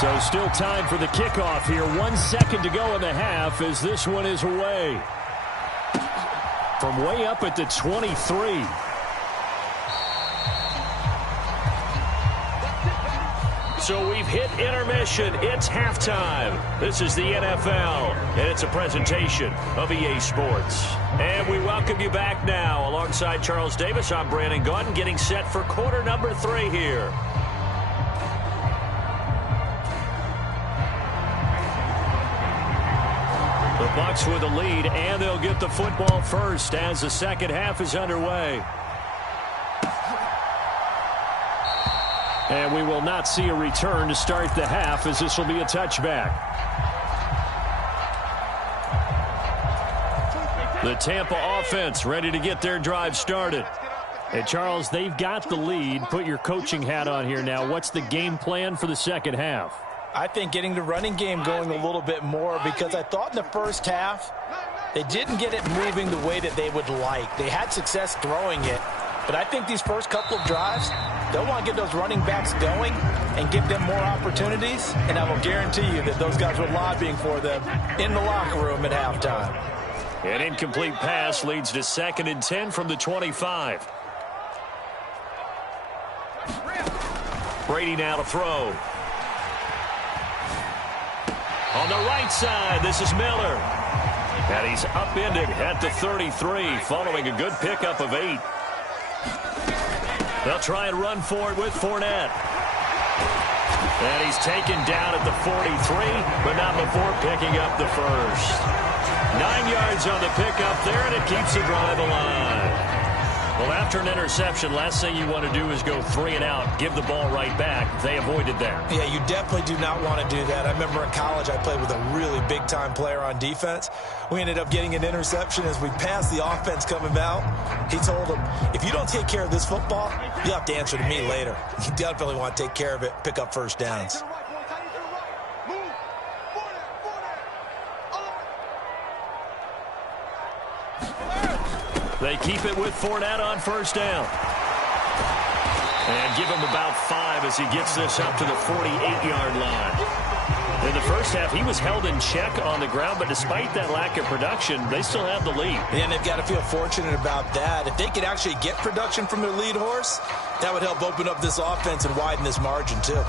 So still time for the kickoff here. 1 second to go in the half as this one is away. From way up at the 23. So we've hit intermission. It's halftime. This is the NFL, and it's a presentation of EA Sports. And we welcome you back now. Alongside Charles Davis, I'm Brandon Gaudin, getting set for quarter number 3 here. The Bucs with a lead, and they'll get the football first as the second half is underway. And we will not see a return to start the half, as this will be a touchback. The Tampa offense ready to get their drive started. And Charles, they've got the lead. Put your coaching hat on here now. What's the game plan for the second half? I think getting the running game going a little bit more, because I thought in the first half they didn't get it moving the way that they would like. They had success throwing it, but I think these first couple of drives, they'll want to get those running backs going and give them more opportunities, and I will guarantee you that those guys were lobbying for them in the locker room at halftime. An incomplete pass leads to 2nd and 10 from the 25. Brady now to throw. On the right side, this is Miller. And he's upended at the 33, following a good pickup of 8. They'll try and run for it with Fournette. And he's taken down at the 43, but not before picking up the first. 9 yards on the pickup there, and it keeps the drive alive. Well, after an interception, last thing you want to do is go 3 and out, give the ball right back. They avoided that. Yeah, you definitely do not want to do that. I remember in college I played with a really big-time player on defense. We ended up getting an interception as we passed the offense coming out. He told him, if you don't take care of this football, you have to answer to me later. You definitely want to take care of it, pick up first downs. They keep it with Fournette on first down. And give him about 5 as he gets this up to the 48-yard line. In the first half, he was held in check on the ground, but despite that lack of production, they still have the lead. And they've got to feel fortunate about that. If they could actually get production from their lead horse, that would help open up this offense and widen this margin, too.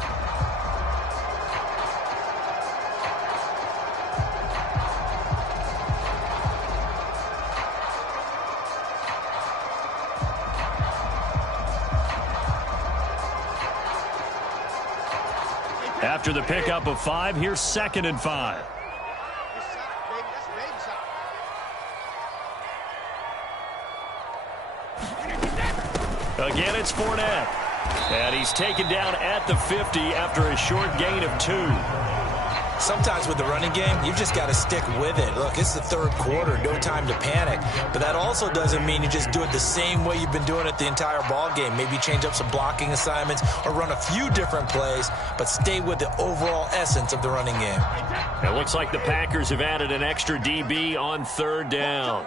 After the pickup of 5, here's 2nd and 5. Again, it's Fournette. And he's taken down at the 50 after a short gain of 2. Sometimes with the running game, you've just got to stick with it. Look, it's the third quarter, no time to panic. But that also doesn't mean you just do it the same way you've been doing it the entire ball game. Maybe change up some blocking assignments or run a few different plays, but stay with the overall essence of the running game. It looks like the Packers have added an extra DB on 3rd down.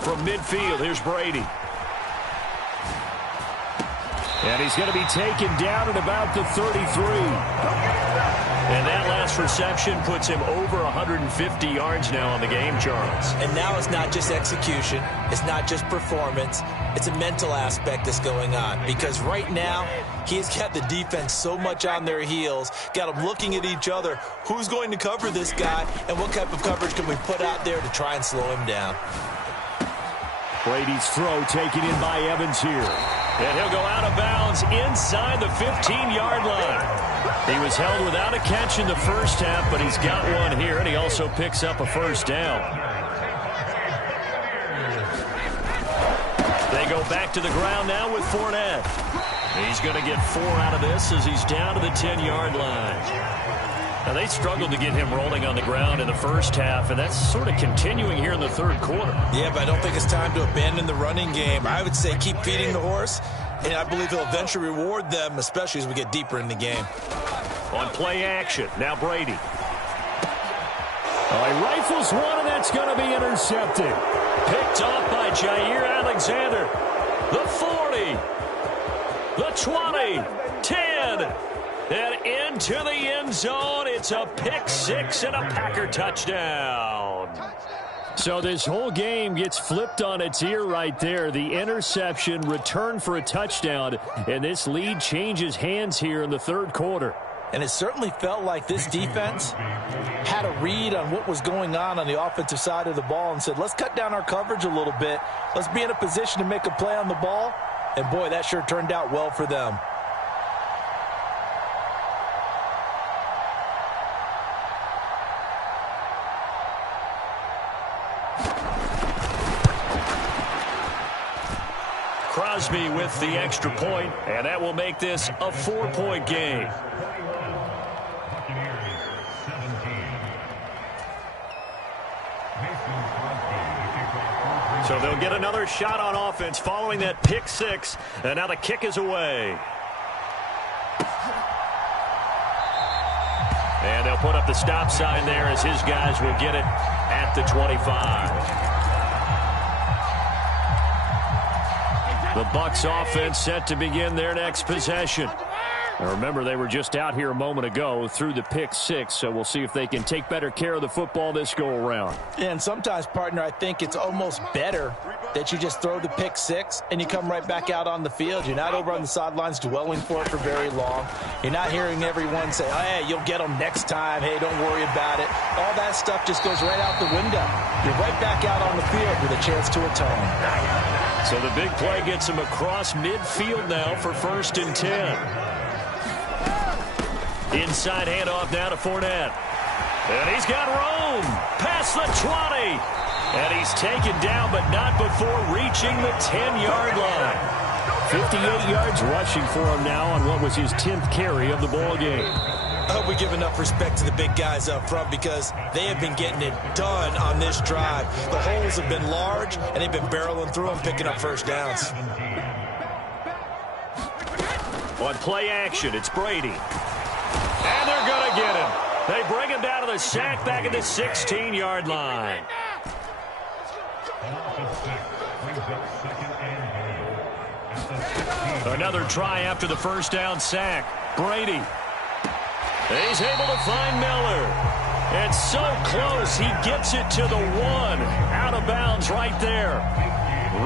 From midfield, here's Brady. And he's going to be taken down at about the 33. And that last reception puts him over 150 yards now on the game, Charles. And now it's not just execution. It's not just performance. It's a mental aspect that's going on. Because right now, he's got the defense so much on their heels, got them looking at each other. Who's going to cover this guy, and what type of coverage can we put out there to try and slow him down? Brady's throw taken in by Evans here. And he'll go out of bounds inside the 15-yard line. He was held without a catch in the first half, but he's got one here, and he also picks up a first down. They go back to the ground now with Fournette. He's going to get 4 out of this as he's down to the 10-yard line. Now, they struggled to get him rolling on the ground in the first half, and that's sort of continuing here in the third quarter. Yeah, but I don't think it's time to abandon the running game. I would say keep feeding the horse, and I believe he'll eventually reward them, especially as we get deeper in the game. On play action, now Brady. Oh, he rifles one, and that's going to be intercepted. Picked off by Jair Alexander. The 40. The 20. 10. And into the end zone. It's a pick six and a Packer touchdown. So this whole game gets flipped on its ear right there. The interception, return for a touchdown, and this lead changes hands here in the third quarter. And it certainly felt like this defense had a read on what was going on the offensive side of the ball and said, let's cut down our coverage a little bit. Let's be in a position to make a play on the ball. And, boy, that sure turned out well for them. Crosby with the extra point, and that will make this a 4-point game. So they'll get another shot on offense following that pick six, and now the kick is away. And they'll put up the stop sign there as his guys will get it at the 25. The Bucs offense set to begin their next possession. Now remember, they were just out here a moment ago through the pick six, so we'll see if they can take better care of the football this go-around. And sometimes, partner, I think it's almost better that you just throw the pick six and you come right back out on the field. You're not over on the sidelines dwelling for it for very long. You're not hearing everyone say, oh, hey, you'll get them next time. Hey, don't worry about it. All that stuff just goes right out the window. You're right back out on the field with a chance to atone. So the big play gets him across midfield now for 1st and 10. Inside handoff now to Fournette. And he's got room. Past the 20. And he's taken down, but not before reaching the 10-yard line. 58 yards rushing for him now on what was his 10th carry of the ball game. I hope we give enough respect to the big guys up front because they have been getting it done on this drive. The holes have been large, and they've been barreling through them, picking up first downs. On play action, it's Brady. And they're going to get him. They bring him down to the sack back at the 16-yard line. Another try after the first down sack. Brady. He's able to find Miller. And so close, he gets it to the 1. Out of bounds right there.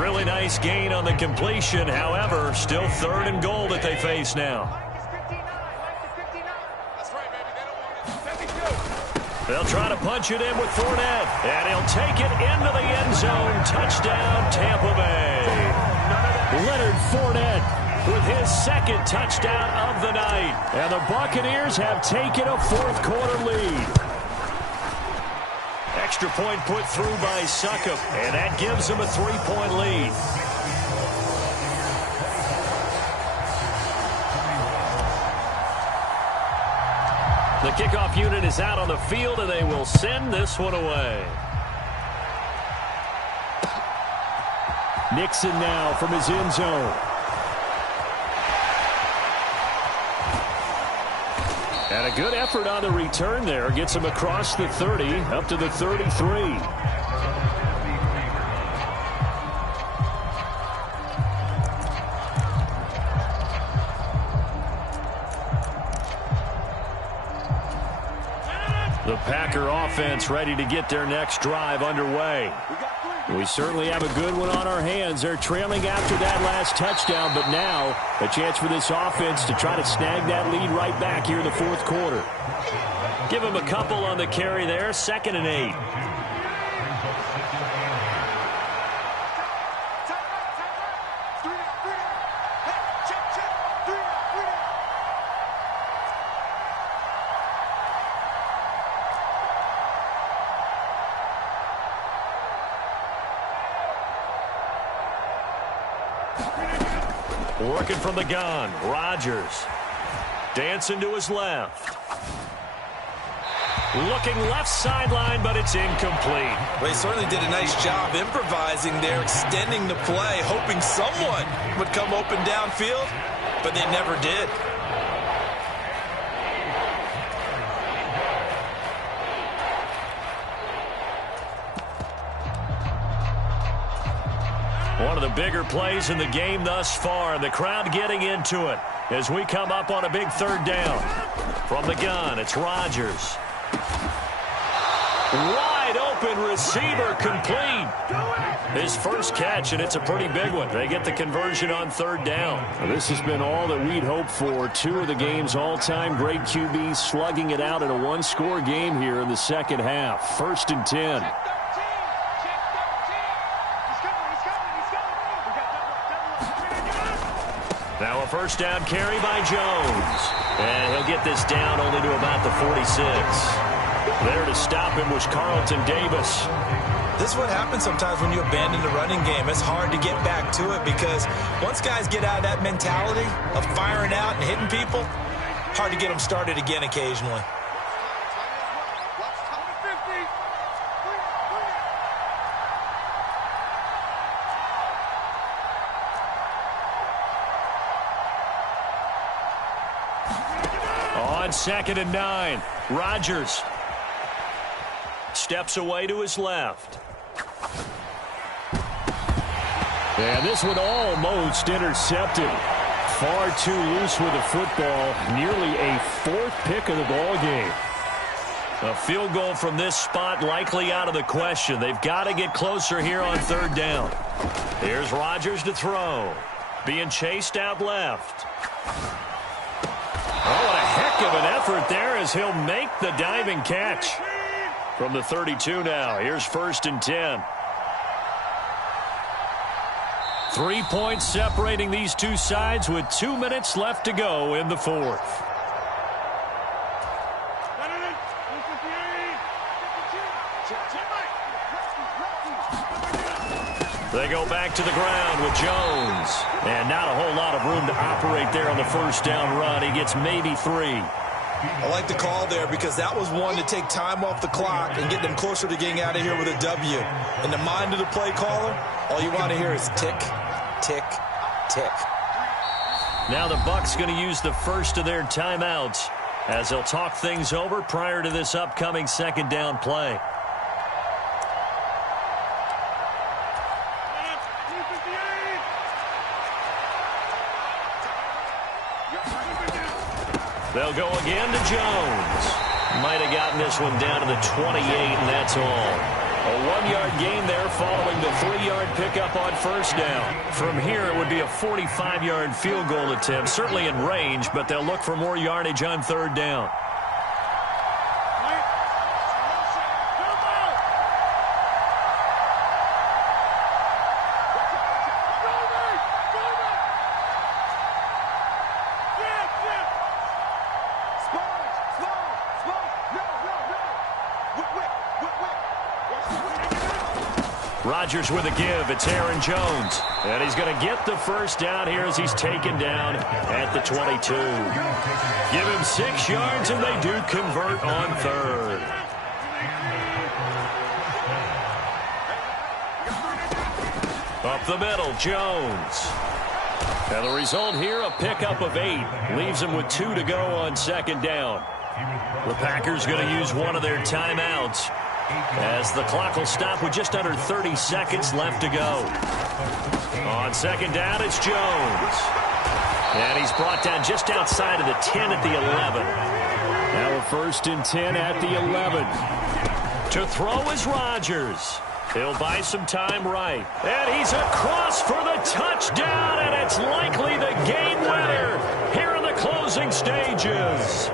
Really nice gain on the completion. However, still 3rd and goal that they face now. They'll try to punch it in with Fournette. And he'll take it into the end zone. Touchdown, Tampa Bay. Leonard Fournette with his 2nd touchdown of the night. And the Buccaneers have taken a 4th quarter lead. Extra point put through by Succop. And that gives them a 3-point lead. The kickoff unit is out on the field, and they will send this one away. Nixon now from his end zone. And a good effort on the return there. Gets him across the 30, up to the 33. The Packer offense ready to get their next drive underway. We certainly have a good one on our hands. They're trailing after that last touchdown, but now a chance for this offense to try to snag that lead right back here in the 4th quarter. Give him a couple on the carry there, 2nd and 8. Working from the gun, Rodgers. Dancing to his left. Looking left sideline, but it's incomplete. Well, he certainly did a nice job improvising there, extending the play, hoping someone would come open downfield, but they never did. One of the bigger plays in the game thus far, and the crowd getting into it as we come up on a big third down. From the gun, it's Rodgers. Wide open receiver, complete. His first catch, and it's a pretty big one. They get the conversion on third down. Well, this has been all that we'd hoped for. Two of the game's all-time great QBs slugging it out in a one-score game here in the second half. 1st and 10. Now a first down carry by Jones. And he'll get this down only to about the 46. There to stop him was Carlton Davis. This is what happens sometimes when you abandon the running game. It's hard to get back to it because once guys get out of that mentality of firing out and hitting people, hard to get them started again occasionally. On 2nd and 9, Rodgers steps away to his left. And this one almost intercepted. Far too loose with the football. Nearly a 4th pick of the ball game. A field goal from this spot likely out of the question. They've got to get closer here on third down. Here's Rodgers to throw. Being chased out left. Oh, what a heck of an effort there as he'll make the diving catch. From the 32 now, here's 1st and 10. 3 points separating these two sides with 2 minutes left to go in the 4th. They go back to the ground with Jones. And not a whole lot of room to operate there on the first down run. He gets maybe 3. I like the call there because that was one to take time off the clock and get them closer to getting out of here with a W. In the mind of the play caller, all you want to hear is tick, tick, tick. Now the Bucs going to use the first of their timeouts as they'll talk things over prior to this upcoming 2nd down play. They'll go again to Jones. Might have gotten this one down to the 28, and that's all. A 1-yard gain there following the 3-yard pickup on first down. From here, it would be a 45-yard field goal attempt, certainly in range, but they'll look for more yardage on third down. Rodgers with a give. It's Aaron Jones. And he's going to get the first down here as he's taken down at the 22. Give him 6 yards, and they do convert on third. Up the middle, Jones. And the result here, a pickup of 8. Leaves him with 2 to go on 2nd down. The Packers going to use one of their timeouts as the clock will stop with just under 30 seconds left to go. On 2nd down, it's Jones. And he's brought down just outside of the 10 at the 11. Now a 1st and 10 at the 11. To throw is Rodgers. He'll buy some time right. And he's across for the touchdown, and it's likely the game winner here in the closing stages.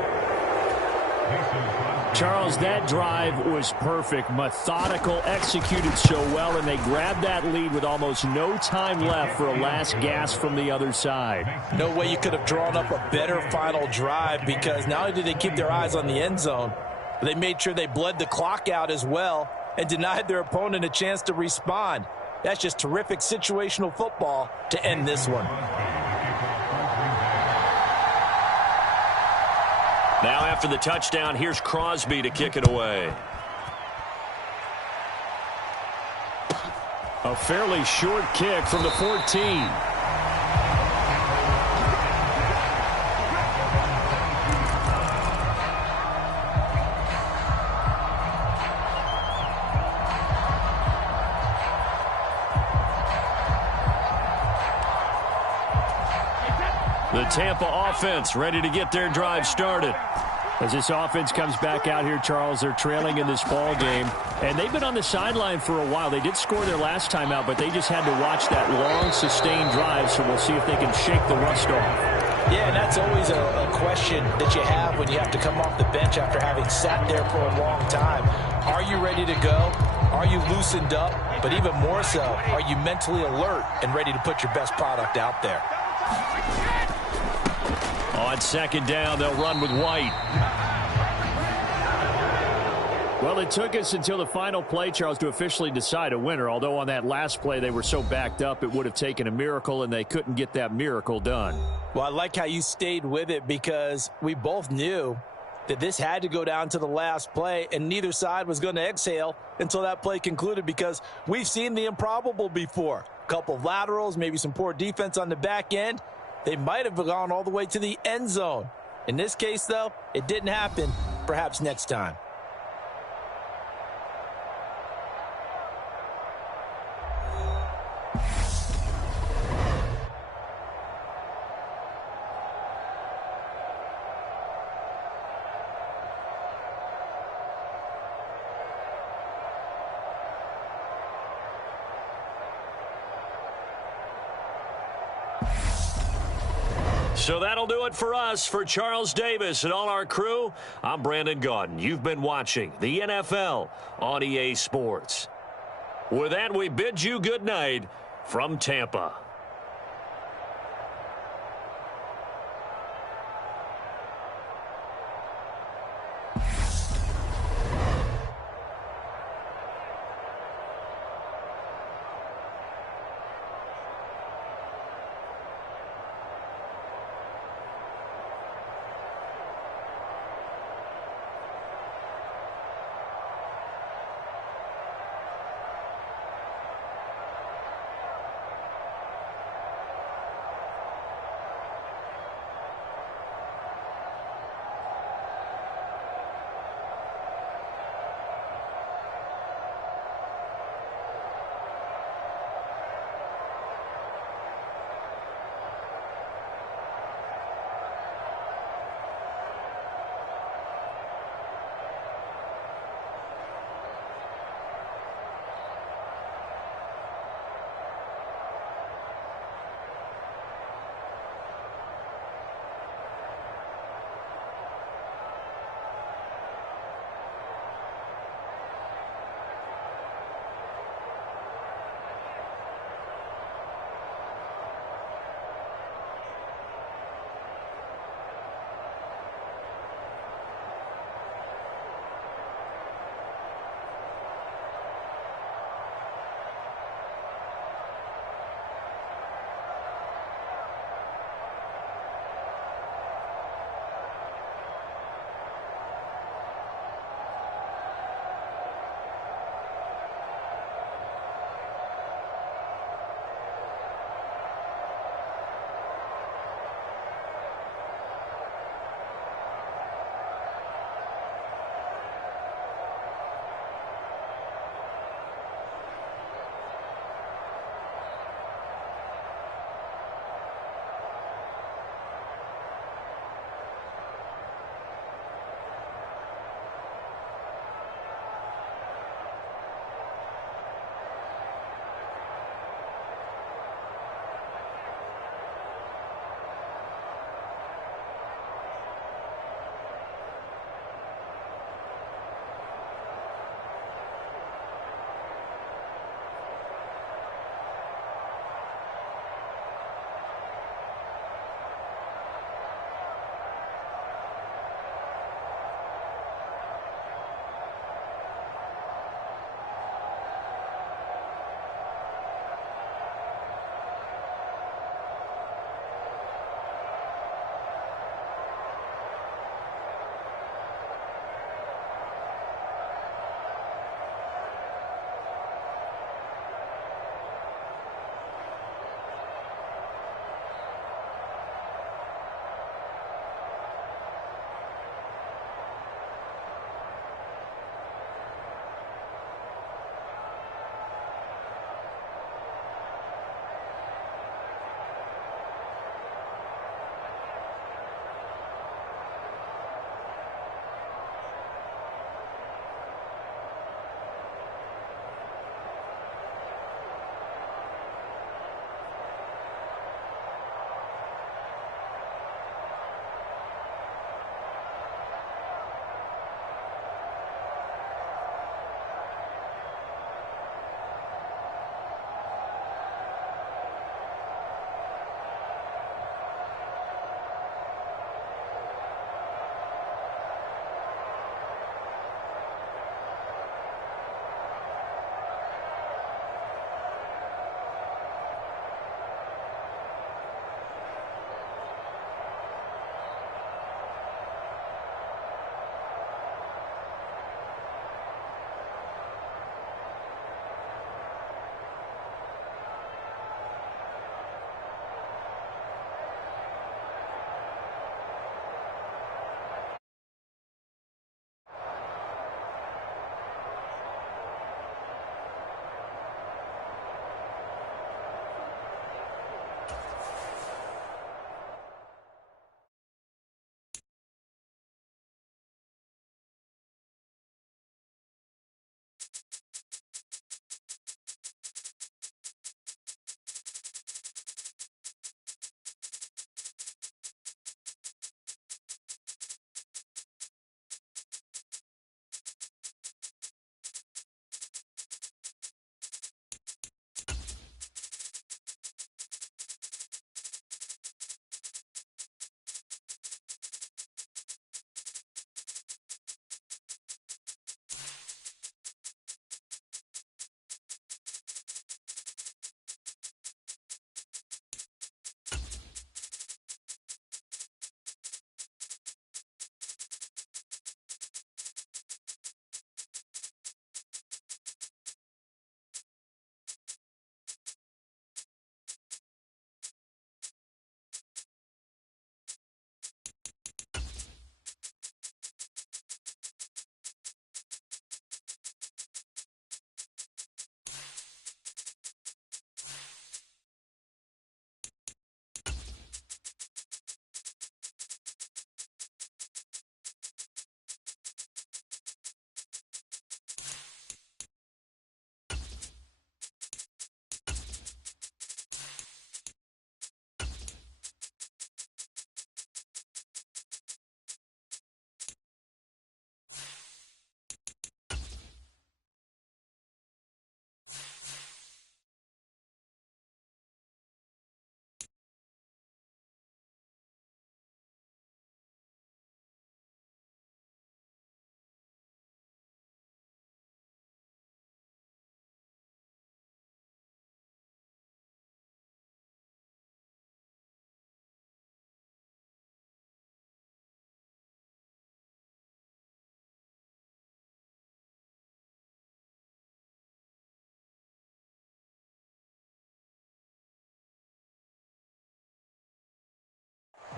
Charles, that drive was perfect, methodical, executed so well, and they grabbed that lead with almost no time left for a last gasp from the other side. No way you could have drawn up a better final drive because not only did they keep their eyes on the end zone, but they made sure they bled the clock out as well and denied their opponent a chance to respond. That's just terrific situational football to end this one. Now after the touchdown, here's Crosby to kick it away. A fairly short kick from the 14. The Tampa offense ready to get their drive started. As this offense comes back out here, Charles, they're trailing in this ball game. And they've been on the sideline for a while. They did score their last time out, but they just had to watch that long, sustained drive, so we'll see if they can shake the rust off. Yeah, and that's always a question that you have when you have to come off the bench after having sat there for a long time. Are you ready to go? Are you loosened up? But even more so, are you mentally alert and ready to put your best product out there? On second down, they'll run with White. Well, it took us until the final play, Charles, to officially decide a winner. Although on that last play they were so backed up, it would have taken a miracle, and they couldn't get that miracle done. Well, I like how you stayed with it because we both knew that this had to go down to the last play, and neither side was going to exhale until that play concluded because we've seen the improbable before. A couple of laterals, maybe some poor defense on the back end. They might have gone all the way to the end zone. In this case, though, it didn't happen. Perhaps next time. So that'll do it for us. For Charles Davis and all our crew, I'm Brandon Gaudin. You've been watching the NFL on EA Sports. With that, we bid you good night from Tampa.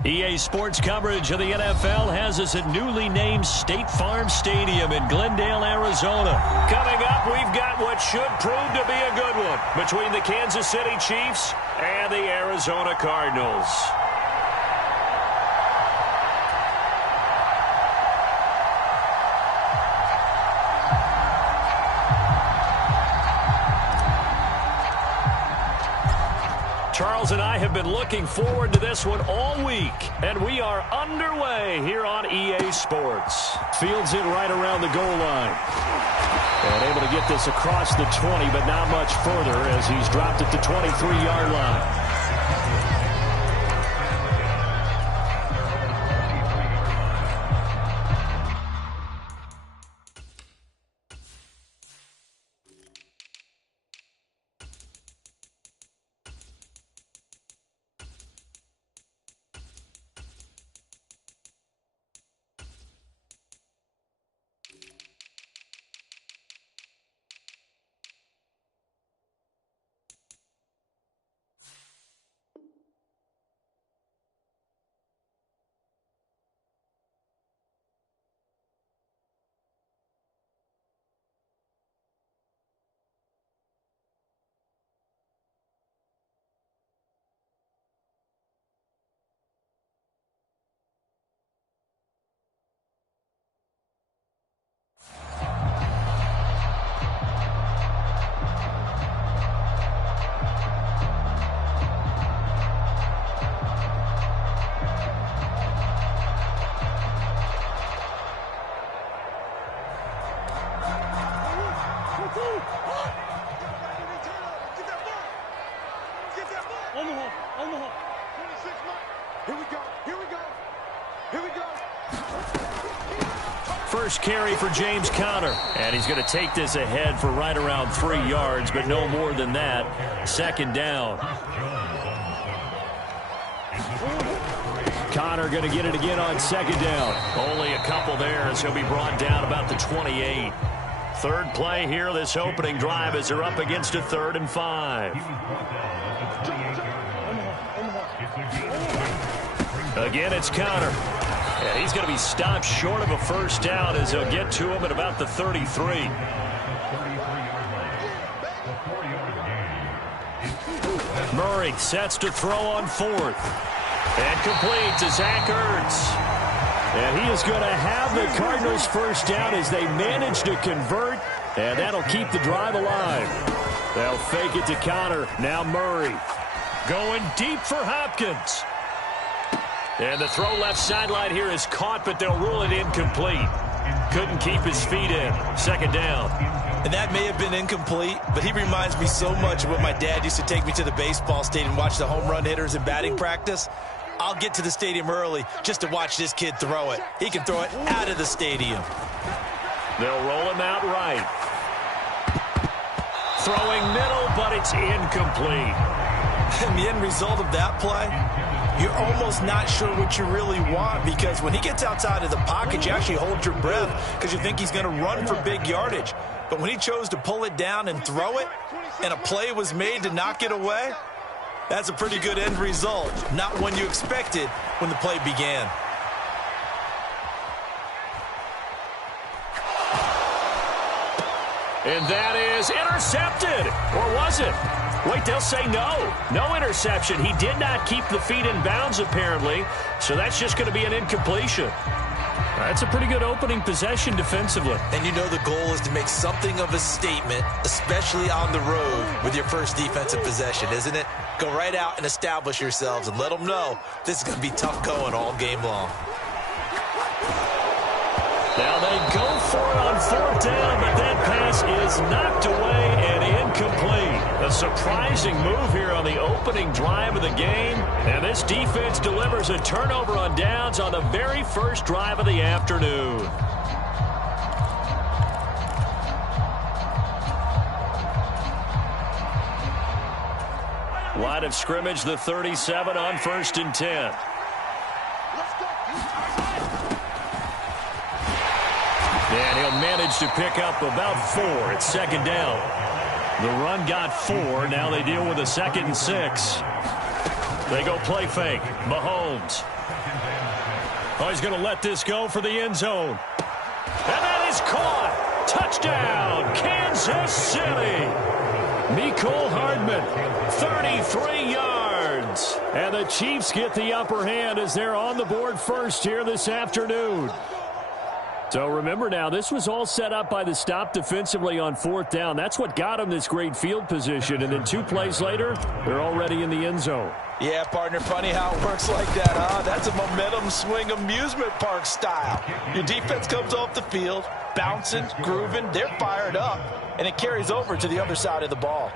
EA Sports coverage of the NFL has us at newly named State Farm Stadium in Glendale, Arizona. Coming up, we've got what should prove to be a good one between the Kansas City Chiefs and the Arizona Cardinals. Charles and I have been looking forward to this one all week, and we are underway here on EA Sports. Fields it right around the goal line. And able to get this across the 20, but not much further as he's dropped at the 23-yard line. First carry for James Conner. And he's going to take this ahead for right around 3 yards, but no more than that. Second down. Conner going to get it again on second down. Only a couple there as he'll be brought down about the 28. Third play here, this opening drive, as they're up against a 3rd and 5. Again, it's Conner. And he's going to be stopped short of a first down as they'll get to him at about the 33. Murray sets to throw on 4th. And complete to Zach Ertz. And he is going to have the Cardinals first down as they manage to convert. And that'll keep the drive alive. They'll fake it to Conner. Now Murray. Going deep for Hopkins. And the throw left sideline here is caught, but they'll rule it incomplete. Couldn't keep his feet in. Second down. And that may have been incomplete, but he reminds me so much of when my dad used to take me to the baseball stadium and watch the home run hitters in batting practice. I'll get to the stadium early just to watch this kid throw it. He can throw it out of the stadium. They'll roll him out right. Throwing middle, but it's incomplete. And the end result of that play, you're almost not sure what you really want, because when he gets outside of the pocket, you actually hold your breath because you think he's going to run for big yardage. But when he chose to pull it down and throw it, and a play was made to knock it away, that's a pretty good end result. Not one you expected when the play began. And that is intercepted. Or was it? Wait, they'll say no. No interception. He did not keep the feet in bounds, apparently. So that's just going to be an incompletion. That's a pretty good opening possession defensively. And you know the goal is to make something of a statement, especially on the road with your first defensive possession, isn't it? Go right out and establish yourselves and let them know this is going to be tough going all game long. Now they go for it on 4th down, but that pass is knocked away and incomplete. A surprising move here on the opening drive of the game. And this defense delivers a turnover on downs on the very first drive of the afternoon. Line of scrimmage, the 37 on 1st and 10. And he'll manage to pick up about 4 at second down. The run got 4. Now they deal with a 2nd and 6. They go play fake. Mahomes Oh, he's going to let this go for the end zone. And that is caught. Touchdown, Kansas City. Mecole Hardman, 33 yards. And the Chiefs get the upper hand as they're on the board first here this afternoon. So remember now, this was all set up by the stop defensively on 4th down. That's what got them this great field position. And then 2 plays later, they're already in the end zone. Yeah, partner, funny how it works like that, huh? That's a momentum swing amusement park style. Your defense comes off the field, bouncing, grooving, they're fired up, and it carries over to the other side of the ball.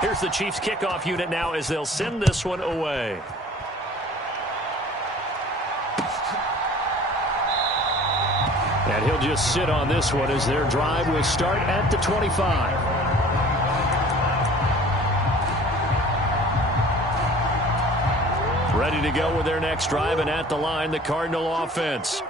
Here's the Chiefs kickoff unit now as they'll send this one away. And he'll just sit on this one as their drive will start at the 25. Ready to go with their next drive, and at the line, the Cardinal offense.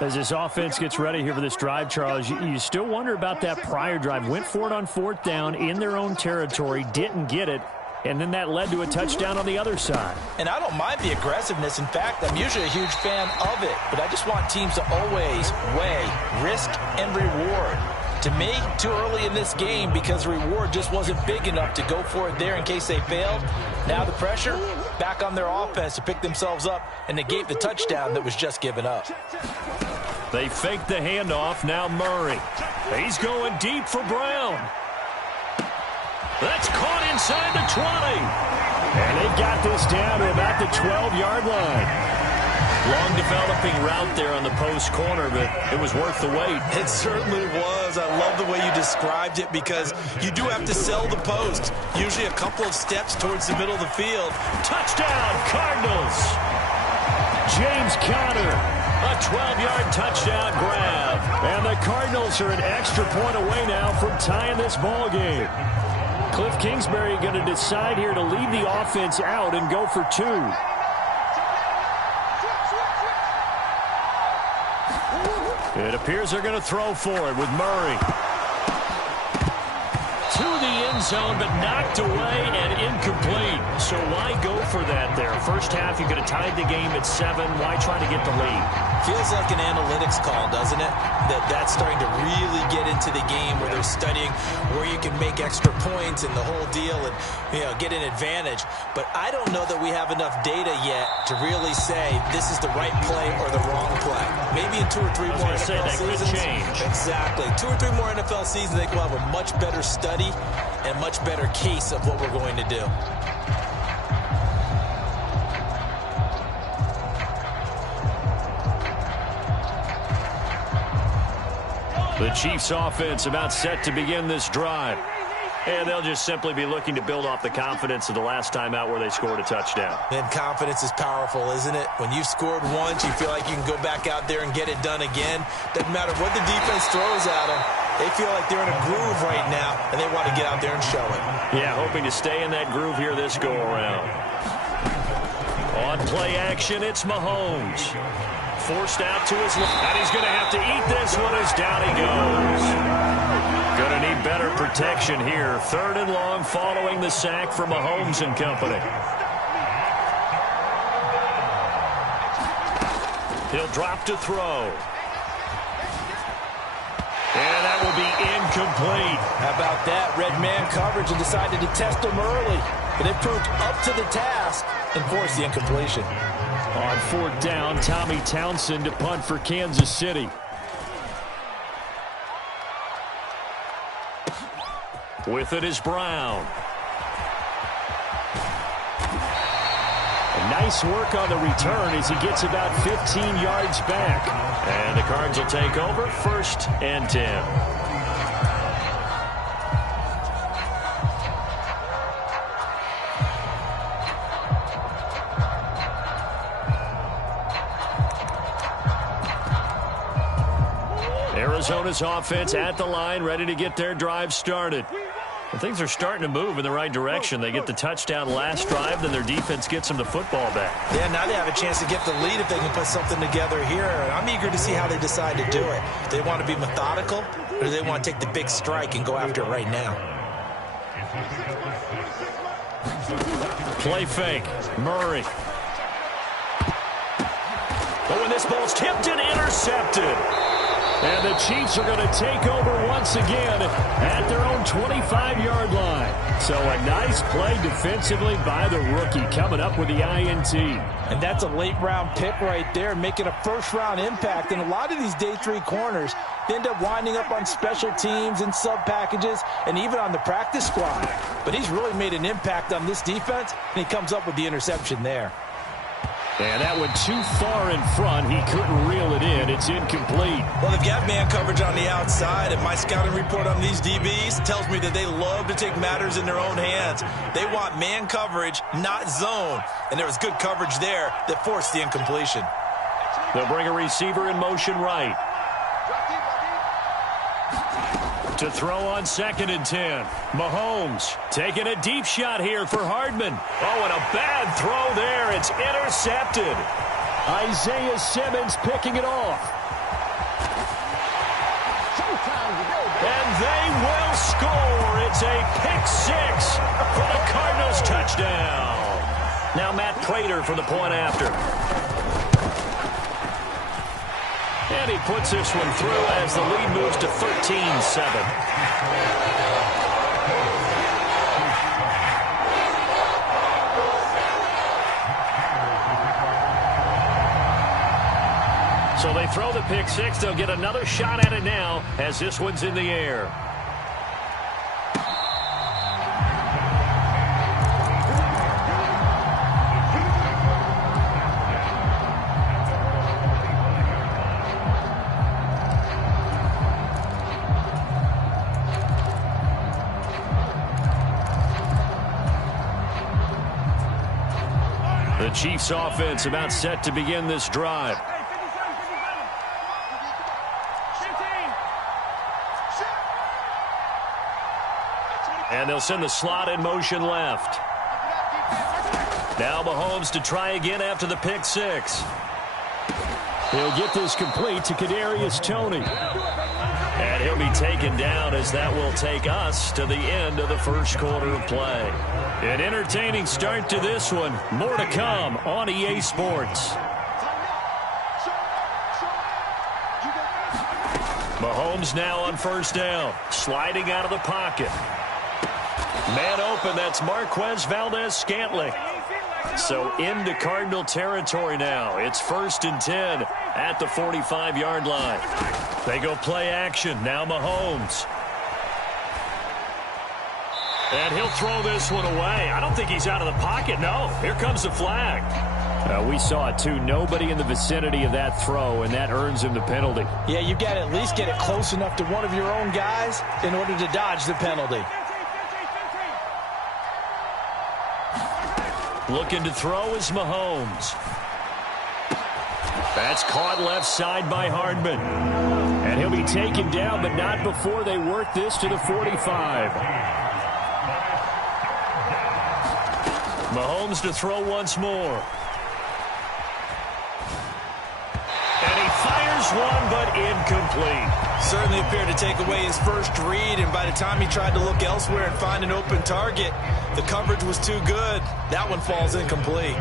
As this offense gets ready here for this drive, Charles, you still wonder about that prior drive. Went for it on 4th down in their own territory, didn't get it, and then that led to a touchdown on the other side. And I don't mind the aggressiveness. In fact, I'm usually a huge fan of it, but I just want teams to always weigh risk and reward. To me, too early in this game because the reward just wasn't big enough to go for it there in case they failed. Now the pressure back on their offense to pick themselves up and negate the touchdown that was just given up. They fake the handoff. Now Murray. He's going deep for Brown. That's caught inside the 20. And they've got this down to about the 12-yard line. Long developing route there on the post corner, but it was worth the wait. It certainly was. I love the way you described it because you do have to sell the post. Usually a couple of steps towards the middle of the field. Touchdown, Cardinals. James Conner. A 12-yard touchdown grab. And the Cardinals are an extra point away now from tying this ball game. Cliff Kingsbury going to decide here to leave the offense out and go for 2. It appears they're going to throw for it with Murray. To the end zone, but knocked away and incomplete. So why go for that there? First half, you could have tied the game at 7. Why try to get the lead? Feels like an analytics call, doesn't it? That's starting to really get into the game where they're studying where you can make extra points and the whole deal and, get an advantage. But I don't know that we have enough data yet to really say this is the right play or the wrong play. Maybe in 2 or 3 more NFL seasons. Could change. Exactly. 2 or 3 more NFL seasons, I think we'll have a much better study and much better case of what we're going to do. The Chiefs offense about set to begin this drive. And they'll just simply be looking to build off the confidence of the last time out where they scored a touchdown. And confidence is powerful, isn't it? When you've scored once, you feel like you can go back out there and get it done again. Doesn't matter what the defense throws at them. They feel like they're in a groove right now, and they want to get out there and show it. Yeah, hoping to stay in that groove here this go-around. On play action, it's Mahomes. Forced out to his left, and he's going to have to eat this one as down he goes. Going to need better protection here. 3rd and long following the sack from Mahomes and company. He'll drop to throw. And that will be incomplete. How about that? Red man coverage and decided to test him early. But it proved up to the task and forced the incompletion. On 4th down, Tommy Townsend to punt for Kansas City. With it is Brown. Nice work on the return as he gets about 15 yards back. And the Cards will take over 1st and 10. Arizona's offense at the line, ready to get their drive started. Well, things are starting to move in the right direction. They get the touchdown last drive, then their defense gets them the football back. Yeah, now they have a chance to get the lead if they can put something together here. I'm eager to see how they decide to do it. Do they want to be methodical, or do they want to take the big strike and go after it right now? Play fake. Murray. But when this ball's tipped and intercepted. And the Chiefs are going to take over once again at their own 25-yard line. So a nice play defensively by the rookie, coming up with the INT. And that's a late-round pick right there, making a first-round impact. And a lot of these day 3 corners end up winding up on special teams and sub-packages and even on the practice squad. But he's really made an impact on this defense, and he comes up with the interception there. And that went too far in front. He couldn't reel it in. It's incomplete. Well, they've got man coverage on the outside, and my scouting report on these DBs tells me that they love to take matters in their own hands. They want man coverage, not zone. And there was good coverage there that forced the incompletion. They'll bring a receiver in motion right. To throw on 2nd and 10. Mahomes taking a deep shot here for Hardman. Oh, and a bad throw there. It's intercepted. Isaiah Simmons picking it off. And they will score. It's a pick 6 for the Cardinals touchdown. Now Matt Prater for the point after. And he puts this one through as the lead moves to 13-7. So they throw the pick 6. They'll get another shot at it now as this one's in the air. The Chiefs offense about set to begin this drive. And they'll send the slot in motion left. Now Mahomes to try again after the pick 6. He'll get this complete to Kadarius Toney. And he'll be taken down as that will take us to the end of the first quarter of play. An entertaining start to this one. More to come on EA Sports. Mahomes now on first down. Sliding out of the pocket. Man open, that's Marquez Valdes-Scantling. So into Cardinal territory now. It's 1st and 10 at the 45-yard line. They go play action. Now Mahomes. And he'll throw this one away. I don't think he's out of the pocket. No, here comes the flag. We saw it too. Nobody in the vicinity of that throw, and that earns him the penalty. Yeah, you've got to at least get it close enough to one of your own guys in order to dodge the penalty. Looking to throw is Mahomes. That's caught left side by Hardman. And he'll be taken down, but not before they work this to the 45. Mahomes to throw once more. And he fires one, but incomplete. Certainly appeared to take away his first read, and by the time he tried to look elsewhere and find an open target, the coverage was too good. That one falls incomplete.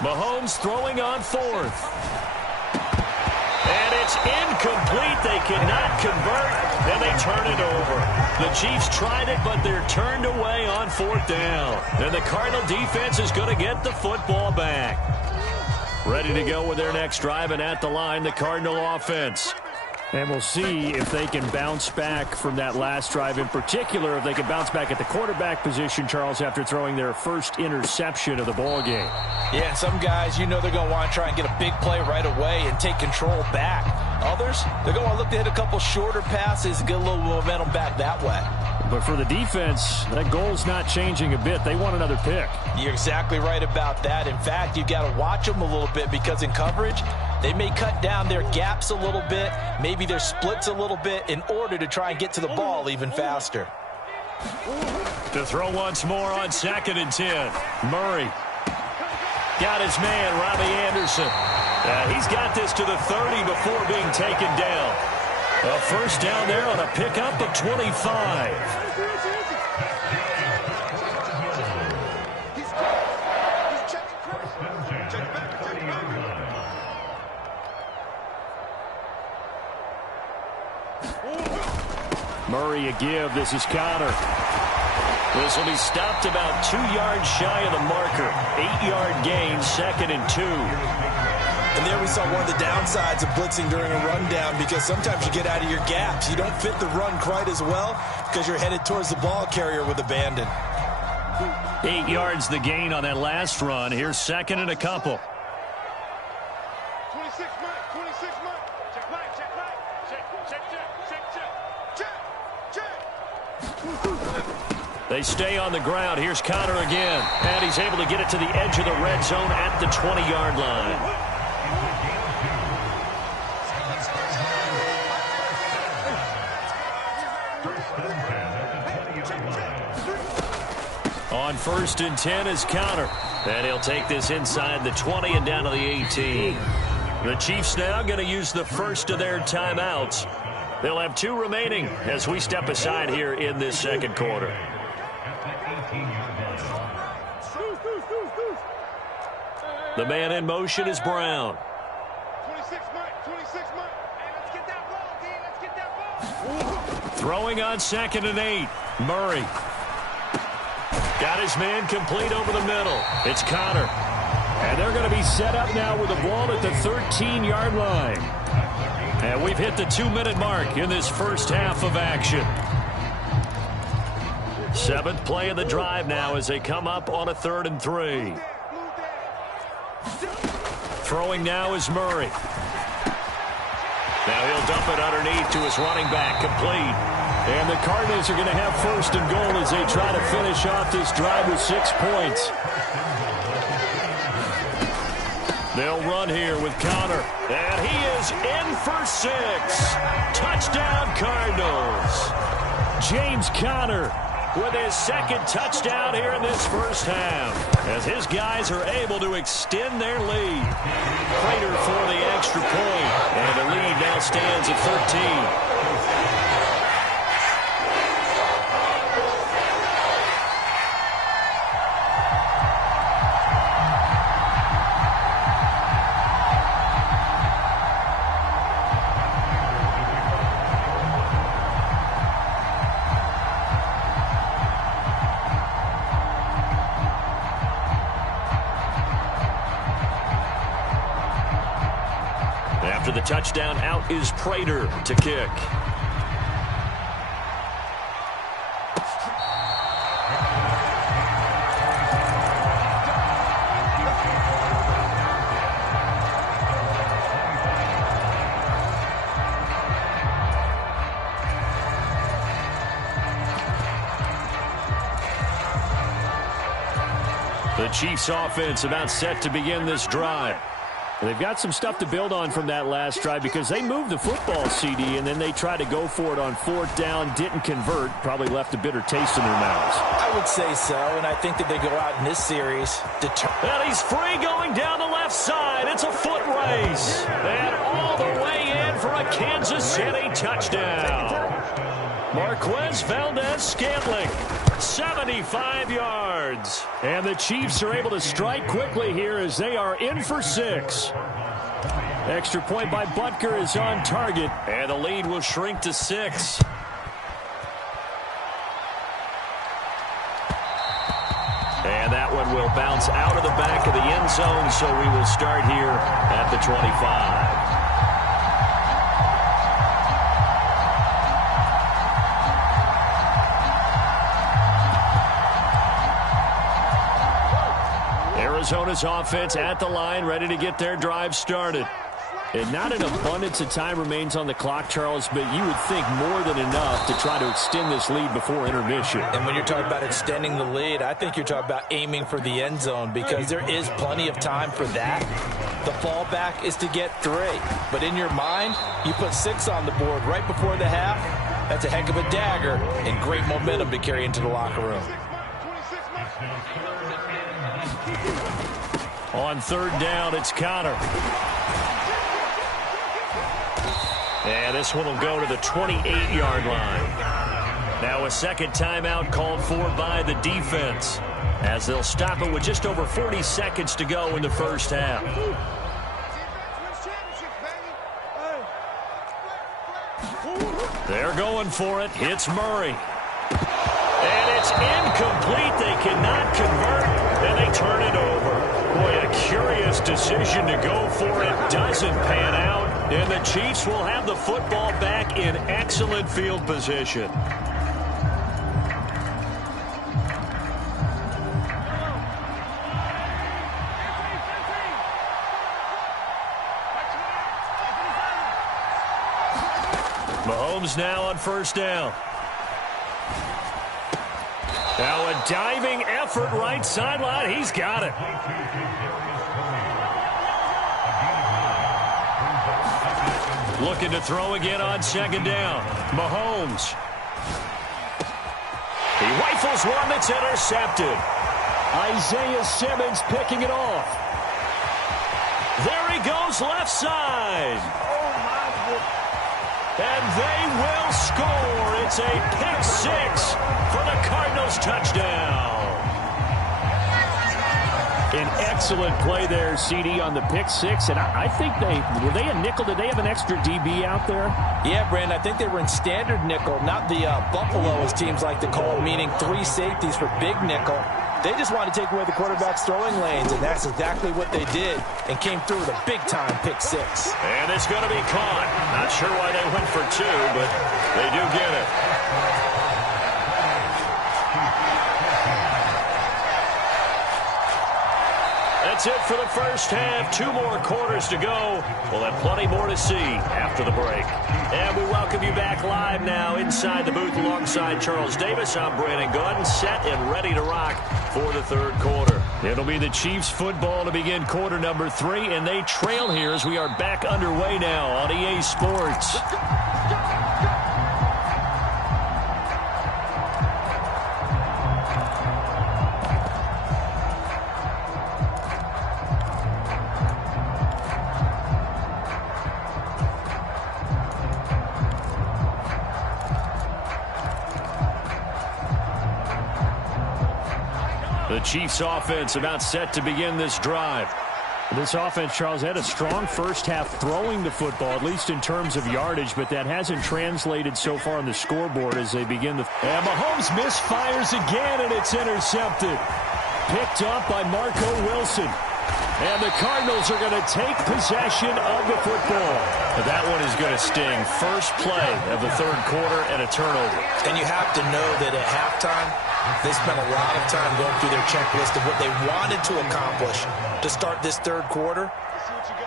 Mahomes throwing on 4th. And it's incomplete. They cannot convert, and they turn it over. The Chiefs tried it, but they're turned away on 4th down. And the Cardinal defense is going to get the football back. Ready to go with their next drive, and at the line, the Cardinal offense. And we'll see if they can bounce back from that last drive, in particular if they can bounce back at the quarterback position, Charles, after throwing their first interception of the ball game. Yeah, some guys, they're going to want to try and get a big play right away and take control back. Others, they're going to want to look to hit a couple shorter passes and get a little momentum back that way. But for the defense, that goal's not changing a bit. They want another pick. You're exactly right about that. In fact, you've got to watch them a little bit because in coverage, they may cut down their gaps a little bit, maybe their splits a little bit in order to try and get to the ball even faster. To throw once more on 2nd and 10. Murray. Got his man, Robbie Anderson. He's got this to the 30 before being taken down. A first down there on a pickup of 25. Murray a give. This is Connor. This will be stopped about 2 yards shy of the marker. 8-yard gain, 2nd and 2. And there we saw one of the downsides of blitzing during a rundown, because sometimes you get out of your gaps. You don't fit the run quite as well because you're headed towards the ball carrier with abandon. 8 yards the gain on that last run. Here's 2nd and a couple. 26 Mike, 26 Mike. Check right, check right. Check. They stay on the ground. Here's Connor again. And he's able to get it to the edge of the red zone at the 20-yard line. On 1st and 10 is Connor. And he'll take this inside the 20 and down to the 18. The Chiefs now going to use the first of their timeouts. They'll have 2 remaining as we step aside here in this second quarter. The man in motion is Brown. 26 Mike, 26 Mike. Hey, let's get that ball, D. Let's get that ball. Throwing on 2nd and 8. Murray. Got his man complete over the middle. It's Connor. And they're going to be set up now with the ball at the 13-yard line. And we've hit the 2-minute mark in this first half of action. 7th play of the drive now as they come up on a 3rd and 3. Throwing now is Murray. Now he'll dump it underneath to his running back, complete. And the Cardinals are going to have 1st and goal as they try to finish off this drive with 6 points. They'll run here with Connor. And he is in for 6. Touchdown, Cardinals. James Conner with his 2nd touchdown here in this first half, as his guys are able to extend their lead. Prater for the extra point, and the lead now stands at 13. After the touchdown, out is Prater to kick. The Chiefs offense about set to begin this drive. They've got some stuff to build on from that last drive because they moved the football, CD, and then they tried to go for it on 4th down, didn't convert, probably left a bitter taste in their mouths. I would say so, and I think that they go out in this series determined. And he's free going down the left side. It's a foot race. And all the way in for a Kansas City touchdown. Marquez Valdez-Scantling, 75 yards. And the Chiefs are able to strike quickly here as they are in for 6. Extra point by Butker is on target. And the lead will shrink to 6. And that one will bounce out of the back of the end zone, so we will start here at the 25. Arizona's offense at the line, ready to get their drive started. And not an abundance of time remains on the clock, Charles, but you would think more than enough to try to extend this lead before intermission. And when you're talking about extending the lead, I think you're talking about aiming for the end zone because there is plenty of time for that. The fallback is to get 3. But in your mind, you put 6 on the board right before the half. That's a heck of a dagger and great momentum to carry into the locker room. On third down, it's Connor. And this one will go to the 28-yard line. Now a second timeout called for by the defense, as they'll stop it with just over 40 seconds to go in the first half. They're going for it. It's Murray. And it's incomplete. They cannot convert, and they turn it over. Boy, a curious decision to go for it. Doesn't pan out. And the Chiefs will have the football back in excellent field position. Mahomes now on first down. Now a diving effort right sideline. He's got it. Looking to throw again on second down. Mahomes. He rifles one that's intercepted. Isaiah Simmons picking it off. There he goes left side. And they will score. It's a pick 6 for the Cardinals touchdown. An excellent play there, CD, on the pick 6. And I think were they a nickel? Did they have an extra DB out there? Yeah, Brandon, I think they were in standard nickel, not the Buffalo, as teams like to call it, meaning 3 safeties for big nickel. They just wanted to take away the quarterback's throwing lanes, and that's exactly what they did, and came through with a big-time pick 6. And it's going to be caught. Not sure why they went for 2, but they do get it. That's it for the first half. 2 more quarters to go. We'll have plenty more to see after the break. And we welcome you back live now inside the booth alongside Charles Davis. I'm Brandon Gaudin, set and ready to rock for the third quarter. It'll be the Chiefs football to begin quarter number 3, and they trail here as we are back underway now on EA Sports. The Chiefs offense about set to begin this drive. This offense, Charles, had a strong first half throwing the football, at least in terms of yardage, but that hasn't translated so far on the scoreboard as they begin the... And Mahomes misfires again, and it's intercepted. Picked up by Marco Wilson. And the Cardinals are going to take possession of the football. That one is going to sting. First play of the third quarter and a turnover. And you have to know that at halftime, they spent a lot of time going through their checklist of what they wanted to accomplish to start this third quarter.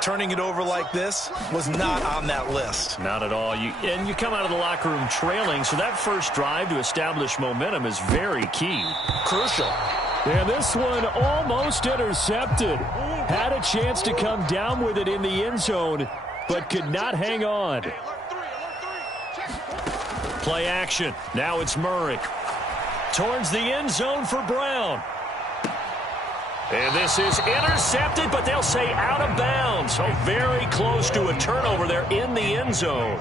Turning it over like this was not on that list. Not at all. And you come out of the locker room trailing, so that first drive to establish momentum is very key. Crucial. And this one almost intercepted. Had a chance to come down with it in the end zone, but could not hang on. Play action. Now it's Murray. Towards the end zone for Brown. And this is intercepted, but they'll say out of bounds. So very close to a turnover there in the end zone.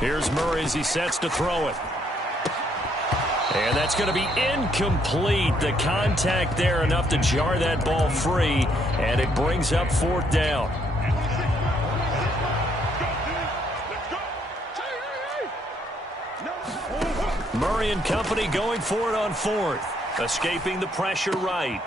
Here's Murray as he sets to throw it. And that's going to be incomplete. The contact there enough to jar that ball free, and it brings up fourth down. Murray and company going for it on fourth. Escaping the pressure right.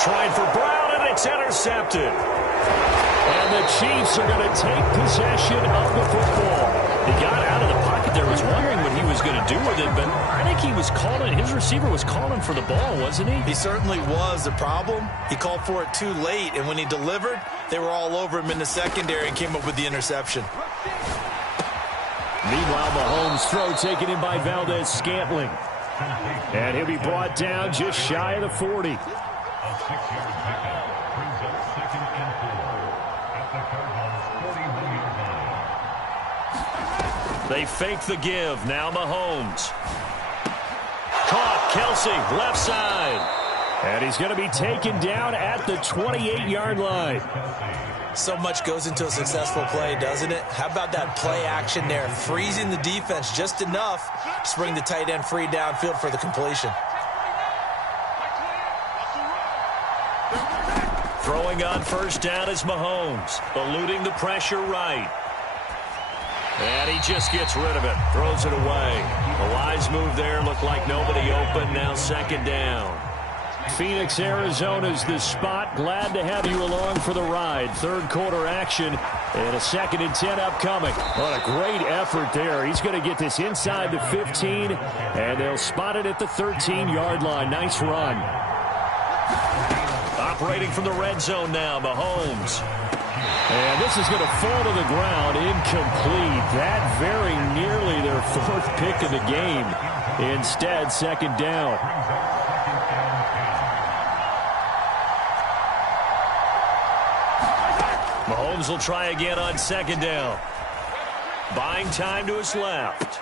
Trying for Brown, and it's intercepted. And the Chiefs are going to take possession of the football. He got out of the pocket it there, was wondering what he was going to do with it, but I think he was calling, his receiver was calling for the ball, wasn't he? He certainly was. The problem, he called for it too late, and when he delivered, they were all over him in the secondary and came up with the interception. Meanwhile, Mahomes' throw taken in by Valdez-Scantling. And he'll be brought down just shy of the 40. They fake the give. Now Mahomes. Caught. Kelsey, left side. And he's going to be taken down at the 28-yard line. So much goes into a successful play, doesn't it? How about that play action there? Freezing the defense just enough to bring the tight end free downfield for the completion. Throwing on first down is Mahomes, eluding the pressure right. And he just gets rid of it, throws it away. A wise move there, looked like nobody open, now second down. Phoenix, Arizona's the spot. Glad to have you along for the ride. Third quarter action and a 2nd and 10 upcoming. What a great effort there. He's going to get this inside the 15, and they'll spot it at the 13-yard line. Nice run. Operating from the red zone now, Mahomes. And this is going to fall to the ground, incomplete. That very nearly their 4th pick of the game. Instead, second down. Mahomes will try again on second down. Buying time to his left.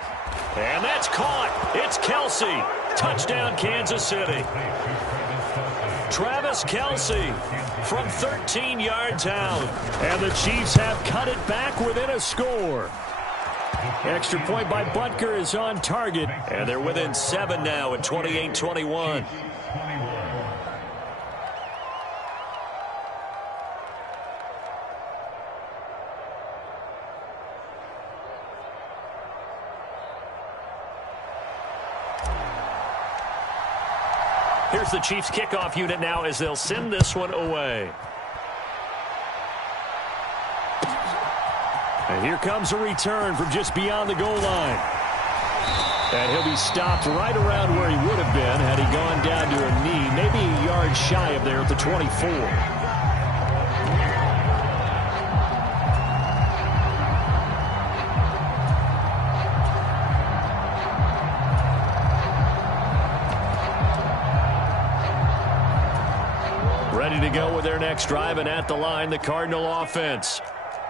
And that's caught. It's Kelsey. Touchdown, Kansas City. Travis Kelsey from 13 yards out. And the Chiefs have cut it back within a score. Extra point by Butker is on target. And they're within 7 now at 28-21. Here's the Chiefs kickoff unit now as they'll send this one away. And here comes a return from just beyond the goal line. And he'll be stopped right around where he would have been had he gone down to a knee, maybe a yard shy of there at the 24. Ready to go with their next drive, and at the line, the Cardinal offense.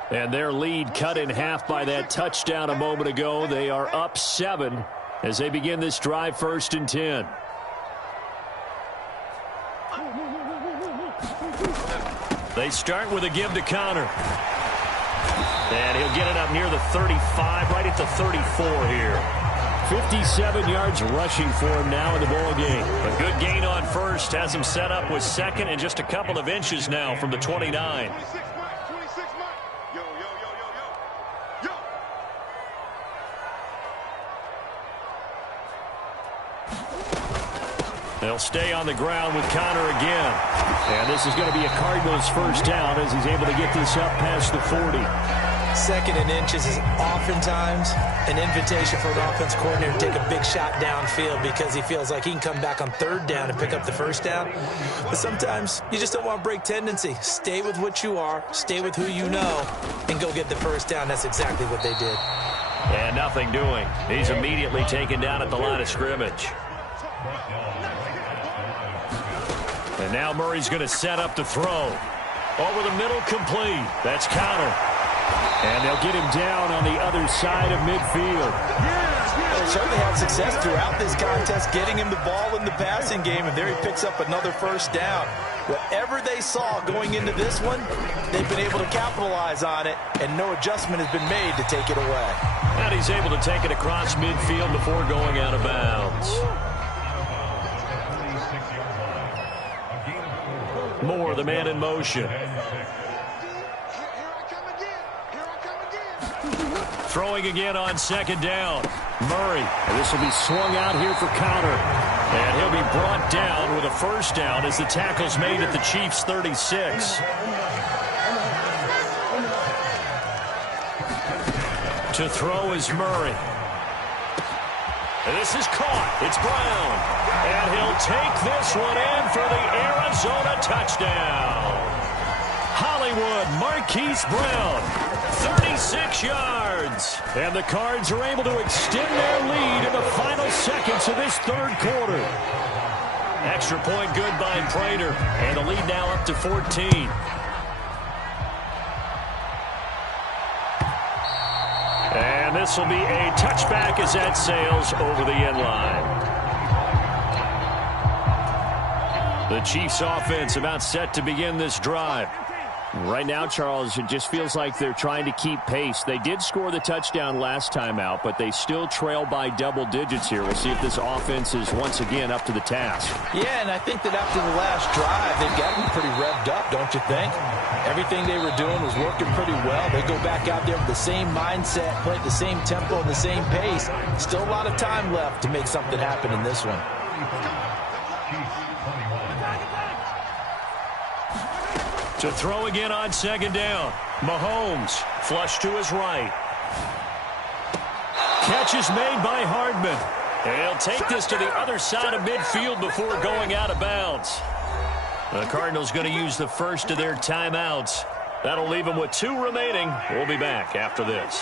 And their lead cut in half by that touchdown a moment ago. They are up 7 as they begin this drive, 1st and 10. They start with a give to Connor. And he'll get it up near the 35, right at the 34 here. 57 yards rushing for him now in the ball game. A good gain on first has him set up with second and just a couple of inches now from the 29. 26 months. Yo, yo, yo, yo, yo. Yo. They'll stay on the ground with Connor again. And this is going to be a Cardinals first down as he's able to get this up past the 40. 2nd and inches is oftentimes an invitation for an offense coordinator to take a big shot downfield because he feels like he can come back on 3rd down and pick up the first down. But sometimes you just don't want to break tendency. Stay with what you are, stay with who you know, and go get the first down. That's exactly what they did. And nothing doing. He's immediately taken down at the line of scrimmage. And now Murray's going to set up to throw. Over the middle, complete. That's Connor. And they'll get him down on the other side of midfield. They certainly had success throughout this contest, getting him the ball in the passing game, and there he picks up another first down. Whatever they saw going into this one, they've been able to capitalize on it, and no adjustment has been made to take it away. And he's able to take it across midfield before going out of bounds. Moore, the man in motion. Throwing again on second down. Murray. And this will be swung out here for Connor. And he'll be brought down with a first down as the tackle's made at the Chiefs' 36. To throw is Murray. This is caught. It's Brown. And he'll take this one in for the Arizona touchdown. Hollywood Marquise Brown, 36 yards. And the Cards are able to extend their lead in the final seconds of this third quarter. Extra point good by Prater. And the lead now up to 14. And this will be a touchback as that sails over the end line. The Chiefs offense about set to begin this drive. Right now, Charles, it just feels like they're trying to keep pace. They did score the touchdown last time out, but they still trail by double digits here. We'll see if this offense is once again up to the task. Yeah, and I think that after the last drive, they've got to be pretty revved up, don't you think? Everything they were doing was working pretty well. They go back out there with the same mindset, play at the same tempo, the same pace. Still a lot of time left to make something happen in this one. To throw again on second down. Mahomes, flush to his right. Catch is made by Hardman. And he'll take this to the other side of midfield before going out of bounds. The Cardinals going to use the first of their timeouts. That'll leave them with 2 remaining. We'll be back after this.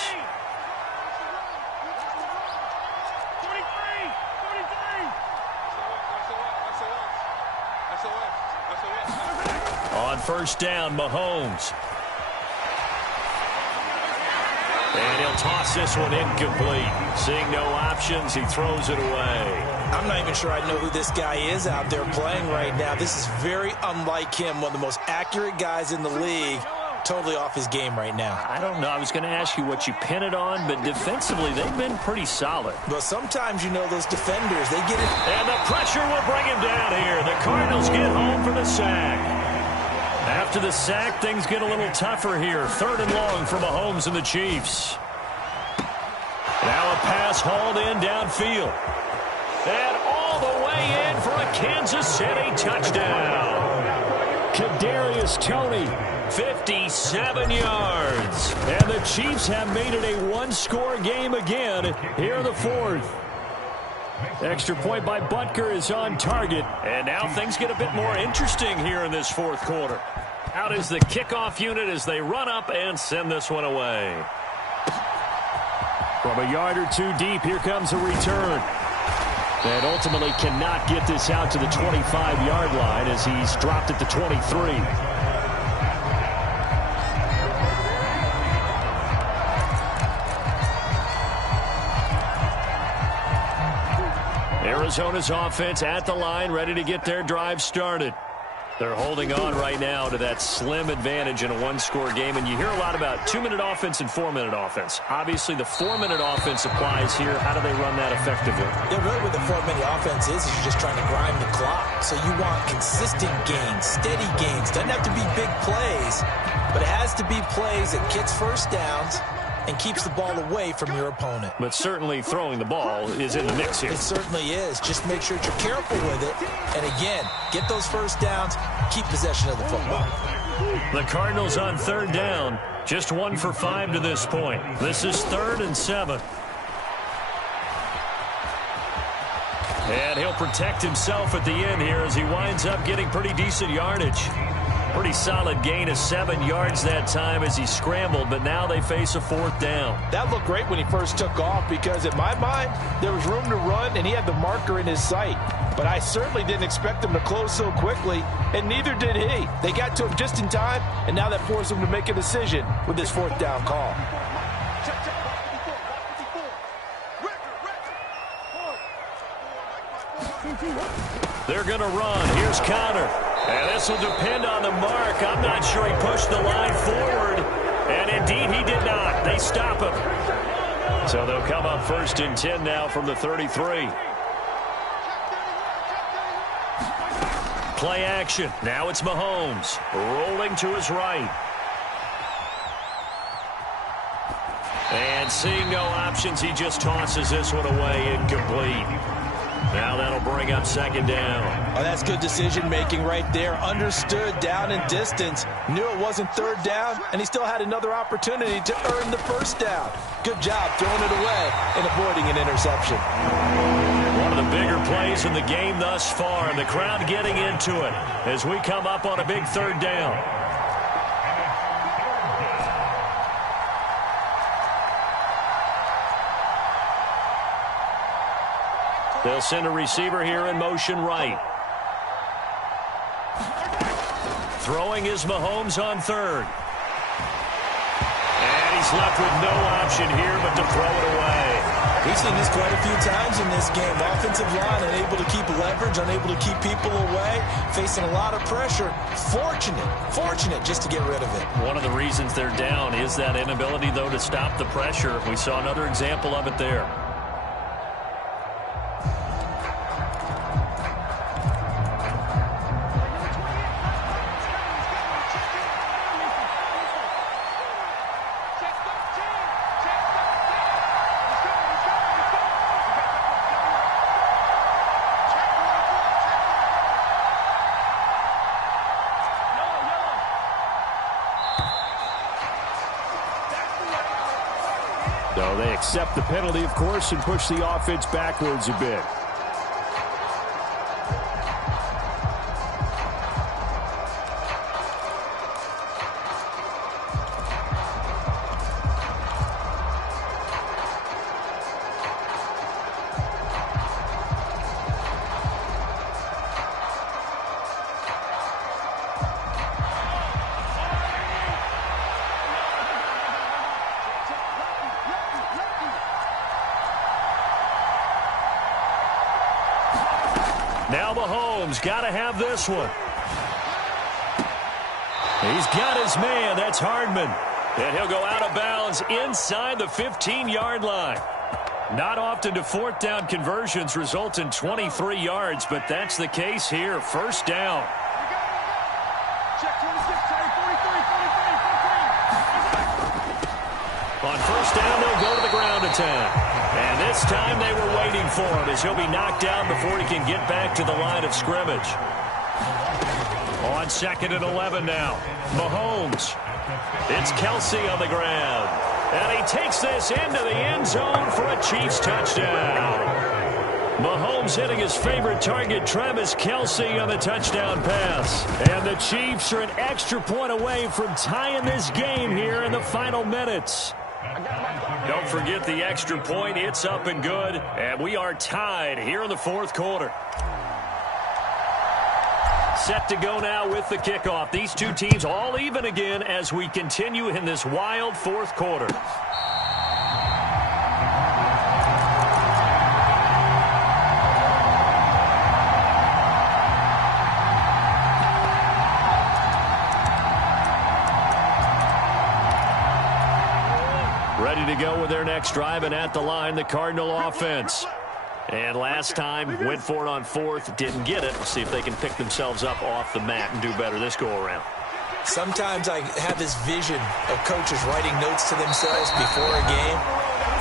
On first down, Mahomes. And he'll toss this one incomplete. Seeing no options, he throws it away. I'm not even sure I know who this guy is out there playing right now. This is very unlike him, one of the most accurate guys in the league. Totally off his game right now. I don't know. I was going to ask you what you pin it on, but defensively, they've been pretty solid. But sometimes, you know, those defenders, they get it. And the pressure will bring him down here. The Cardinals get home for the sack. After the sack, things get a little tougher here. 3rd and long for Mahomes and the Chiefs. Now a pass hauled in downfield. And all the way in for a Kansas City touchdown. Kadarius Toney, 57 yards. And the Chiefs have made it a one-score game again here in the 4th. Extra point by Butker is on target. And now things get a bit more interesting here in this 4th quarter. Out is the kickoff unit as they run up and send this one away. From a yard or 2 deep, here comes a return. And ultimately cannot get this out to the 25-yard line as he's dropped at the 23. Arizona's offense at the line, ready to get their drive started. They're holding on right now to that slim advantage in a one-score game, and you hear a lot about 2-minute offense and 4-minute offense. Obviously, the 4-minute offense applies here. How do they run that effectively? Yeah, really what the 4-minute offense is you're just trying to grind the clock. So you want consistent gains, steady gains. Doesn't have to be big plays, but it has to be plays that gets first downs and keeps the ball away from your opponent. But certainly throwing the ball is in the mix here. It certainly is. Just make sure that you're careful with it. And again, get those first downs, keep possession of the football. The Cardinals on 3rd down, just 1 for 5 to this point. This is 3rd and 7. And he'll protect himself at the end here as he winds up getting pretty decent yardage. Pretty solid gain of 7 yards that time as he scrambled, but now they face a 4th down. That looked great when he first took off because, in my mind, there was room to run, and he had the marker in his sight. But I certainly didn't expect him to close so quickly, and neither did he. They got to him just in time, and now that forced him to make a decision with this 4th down call. They're going to run. Here's Conner. And this will depend on the mark. I'm not sure he pushed the line forward. And indeed, he did not. They stop him. So they'll come up 1st and 10 now from the 33. Play action. Now it's Mahomes. Rolling to his right. And seeing no options, he just tosses this one away incomplete. Now that'll bring up second down. Oh, that's good decision-making right there. Understood down and distance. Knew it wasn't third down, and he still had another opportunity to earn the first down. Good job throwing it away and avoiding an interception. One of the bigger plays in the game thus far, and the crowd getting into it as we come up on a big third down. They'll send a receiver here in motion right. Throwing is Mahomes on third. And he's left with no option here but to throw it away. We've seen this quite a few times in this game. Offensive line unable to keep leverage, unable to keep people away, facing a lot of pressure. Fortunate just to get rid of it. One of the reasons they're down is that inability, though, to stop the pressure. We saw another example of it there. So they accept the penalty, of course, and push the offense backwards a bit. Now Mahomes got to have this one. He's got his man. That's Hardman. And he'll go out of bounds inside the 15-yard line. Not often do fourth down conversions result in 23 yards, but that's the case here. First down. On first down, they'll go to the ground attack. And this time they were waiting for him as he'll be knocked down before he can get back to the line of scrimmage. On second and 11 now, Mahomes. It's Kelsey on the ground. And he takes this into the end zone for a Chiefs touchdown. Mahomes hitting his favorite target, Travis Kelsey, on the touchdown pass. And the Chiefs are an extra point away from tying this game here in the final minutes. Don't forget the extra point. It's up and good. And we are tied here in the fourth quarter. Set to go now with the kickoff. These two teams all even again as we continue in this wild fourth quarter. Ready to go with their next drive, and at the line, the Cardinal offense. And last time, went for it on fourth, didn't get it. We'll see if they can pick themselves up off the mat and do better this go-around. Sometimes I have this vision of coaches writing notes to themselves before a game,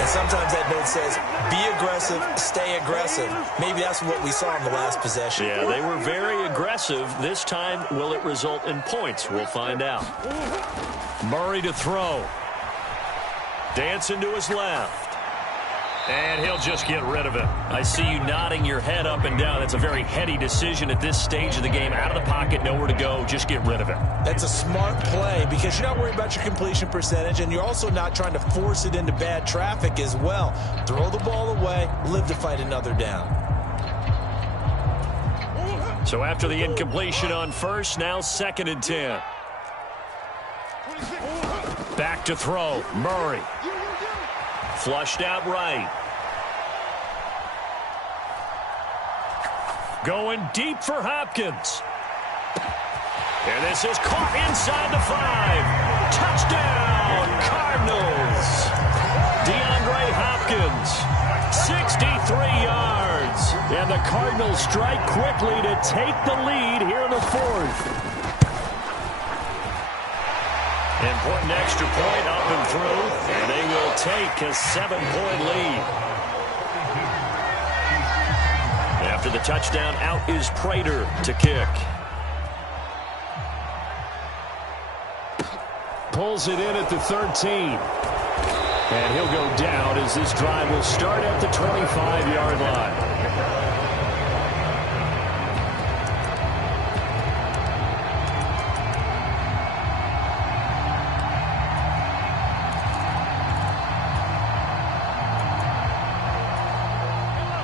and sometimes that note says, be aggressive, stay aggressive. Maybe that's what we saw in the last possession. Yeah, they were very aggressive. This time, will it result in points? We'll find out. Murray to throw. Dancing to his left. And he'll just get rid of it. I see you nodding your head up and down. That's a very heady decision at this stage of the game. Out of the pocket, nowhere to go. Just get rid of it. That's a smart play because you're not worried about your completion percentage, and you're also not trying to force it into bad traffic as well. Throw the ball away, live to fight another down. So after the incompletion on first, now second and 10. Back to throw. Murray. Flushed out right. Going deep for Hopkins. And this is caught inside the 5. Touchdown, Cardinals. DeAndre Hopkins, 63 yards. And the Cardinals strike quickly to take the lead here in the fourth. Important extra point up and through, and they will take a 7-point lead. After the touchdown, out is Prater to kick. Pulls it in at the 13. And he'll go down as this drive will start at the 25-yard line.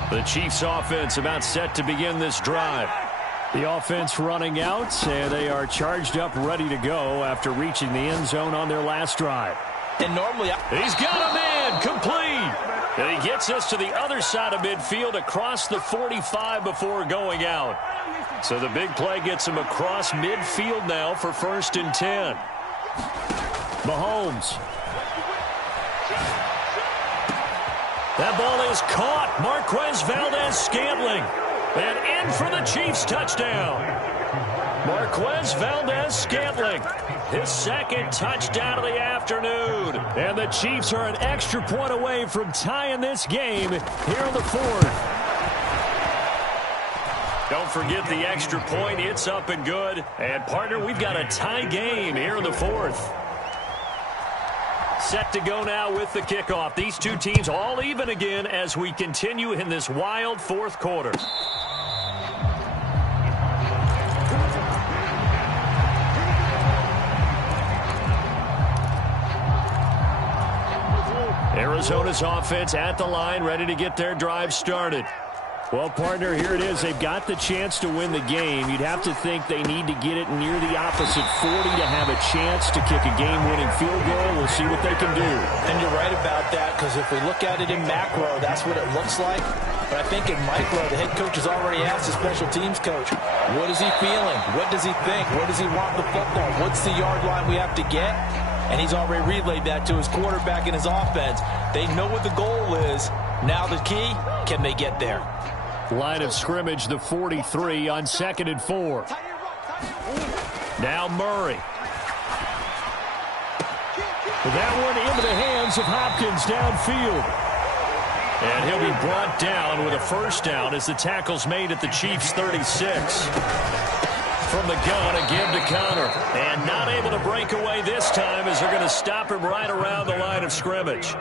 The Chiefs offense about set to begin this drive. The offense running out, and they are charged up, ready to go after reaching the end zone on their last drive. And normally, He's got him in, complete. And he gets us to the other side of midfield across the 45 before going out. So the big play gets him across midfield now for 1st and 10. Mahomes. That ball is caught. Marquez Valdez-Scantling. And in for the Chiefs touchdown. Marquez Valdez-Scantling. His 2nd touchdown of the afternoon. And the Chiefs are an extra point away from tying this game here in the 4th. Don't forget the extra point. It's up and good. And, partner, we've got a tie game here in the 4th. Set to go now with the kickoff. These two teams all even again as we continue in this wild 4th quarter. Arizona's offense at the line, ready to get their drive started. Well, partner, here it is. They've got the chance to win the game. You'd have to think they need to get it near the opposite 40 to have a chance to kick a game-winning field goal. We'll see what they can do. and you're right about that, because if we look at it in macro, that's what it looks like. But I think in micro, the head coach has already asked the special teams coach, what is he feeling? What does he think? Where does he want the football? What's the yard line we have to get? And he's already relayed that to his quarterback and his offense. They know what the goal is. Now the key, can they get there? Line of scrimmage, the 43 on 2nd and 4. Now Murray. That one into the hands of Hopkins downfield. And he'll be brought down with a 1st down as the tackle's made at the Chiefs' 36. From the gun, a give to Connor. And not able to break away this time as they're going to stop him right around the line of scrimmage.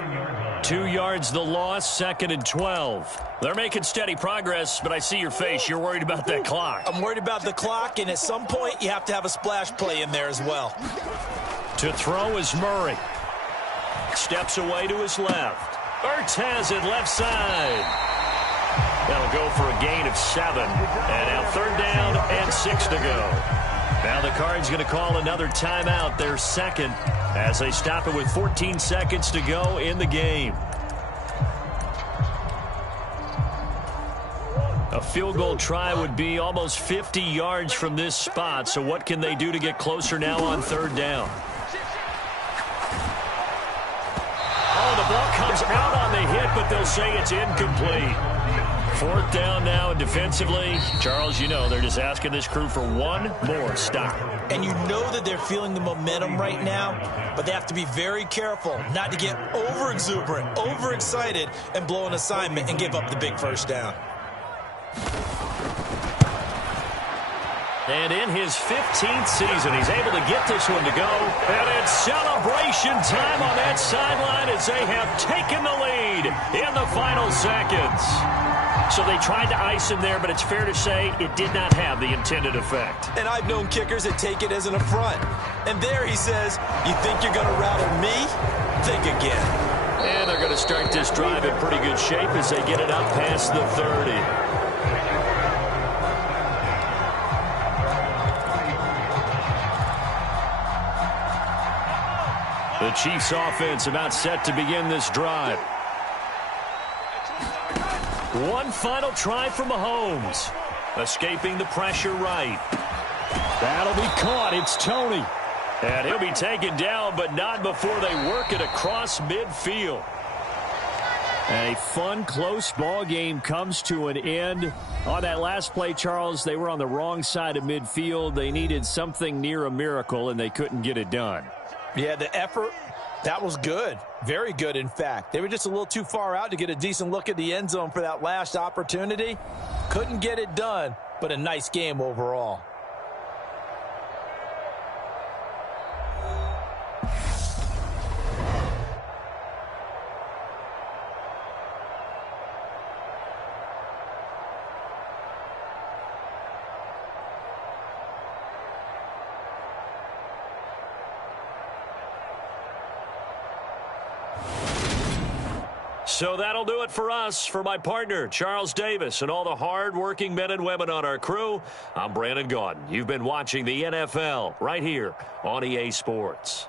2 yards the loss, 2nd and 12. They're making steady progress, but I see your face. You're worried about that clock. I'm worried about the clock, and at some point you have to have a splash play in there as well. To throw is Murray. Steps away to his left. Ertz has it left side. That'll go for a gain of 7. And now 3rd down and 6 to go. Now the Cards going to call another timeout, their 2nd, as they stop it with 14 seconds to go in the game. A field goal try would be almost 50 yards from this spot, so what can they do to get closer now on 3rd down? Oh, the ball comes out on the hit, but they'll say it's incomplete. 4th down now, and defensively, Charles, you know, they're just asking this crew for one more stop. And you know that they're feeling the momentum right now, but they have to be very careful not to get over-exuberant, over-excited, and blow an assignment and give up the big 1st down. And in his 15th season, he's able to get this one to go. And it's celebration time on that sideline as they have taken the lead in the final seconds. So they tried to ice him there, but it's fair to say it did not have the intended effect. And I've known kickers that take it as an affront. And there he says, you think you're going to rattle me? Think again. And they're going to start this drive in pretty good shape as they get it up past the 30. The Chiefs offense about set to begin this drive. One final try from Mahomes. Escaping the pressure right. That'll be caught. It's Tony. And he'll be taken down, but not before they work it across midfield. A fun, close ball game comes to an end. On that last play, Charles, they were on the wrong side of midfield. They needed something near a miracle, and they couldn't get it done. Yeah, the effort, that was good. Very good, in fact. They were just a little too far out to get a decent look at the end zone for that last opportunity. Couldn't get it done, but a nice game overall. So that'll do it for us. For my partner, Charles Davis, and all the hard-working men and women on our crew, I'm Brandon Gaudin. You've been watching the NFL right here on EA Sports.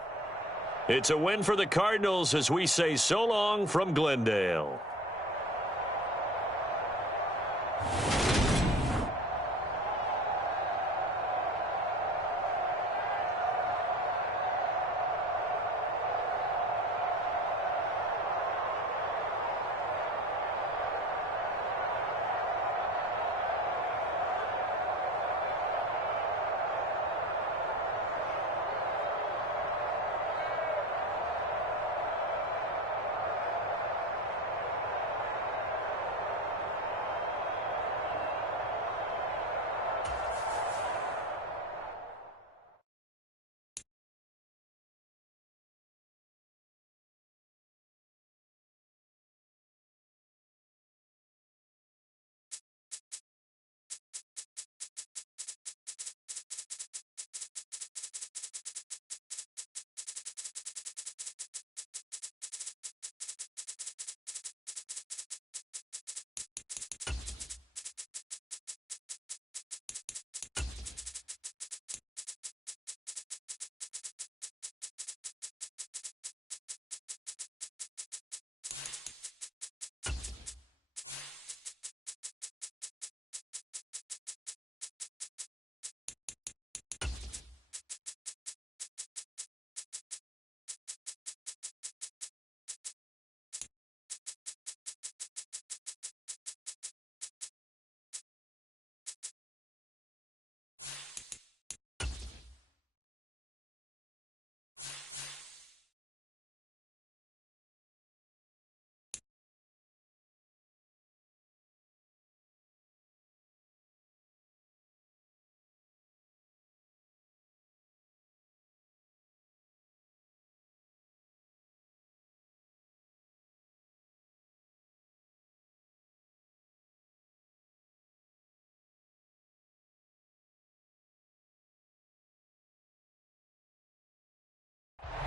It's a win for the Cardinals as we say so long from Glendale.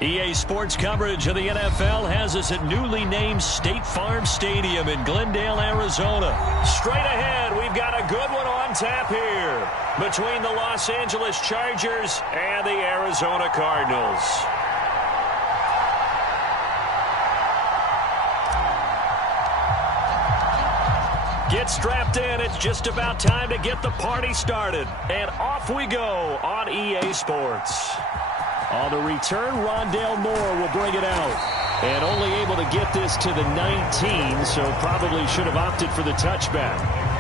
EA Sports coverage of the NFL has us at newly named State Farm Stadium in Glendale, Arizona. Straight ahead, we've got a good one on tap here between the Los Angeles Chargers and the Arizona Cardinals. Get strapped in. It's just about time to get the party started. And off we go on EA Sports. On the return, Rondale Moore will bring it out. And only able to get this to the 19, so probably should have opted for the touchback.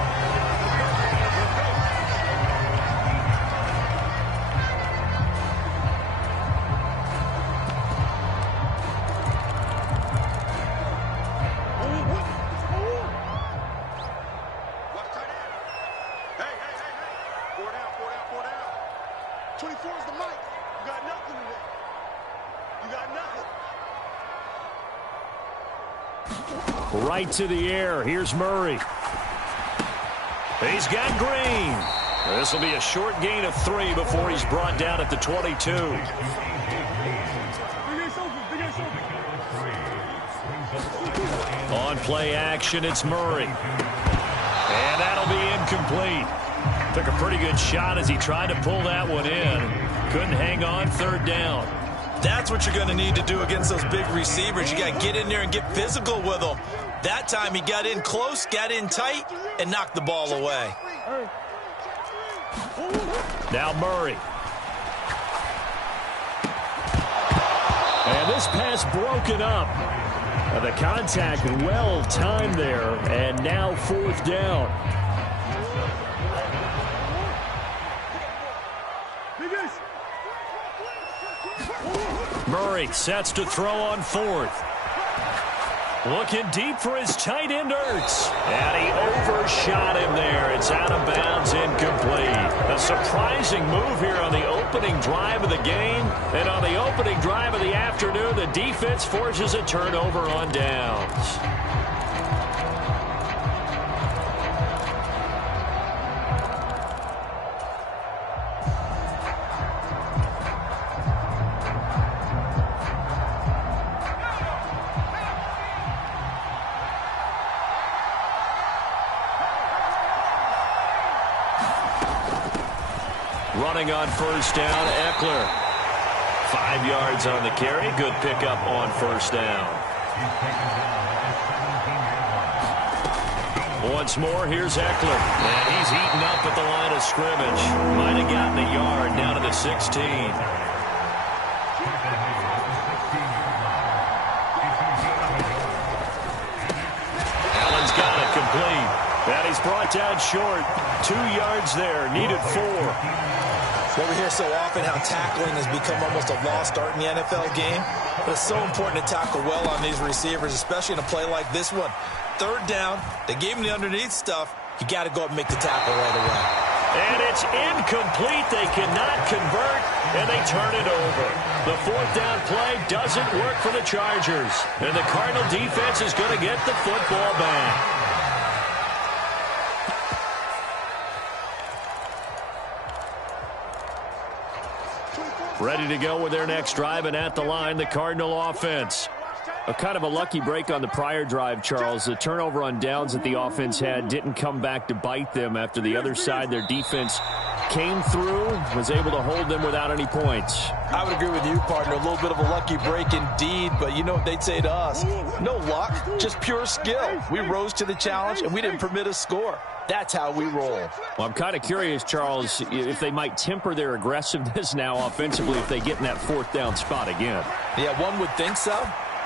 Right to the air. Here's Murray. He's got Green. This will be a short gain of 3 before he's brought down at the 22. On play action, it's Murray. And that'll be incomplete. Took a pretty good shot as he tried to pull that one in. Couldn't hang on, 3rd down. That's what you're going to need to do against those big receivers. You got to get in there and get physical with them. That time he got in close, got in tight, and knocked the ball away. Now Murray. And this pass broken up. The contact well timed there, and now 4th down. Murray sets to throw on fourth. Looking deep for his tight end, Ertz. And he overshot him there. It's out of bounds, incomplete. A surprising move here on the opening drive of the game. And on the opening drive of the afternoon, the defense forces a turnover on downs. Running on first down, Eckler. 5 yards on the carry. Good pickup on first down. Once more, here's Eckler. And he's eaten up at the line of scrimmage. Might have gotten a yard down to the 16. Allen's got it complete. And he's brought down short. 2 yards there. Needed 4. Well, we hear so often how tackling has become almost a lost art in the NFL game. But it's so important to tackle well on these receivers, especially in a play like this one. Third down, they gave him the underneath stuff. You got to go up and make the tackle right away. And it's incomplete. They cannot convert, and they turn it over. The fourth down play doesn't work for the Chargers. And the Cardinal defense is going to get the football back. Ready to go with their next drive, and at the line, the Cardinal offense. A kind of a lucky break on the prior drive, Charles. The turnover on downs that the offense had didn't come back to bite them after the other side. Their defense came through, was able to hold them without any points. I would agree with you, partner. A little bit of a lucky break indeed, but you know what they'd say to us? No luck, just pure skill. We rose to the challenge, and we didn't permit a score. That's how we roll. Well, I'm kind of curious, Charles, if they might temper their aggressiveness now offensively if they get in that fourth down spot again. Yeah, one would think so,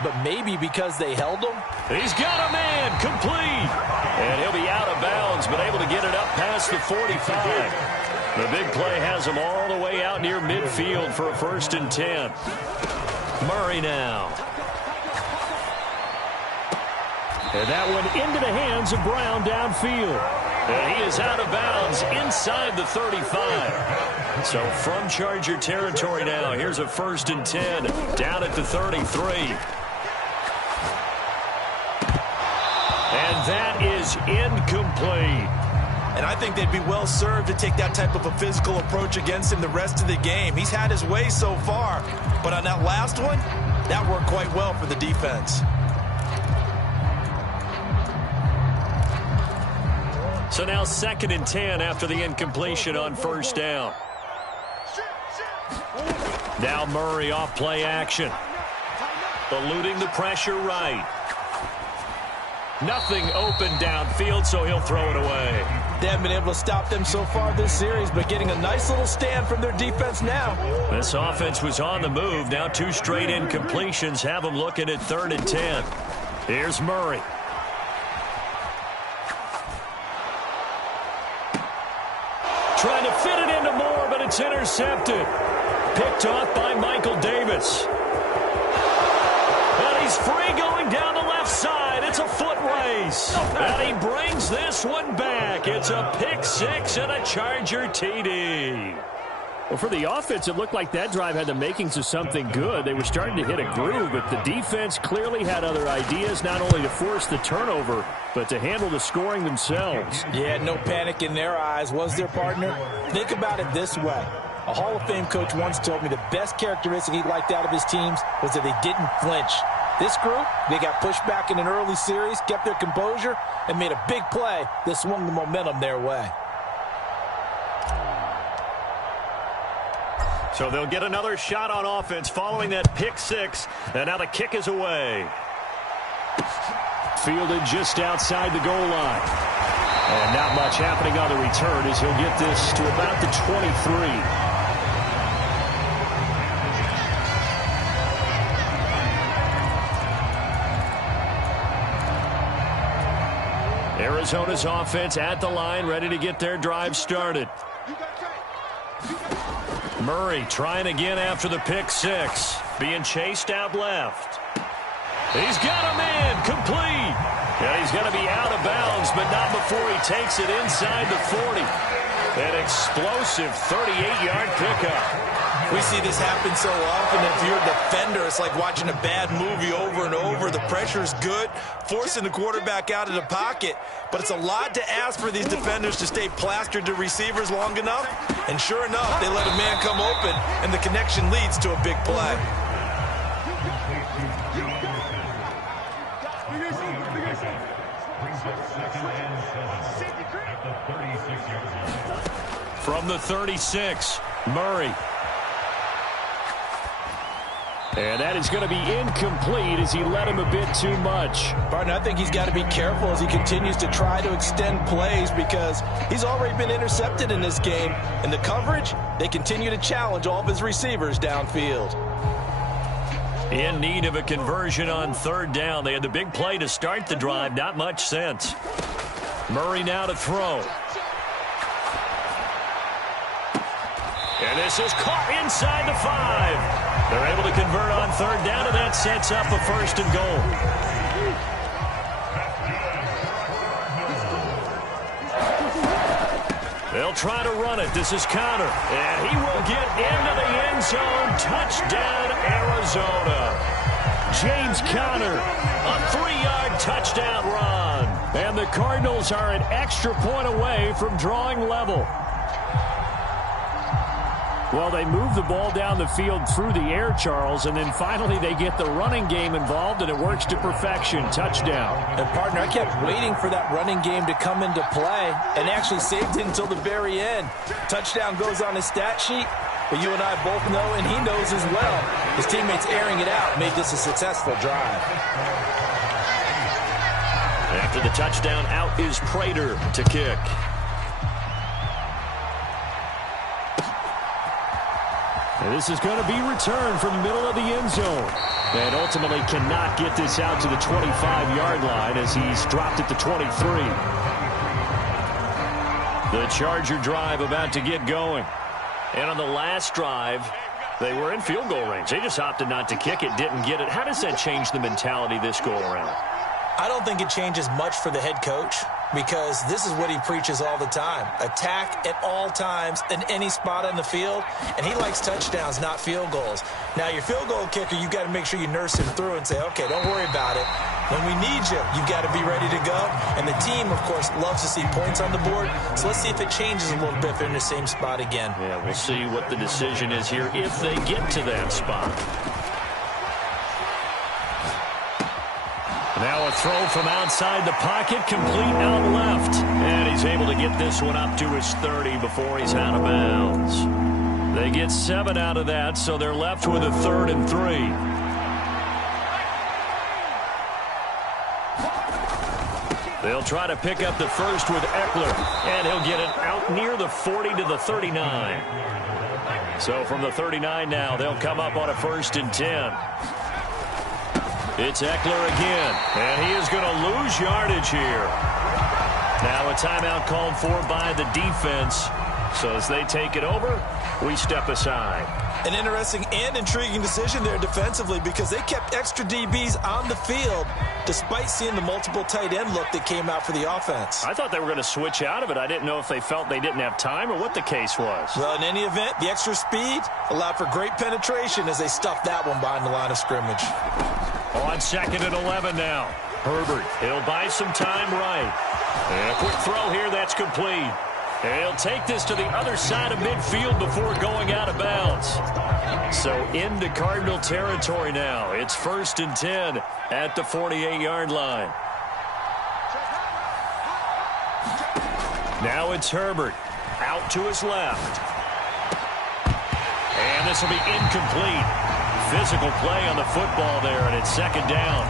but maybe because they held them. He's got a man, complete. And he'll be out of bounds, but able to get it up past the 45. The big play has him all the way out near midfield for a 1st and 10. Murray now. And that one into the hands of Brown downfield. And he is out of bounds inside the 35. So from Charger territory now, here's a 1st and 10 down at the 33. And that is incomplete. And I think they'd be well served to take that type of a physical approach against him the rest of the game. He's had his way so far, but on that last one, that worked quite well for the defense. So now 2nd and 10 after the incompletion on first down. Now Murray off play action. Eluding the pressure right. Nothing open downfield, so he'll throw it away. They haven't been able to stop them so far this series, but getting a nice little stand from their defense now. This offense was on the move. Now 2 straight incompletions have them looking at 3rd and 10. Here's Murray. Trying to fit it into Moore, but it's intercepted. Picked off by Michael Davis. And he's free going down the left side. It's a foot race. And he brings this one back. It's a pick 6 and a Charger TD. Well, for the offense, it looked like that drive had the makings of something good. They were starting to hit a groove, but the defense clearly had other ideas, not only to force the turnover, but to handle the scoring themselves. Yeah, no panic in their eyes, was their partner? Think about it this way. A Hall of Fame coach once told me the best characteristic he liked out of his teams was that they didn't flinch. This group, they got pushed back in an early series, kept their composure, and made a big play that swung the momentum their way. So they'll get another shot on offense following that pick 6. And now the kick is away. Fielded just outside the goal line. And not much happening on the return as he'll get this to about the 23. Arizona's offense at the line, ready to get their drive started. Murray trying again after the pick six. Being chased out left. He's got a man complete. And he's going to be out of bounds, but not before he takes it inside the 40. An explosive 38-yard pickup. We see this happen so often. If you're a defender, it's like watching a bad movie over and over. The pressure's good, forcing the quarterback out of the pocket. But it's a lot to ask for these defenders to stay plastered to receivers long enough. And sure enough, they let a man come open, and the connection leads to a big play. From the 36, Murray. And that is going to be incomplete as he led him a bit too much. Barton, I think he's got to be careful as he continues to try to extend plays because he's already been intercepted in this game. And the coverage, they continue to challenge all of his receivers downfield. In need of a conversion on third down. They had the big play to start the drive. Not much sense. Murray now to throw. And this is caught inside the 5. They're able to convert on third down, and that sets up a first and goal. They'll try to run it. This is Conner. And he will get into the end zone. Touchdown, Arizona. James Conner, a 3-yard touchdown run. And the Cardinals are an extra point away from drawing level. Well, they move the ball down the field through the air, Charles, and then finally they get the running game involved, and it works to perfection. Touchdown. And, partner, I kept waiting for that running game to come into play and actually saved it until the very end. Touchdown goes on his stat sheet, but you and I both know, and he knows as well, his teammates airing it out made this a successful drive. After the touchdown, out is Prater to kick. And this is going to be returned from the middle of the end zone. And ultimately cannot get this out to the 25-yard line as he's dropped it to 23. The Charger drive about to get going. And on the last drive, they were in field goal range. They just opted not to kick it, didn't get it. How does that change the mentality this go around? I don't think it changes much for the head coach because this is what he preaches all the time. Attack at all times in any spot on the field, and he likes touchdowns, not field goals. Now, your field goal kicker, you've got to make sure you nurse him through and say, okay, don't worry about it. When we need you, you've got to be ready to go. And the team, of course, loves to see points on the board. So let's see if it changes a little bit if they're in the same spot again. Yeah, we'll see what the decision is here if they get to that spot. Now a throw from outside the pocket, complete out left. And he's able to get this one up to his 30 before he's out of bounds. They get 7 out of that, so they're left with a 3rd and 3. They'll try to pick up the first with Eckler, and he'll get it out near the 40 to the 39. So from the 39 now, they'll come up on a 1st and 10. It's Eckler again, and he is going to lose yardage here. Now a timeout called for by the defense. So as they take it over, we step aside. An interesting and intriguing decision there defensively because they kept extra DBs on the field despite seeing the multiple tight end look that came out for the offense. I thought they were going to switch out of it. I didn't know if they felt they didn't have time or what the case was. Well, in any event, the extra speed allowed for great penetration as they stuffed that one behind the line of scrimmage. On 2nd and 11 now. Herbert, he'll buy some time right. And a quick throw here, that's complete. And he'll take this to the other side of midfield before going out of bounds. So into Cardinal territory now. It's 1st and 10 at the 48-yard line. Now it's Herbert out to his left. And this will be incomplete. Physical play on the football there, and it's 2nd down.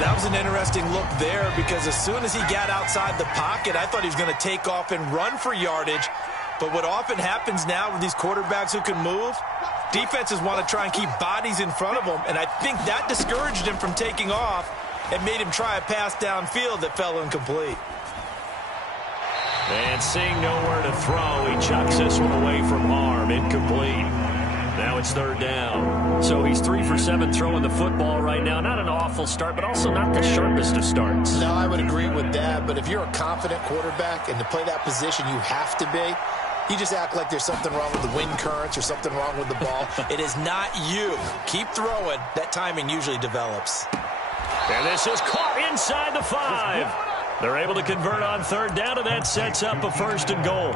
That was an interesting look there because as soon as he got outside the pocket, I thought he was going to take off and run for yardage. But what often happens now with these quarterbacks who can move, defenses want to try and keep bodies in front of them, and I think that discouraged him from taking off and made him try a pass downfield that fell incomplete. And seeing nowhere to throw, he chucks this one away from harm. Incomplete. Now it's third down. So he's 3 for 7 throwing the football right now. Not an awful start, but also not the sharpest of starts. No, I would agree with that. But if you're a confident quarterback and to play that position, you have to be. You just act like there's something wrong with the wind currents or something wrong with the ball. It is not you. Keep throwing. That timing usually develops. And this is caught inside the 5. They're able to convert on third down, and that sets up a 1st and goal.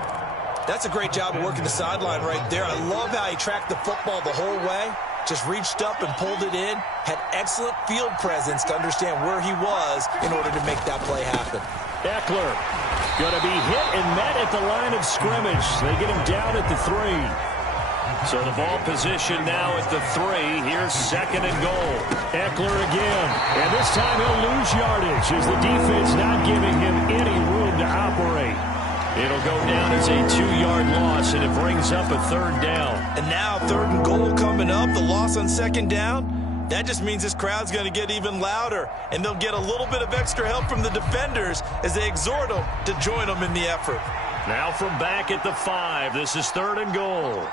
That's a great job of working the sideline right there. I love how he tracked the football the whole way. Just reached up and pulled it in. Had excellent field presence to understand where he was in order to make that play happen. Eckler going to be hit and met at the line of scrimmage. They get him down at the 3. So the ball position now at the 3. Here's 2nd and goal. Eckler again. And this time he'll lose yardage as the defense not giving him any room to operate. It'll go down as a 2-yard loss, and it brings up a 3rd down. And now 3rd and goal coming up. The loss on 2nd down. That just means this crowd's going to get even louder, and they'll get a little bit of extra help from the defenders as they exhort them to join them in the effort. Now from back at the 5, this is 3rd and goal.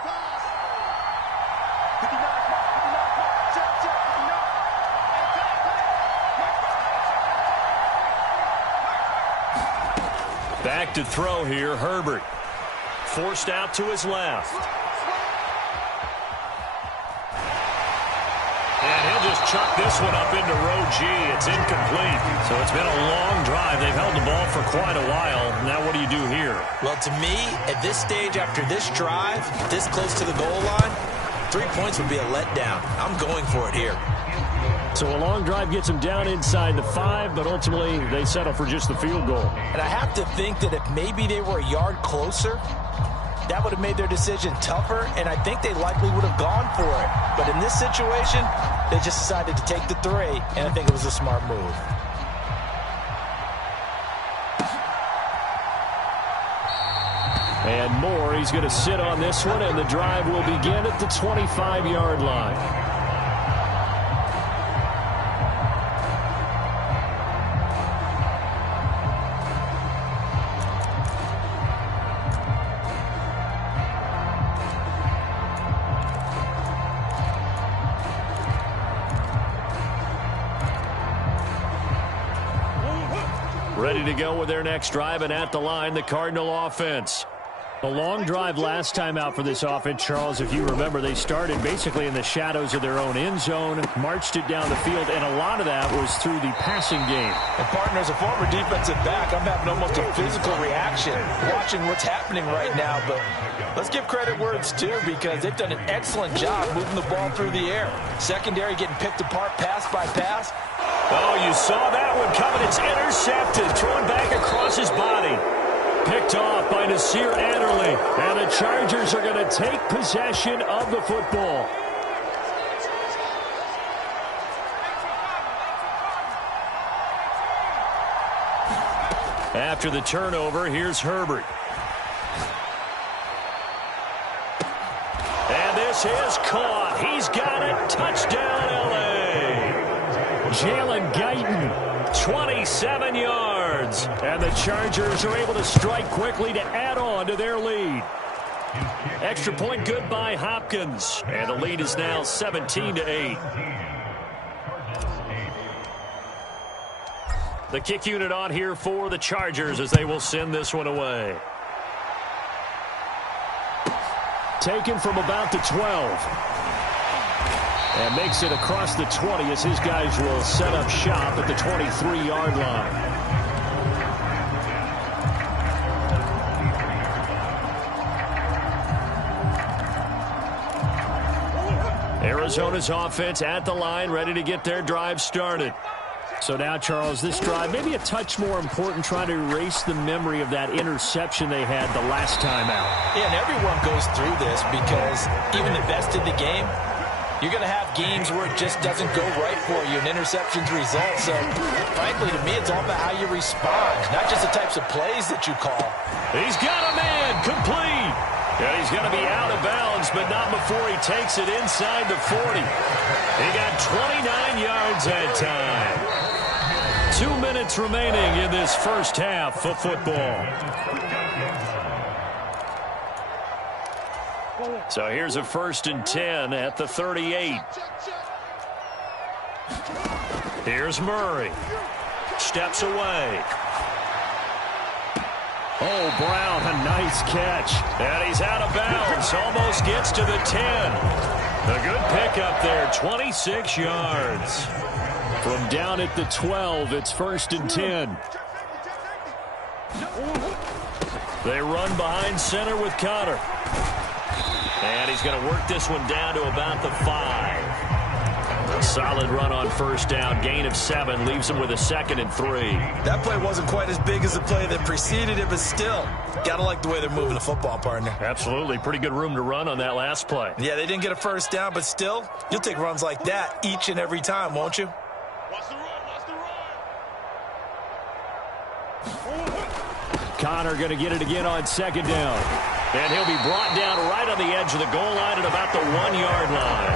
Back to throw here, Herbert. Forced out to his left. And he'll just chuck this one up into row G. It's incomplete. So it's been a long drive. They've held the ball for quite a while. Now what do you do here? Well, to me, at this stage after this drive, this close to the goal line, 3 points would be a letdown. I'm going for it here. So a long drive gets them down inside the 5, but ultimately they settle for just the field goal. And I have to think that if maybe they were a yard closer, that would have made their decision tougher, and I think they likely would have gone for it. But in this situation, they just decided to take the 3, and I think it was a smart move. And Moore, he's going to sit on this one, and the drive will begin at the 25-yard line. Ready to go with their next drive, and at the line, the Cardinal offense. A long drive last time out for this offense, Charles. If you remember, they started basically in the shadows of their own end zone, marched it down the field, and a lot of that was through the passing game. And partner, as a former defensive back, I'm having almost a physical reaction watching what's happening right now. But let's give credit where it's due, because they've done an excellent job moving the ball through the air. Secondary getting picked apart pass by pass. Oh, you saw that one coming. It's intercepted, thrown back across his body. Picked off by Nasir Adderley. And the Chargers are going to take possession of the football. After the turnover, here's Herbert. And this is caught. He's got it. Touchdown, L.A. Jalen Guyton, 27 yards. And the Chargers are able to strike quickly to add on to their lead. Extra point good by Hopkins. And the lead is now 17-8. The kick unit on here for the Chargers as they will send this one away. Taken from about the 12. And makes it across the 20 as his guys will set up shop at the 23-yard line. Arizona's offense at the line, ready to get their drive started. So now, Charles, this drive maybe a touch more important, trying to erase the memory of that interception they had the last time out. Yeah, and everyone goes through this, because even the best in the game, you're going to have games where it just doesn't go right for you, and interceptions result. So, frankly, to me, it's all about how you respond, not just the types of plays that you call. He's got a man, complete. Yeah, he's going to be out of bounds, but not before he takes it inside the 40. He got 29 yards that time. 2 minutes remaining in this first half of football. So here's a 1st and 10 at the 38. Here's Murray. Steps away. Oh, Brown, a nice catch. And he's out of bounds. Almost gets to the 10. A good pickup there, 26 yards. From down at the 12, it's 1st and 10. They run behind center with Connor. And he's going to work this one down to about the 5. A solid run on 1st down. Gain of 7 leaves him with a 2nd and 3. That play wasn't quite as big as the play that preceded it, but still, got to like the way they're moving the football, partner. Absolutely. Pretty good room to run on that last play. Yeah, they didn't get a 1st down, but still, you'll take runs like that each and every time, won't you? Watch the run, watch the run. Connor going to get it again on 2nd down. And he'll be brought down right on the edge of the goal line at about the 1-yard line.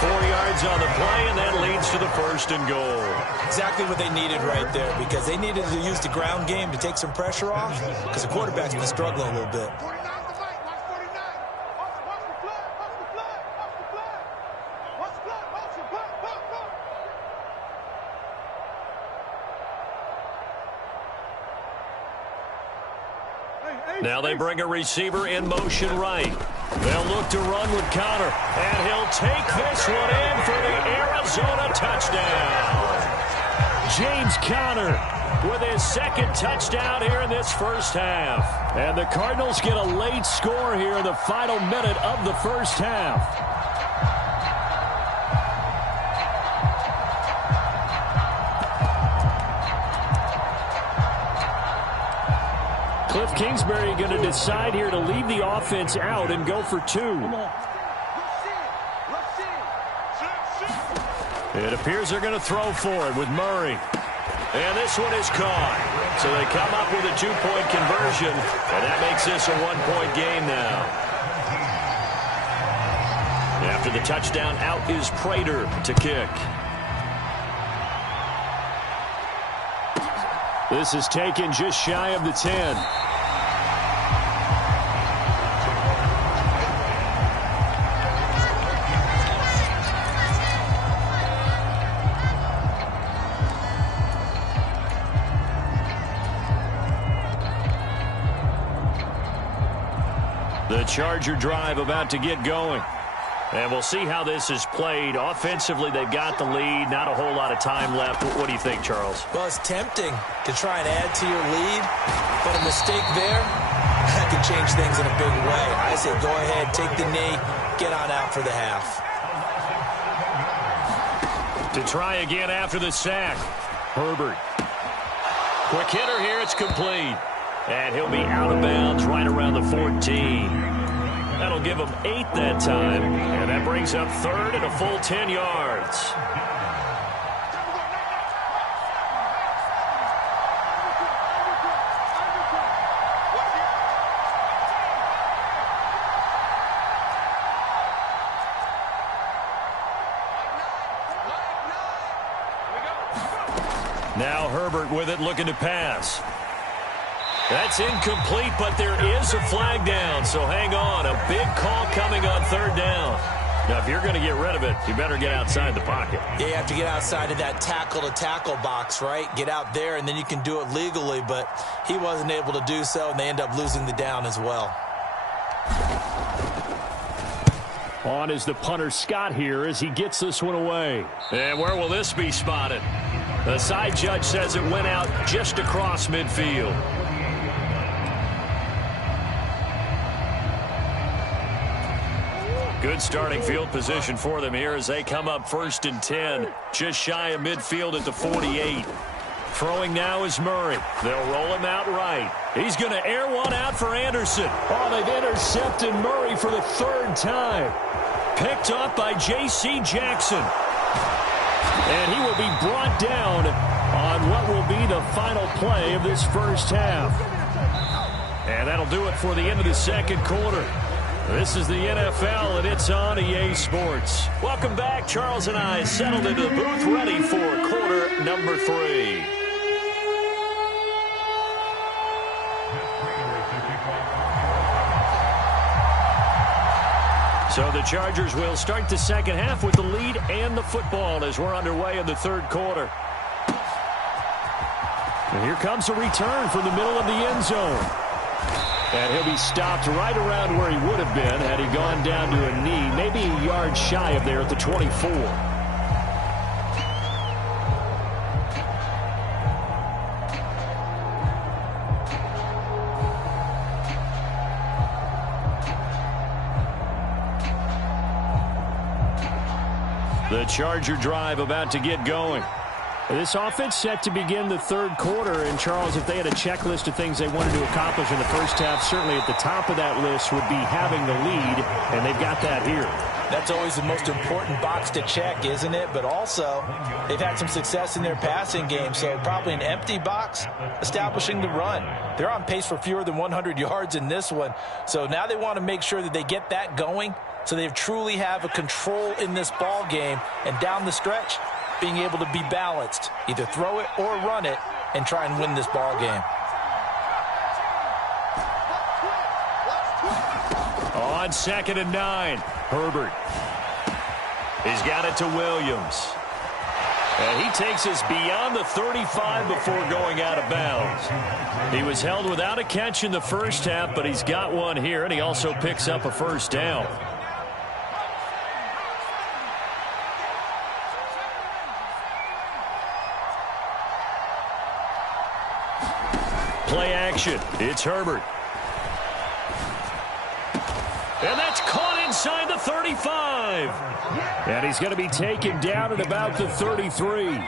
4 yards on the play, and that leads to the 1st and goal. Exactly what they needed right there, because they needed to use the ground game to take some pressure off, because the quarterback's been struggling a little bit. 49's the fight, watch 49. Watch the flood, watch the flood, watch the flood. Watch the flood, watch the flood, flood, flood. Now they bring a receiver in motion right. They'll look to run with Connor, and he'll take this one in for the Arizona touchdown. James Conner with his 2nd touchdown here in this first half. And the Cardinals get a late score here in the final minute of the first half. Cliff Kingsbury going to decide here to leave the offense out and go for 2. It appears they're going to throw for it with Murray. And this one is caught. So they come up with a 2-point conversion, and that makes this a 1-point game now. After the touchdown, out is Prater to kick. This is taken just shy of the 10. The Charger drive about to get going. And we'll see how this is played. Offensively, they've got the lead. Not a whole lot of time left. What do you think, Charles? Well, it's tempting to try and add to your lead, but a mistake there, that can change things in a big way. I say go ahead, take the knee, get on out for the half. To try again after the sack. Herbert. Quick hitter here. It's complete. And he'll be out of bounds right around the 14. That'll give him 8 that time. And that brings up 3rd and a full 10 yards. Now Herbert with it, looking to pass. That's incomplete, but there is a flag down, so hang on. A big call coming on 3rd down. Now, if you're going to get rid of it, you better get outside the pocket. Yeah, you have to get outside of that tackle-to-tackle box, right? Get out there, and then you can do it legally, but he wasn't able to do so, and they end up losing the down as well. On is the punter Scott here as he gets this one away. And where will this be spotted? The side judge says it went out just across midfield. Good starting field position for them here as they come up 1st and 10. Just shy of midfield at the 48. Throwing now is Murray. They'll roll him out right. He's going to air one out for Anderson. Oh, they've intercepted Murray for the 3rd time. Picked up by J.C. Jackson. And he will be brought down on what will be the final play of this first half. And that'll do it for the end of the 2nd quarter. This is the NFL, and it's on EA Sports. Welcome back. Charles and I settled into the booth, ready for quarter number 3. So the Chargers will start the second half with the lead and the football as we're underway in the third quarter. And here comes a return from the middle of the end zone. And he'll be stopped right around where he would have been had he gone down to a knee, maybe a yard shy of there at the 24. The Charger drive about to get going. This offense set to begin the third quarter. And, Charles, if they had a checklist of things they wanted to accomplish in the first half, certainly at the top of that list would be having the lead, and they've got that here. That's always the most important box to check, isn't it? But also, they've had some success in their passing game, so probably an empty box establishing the run. They're on pace for fewer than 100 yards in this one, so now they want to make sure that they get that going so they truly have a control in this ball game, and down the stretch, being able to be balanced, either throw it or run it, and try and win this ball game. On 2nd and 9, Herbert. He's got it to Williams. And he takes us beyond the 35 before going out of bounds. He was held without a catch in the first half, but he's got one here, and he also picks up a first down. Play action. It's Herbert. And that's caught inside the 35. And he's going to be taken down at about the 33.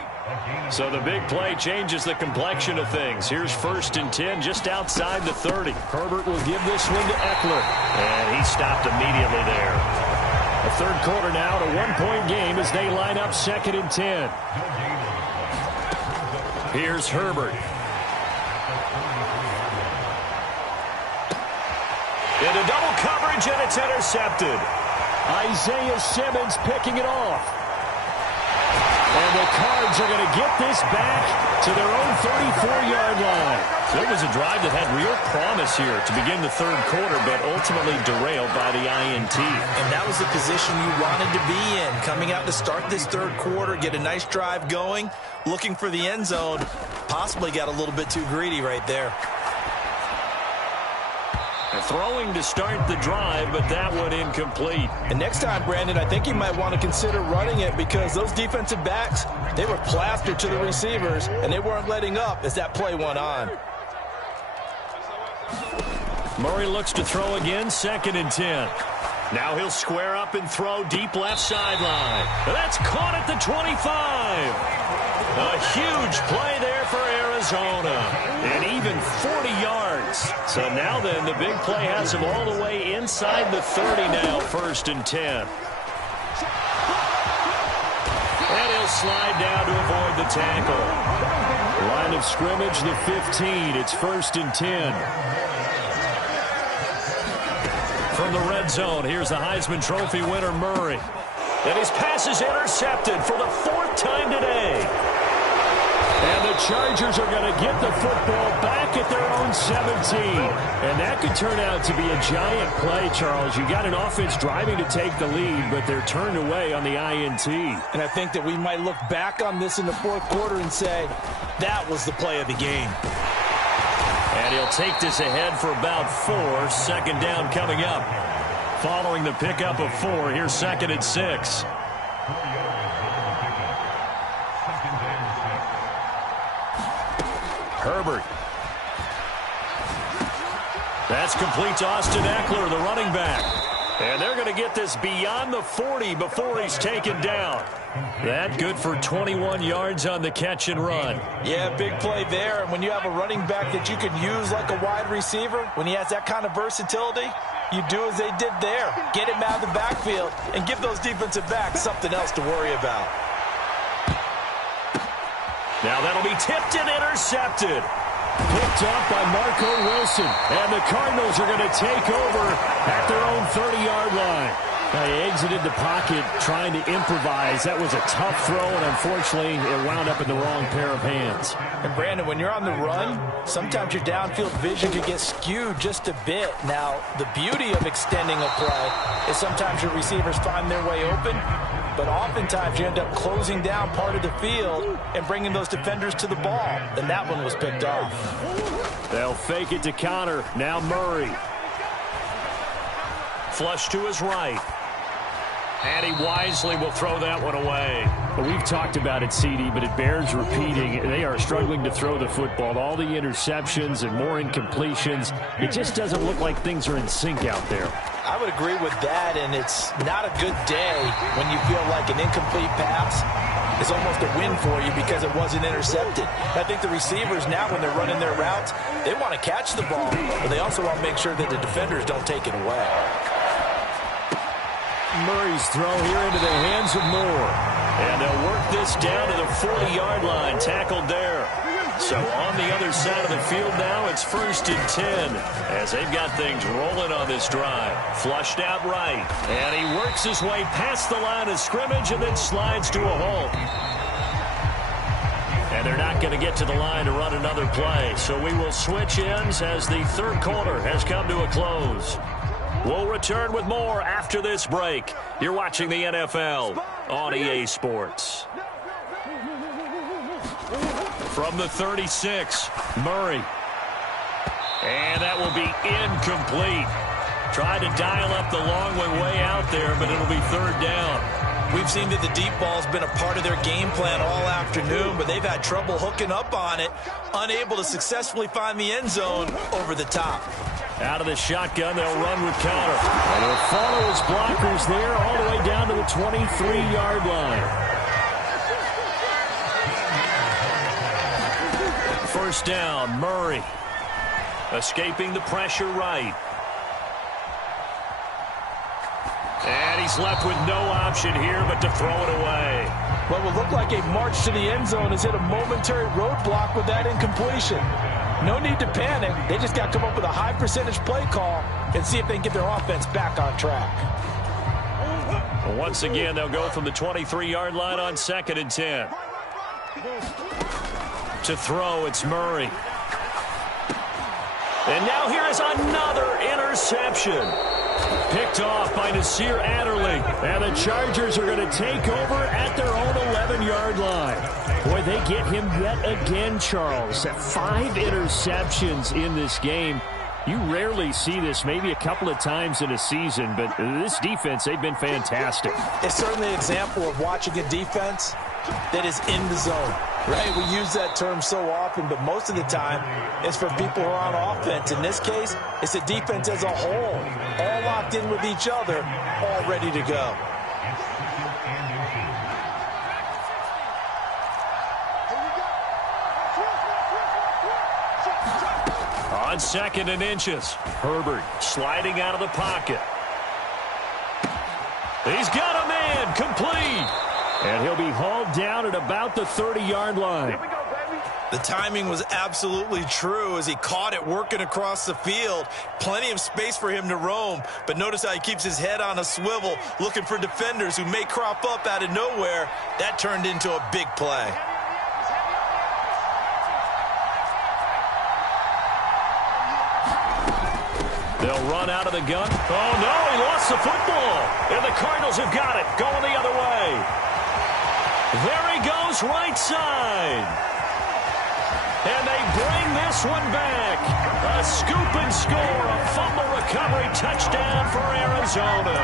So the big play changes the complexion of things. Here's 1st and 10 just outside the 30. Herbert will give this one to Eckler. And he stopped immediately there. The third quarter now, a one-point game as they line up 2nd and 10. Here's Herbert. Into double coverage, and it's intercepted. Isaiah Simmons picking it off. And the Cards are going to get this back to their own 34-yard line. So it was a drive that had real promise here to begin the third quarter, but ultimately derailed by the INT. And that was the position you wanted to be in, coming out to start this third quarter, get a nice drive going, looking for the end zone. Possibly got a little bit too greedy right there. Throwing to start the drive, but that one incomplete. And next time, Brandon, I think you might want to consider running it because those defensive backs, they were plastered to the receivers, and they weren't letting up as that play went on. Murray looks to throw again, 2nd and 10. Now he'll square up and throw deep left sideline. That's caught at the 25. A huge play there for Arizona. And even 40 yards. So now then, the big play has him all the way inside the 30 now, 1st and 10. And he'll slide down to avoid the tackle. Line of scrimmage, the 15. It's 1st and 10. From the red zone, here's the Heisman Trophy winner, Murray. And his pass is intercepted for the 4th time today. And the Chargers are going to get the football back at their own 17. And that could turn out to be a giant play, Charles. You got an offense driving to take the lead, but they're turned away on the INT. And I think that we might look back on this in the fourth quarter and say, that was the play of the game. And he'll take this ahead for about 4. 2nd down coming up. Following the pickup of 4, here's 2nd and 6. Herbert. That's complete to Austin Eckler, the running back. And they're going to get this beyond the 40 before he's taken down. That good for 21 yards on the catch and run. Yeah, big play there. And when you have a running back that you can use like a wide receiver, when he has that kind of versatility, you do as they did there. Get him out of the backfield and give those defensive backs something else to worry about. Now that'll be tipped and intercepted. Picked up by Marco Wilson. And the Cardinals are going to take over at their own 30-yard line. They exited the pocket trying to improvise. That was a tough throw, and unfortunately, it wound up in the wrong pair of hands. And Brandon, when you're on the run, sometimes your downfield vision can get skewed just a bit. Now, the beauty of extending a play is sometimes your receivers find their way open, but oftentimes you end up closing down part of the field and bringing those defenders to the ball. And that one was picked off. They'll fake it to counter. Now Murray. Flush to his right. And he wisely will throw that one away. Well, we've talked about it, CD, but it bears repeating. They are struggling to throw the football. All the interceptions and more incompletions. It just doesn't look like things are in sync out there. I would agree with that, and it's not a good day when you feel like an incomplete pass is almost a win for you because it wasn't intercepted. I think the receivers now, when they're running their routes, they want to catch the ball, but they also want to make sure that the defenders don't take it away. Murray's throw here into the hands of Moore. And they'll work this down to the 40-yard line, tackled there. So on the other side of the field now, it's 1st and 10 as they've got things rolling on this drive. Flushed out right. And he works his way past the line of scrimmage and then slides to a halt. And they're not going to get to the line to run another play. So we will switch ends as the third quarter has come to a close. We'll return with more after this break. You're watching the NFL on EA Sports. From the 36, Murray. And that will be incomplete. Tried to dial up the long way out there, but it'll be third down. We've seen that the deep ball's been a part of their game plan all afternoon, but they've had trouble hooking up on it, unable to successfully find the end zone over the top. Out of the shotgun, they'll run with counter. And he'll follow his blockers there all the way down to the 23-yard line. First down, Murray. Escaping the pressure right. And he's left with no option here but to throw it away. What will look like a march to the end zone has hit a momentary roadblock with that incompletion. No need to panic. They just got to come up with a high percentage play call and see if they can get their offense back on track. Once again, they'll go from the 23-yard line on 2nd and 10. To throw, it's Murray. And now here is another interception. Picked off by Nasir Adderley. And the Chargers are going to take over at their own 11-yard line. Boy, they get him yet again, Charles. 5 interceptions in this game. You rarely see this, maybe a couple of times in a season, but this defense, they've been fantastic. It's certainly an example of watching a defense that is in the zone, right? We use that term so often, but most of the time it's for people who are on offense. In this case, it's a defense as a whole, all locked in with each other, all ready to go. On 2nd and inches, Herbert sliding out of the pocket. He's got a man, complete. And he'll be hauled down at about the 30-yard line. The timing was absolutely true as he caught it working across the field. Plenty of space for him to roam, but notice how he keeps his head on a swivel, looking for defenders who may crop up out of nowhere. That turned into a big play. They'll run out of the gun. Oh, no, he lost the football. And the Cardinals have got it, going the other way. There he goes, right side. And they bring this one back. A scoop and score, a fumble recovery touchdown for Arizona.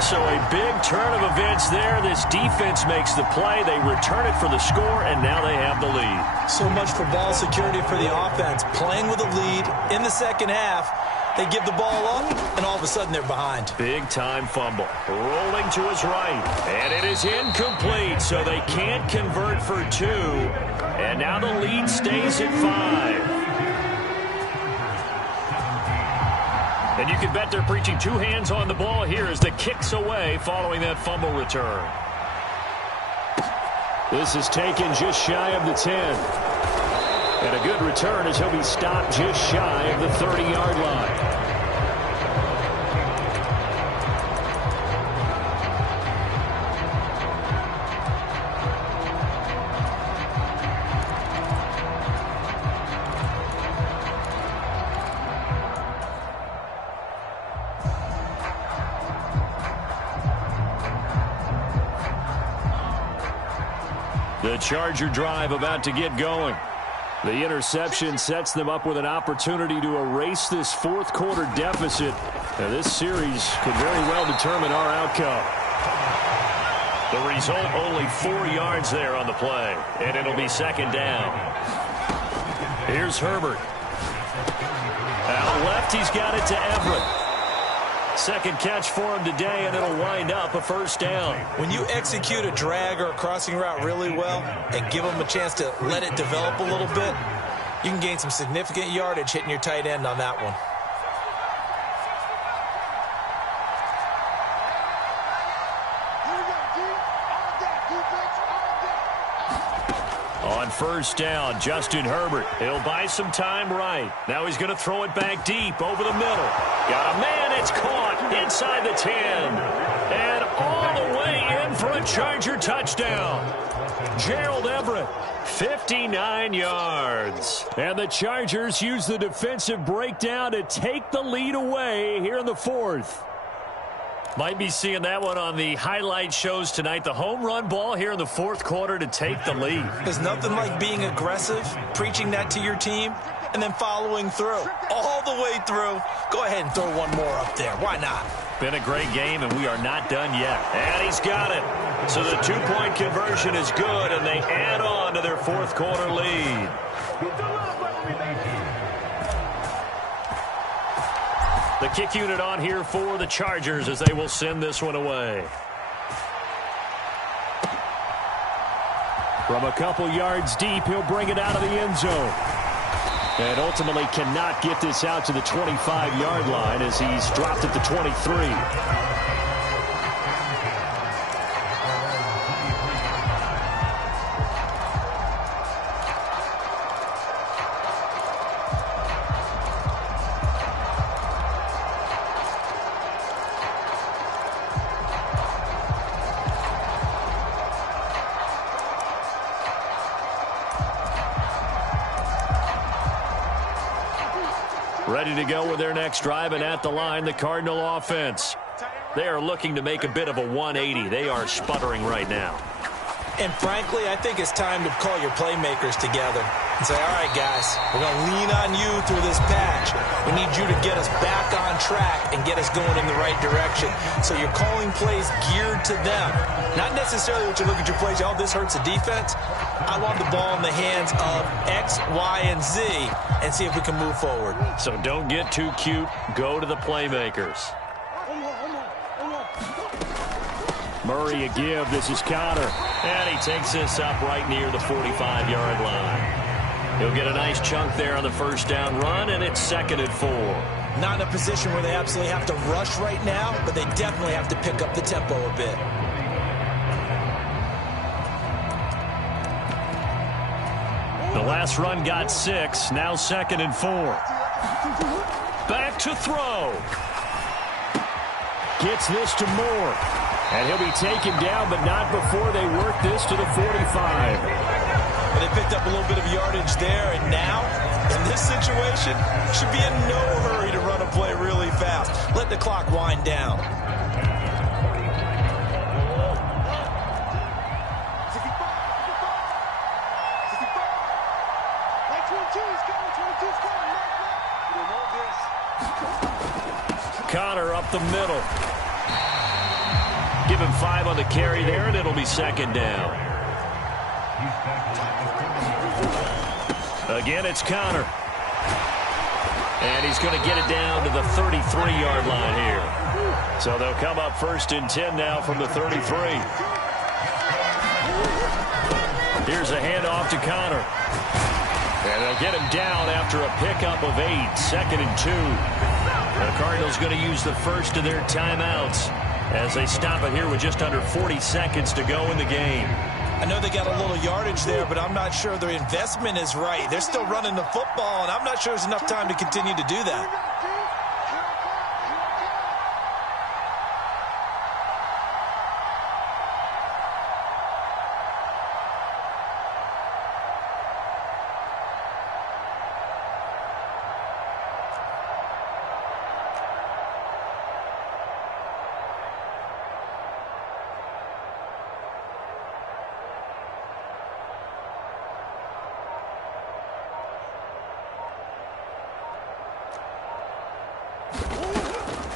So a big turn of events there. This defense makes the play. They return it for the score, and now they have the lead. So much for ball security for the offense. Playing with a lead in the second half. They give the ball up, and all of a sudden they're behind. Big-time fumble. Rolling to his right. And it is incomplete, so they can't convert for 2. And now the lead stays at 5. And you can bet they're preaching 2 hands on the ball here as the kick's away following that fumble return. This is taken just shy of the 10. And a good return as he'll be stopped just shy of the 30-yard line. The Charger drive about to get going. The interception sets them up with an opportunity to erase this fourth quarter deficit. Now, this series could very well determine our outcome. The result, only 4 yards there on the play, and it'll be second down. Here's Herbert. Out left, he's got it to Everett. Second catch for him today, and it'll wind up a first down. When you execute a drag or a crossing route really well and give them a chance to let it develop a little bit, you can gain some significant yardage hitting your tight end on that one. On first down, Justin Herbert. He'll buy some time right. Now he's going to throw it back deep over the middle. Got a man, it's caught inside the 10. And all the way in for a Charger touchdown. Gerald Everett, 59 yards. And the Chargers use the defensive breakdown to take the lead away here in the fourth. Might be seeing that one on the highlight shows tonight. The home run ball here in the fourth quarter to take the lead. There's nothing like being aggressive, preaching that to your team, and then following through. All the way through. Go ahead and throw one more up there. Why not? Been a great game, and we are not done yet. And he's got it. So the two-point conversion is good, and they add on to their fourth quarter lead. The kick unit on here for the Chargers as they will send this one away. From a couple yards deep, he'll bring it out of the end zone. And ultimately cannot get this out to the 25-yard line as he's dropped at the 23. Ready to go with their next drive, and at the line, the Cardinal offense. They are looking to make a bit of a 180. They are sputtering right now. And frankly, I think it's time to call your playmakers together and say, all right, guys, we're going to lean on you through this patch. We need you to get us back on track and get us going in the right direction. So you're calling plays geared to them. Not necessarily what you look at your plays, oh, this hurts the defense. I want the ball in the hands of X, Y, and Z and see if we can move forward. So don't get too cute. Go to the playmakers. Murray a give. This is Conner. And he takes this up right near the 45-yard line. He'll get a nice chunk there on the first down run, and it's 2nd and 4. Not in a position where they absolutely have to rush right now, but they definitely have to pick up the tempo a bit. The last run got 6. Now 2nd and 4. Back to throw. Gets this to Moore. And he'll be taken down, but not before they work this to the 45. And they picked up a little bit of yardage there, and now, in this situation, should be in no hurry to run a play really fast. Let the clock wind down. Conner up the middle. Give him 5 on the carry there, and it'll be 2nd down. Again, it's Conner. And he's going to get it down to the 33-yard line here. So they'll come up 1st and 10 now from the 33. Here's a handoff to Conner. And they'll get him down after a pickup of 8, 2nd and 2. The Cardinals going to use the first of their timeouts as they stop it here with just under 40 seconds to go in the game. I know they got a little yardage there, but I'm not sure their investment is right. They're still running the football, and I'm not sure there's enough time to continue to do that.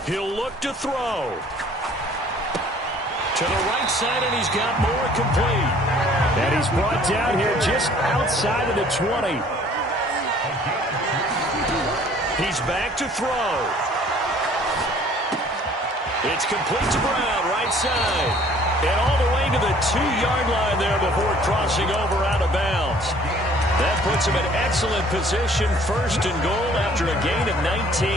He'll look to throw. To the right side, and he's got more complete. And he's brought down here just outside of the 20. He's back to throw. It's complete to Brown, right side. And all the way to the 2-yard line there before crossing over out of bounds. That puts him in excellent position, first and goal after a gain of 19.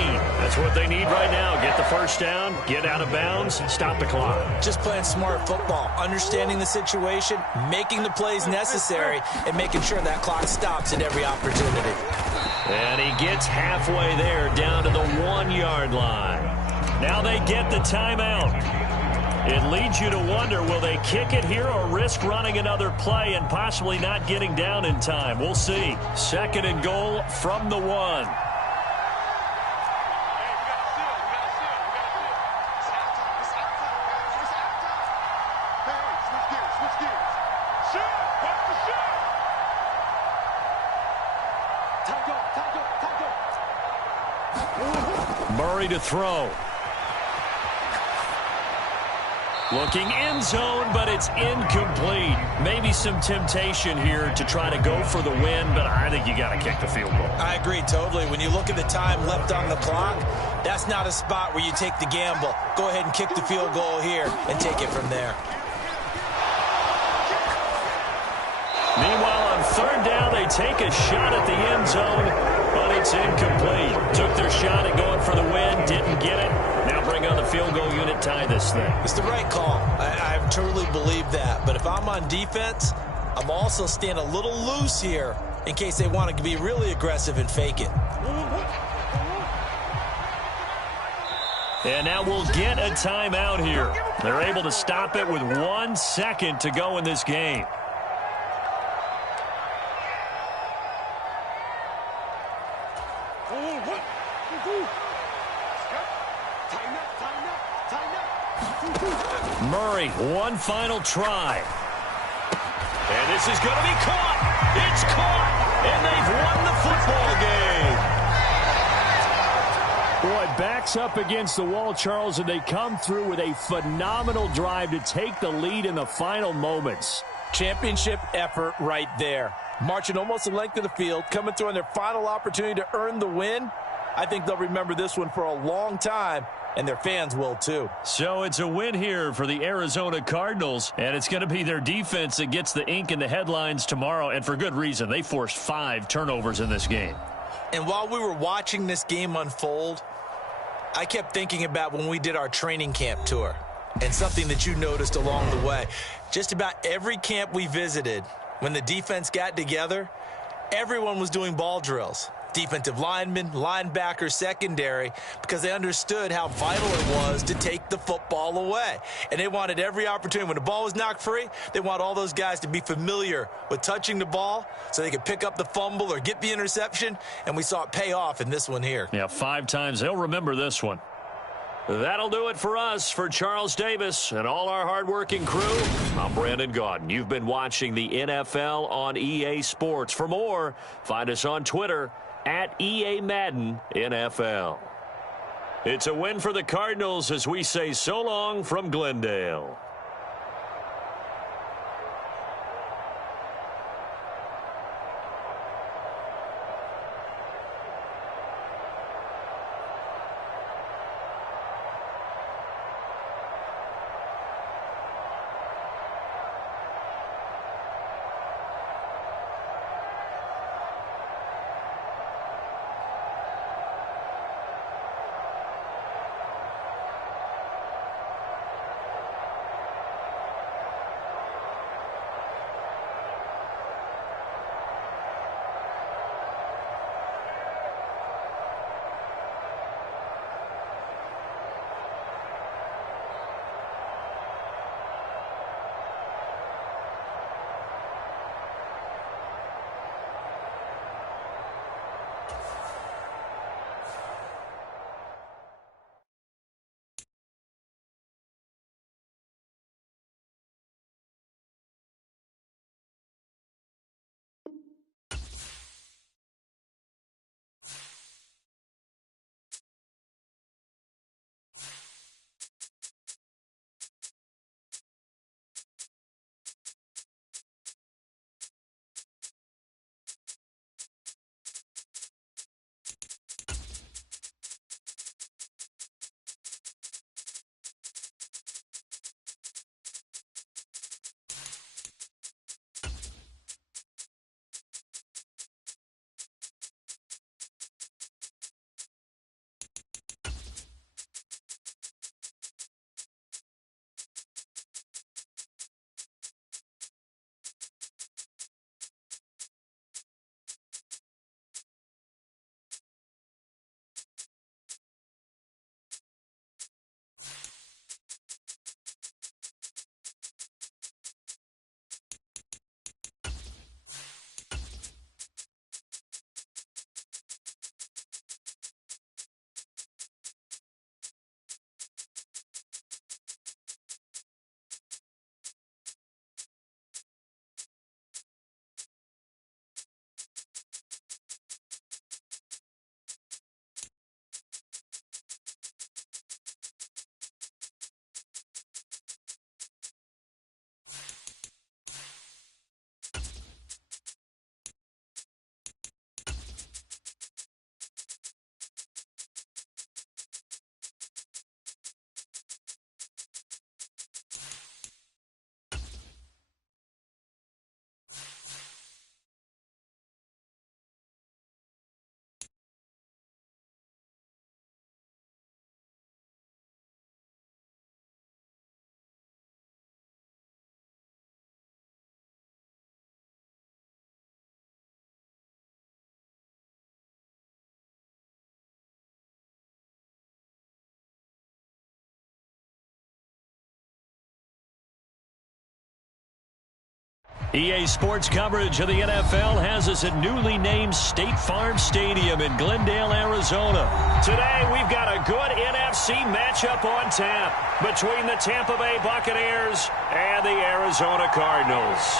That's what they need right now. Get the first down, get out of bounds, stop the clock. Just playing smart football, understanding the situation, making the plays necessary, and making sure that clock stops at every opportunity. And he gets halfway there, down to the 1-yard line. Now they get the timeout. It leads you to wonder, will they kick it here or risk running another play and possibly not getting down in time? We'll see. Second and goal from the 1. Murray to throw. Looking end zone, but it's incomplete. Maybe some temptation here to try to go for the win, but I think you got to kick the field goal. I agree totally. When you look at the time left on the clock, that's not a spot where you take the gamble. Go ahead and kick the field goal here and take it from there. Meanwhile, on third down, they take a shot at the end zone, but it's incomplete. Took their shot at going for the win, didn't get it. Now bring on the field goal unit, tie this thing. It's the right call. I truly believe that. But if I'm on defense, I'm also staying a little loose here in case they want to be really aggressive and fake it. And now we'll get a timeout here. They're able to stop it with 1 second to go in this game. Murray, one final try. And this is going to be caught. It's caught. And they've won the football game. Boy, backs up against the wall, Charles, and they come through with a phenomenal drive to take the lead in the final moments. Championship effort right there. Marching almost the length of the field, coming through on their final opportunity to earn the win. I think they'll remember this one for a long time, and their fans will too. So it's a win here for the Arizona Cardinals, and it's going to be their defense that gets the ink in the headlines tomorrow, and for good reason. They forced 5 turnovers in this game. And while we were watching this game unfold, I kept thinking about when we did our training camp tour, and something that you noticed along the way. Just about every camp we visited, when the defense got together, everyone was doing ball drills. Defensive linemen, linebackers, secondary, because they understood how vital it was to take the football away. And they wanted every opportunity. When the ball was knocked free, they want all those guys to be familiar with touching the ball so they could pick up the fumble or get the interception. And we saw it pay off in this one here. Yeah, 5 times. They'll remember this one. That'll do it for us. For Charles Davis and all our hardworking crew, I'm Brandon Gaudin. You've been watching the NFL on EA Sports. For more, find us on Twitter at EA Madden NFL. It's a win for the Cardinals as we say so long from Glendale. EA Sports coverage of the NFL has us at newly named State Farm Stadium in Glendale, Arizona. Today, we've got a good NFC matchup on tap between the Tampa Bay Buccaneers and the Arizona Cardinals.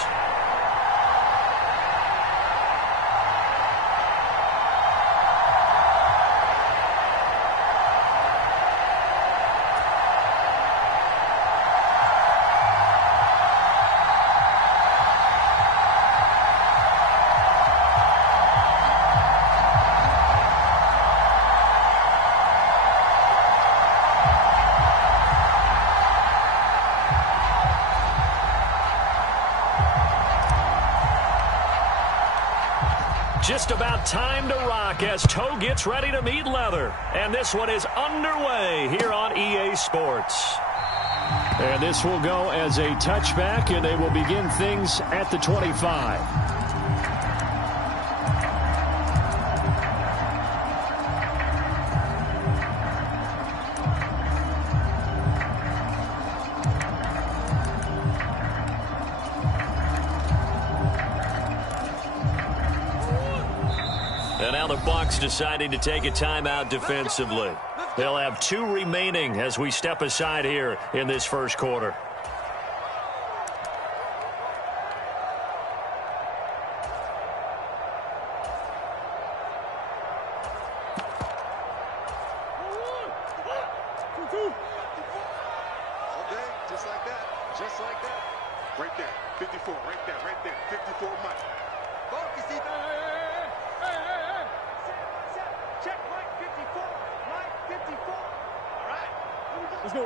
Just about time to rock as toe gets ready to meet leather. And this one is underway here on EA Sports. And this will go as a touchback, and they will begin things at the 25. And now the Bucs deciding to take a timeout defensively. They'll have 2 remaining as we step aside here in this first quarter. All day, just like that. Just like that. Right there. 54. Right there. Right there. 54 Mike. Focus, Ethan. Hey. Check Mike 54. Mike 54. All right. Let's go.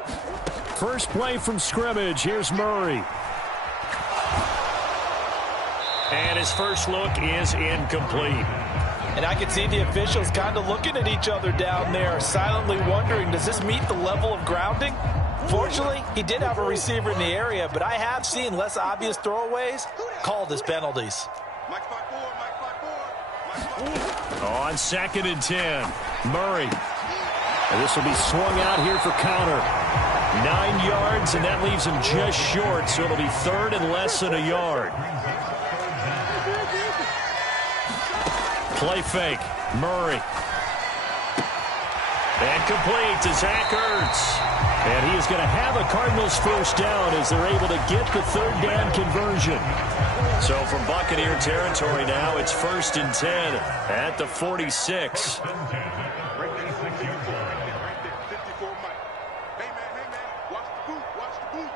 First play from scrimmage. Here's Murray. And his first look is incomplete. And I can see the officials kind of looking at each other down there, silently wondering, does this meet the level of grounding? Fortunately, he did have a receiver in the area, but I have seen less obvious throwaways called as penalties. Mike 54. Mike 54. On 2nd and 10, Murray. And this will be swung out here for counter. 9 yards, and that leaves him just short, so it'll be 3rd and less than a yard. Play fake. Murray. And complete to Zach Ertz. And he is going to have a Cardinals first down as they're able to get the 3rd down conversion. So from Buccaneer territory now, it's 1st and 10 at the 46. Right there. 54. Right there. 54 Mike. Hey, man. Watch the boot. Watch the boot.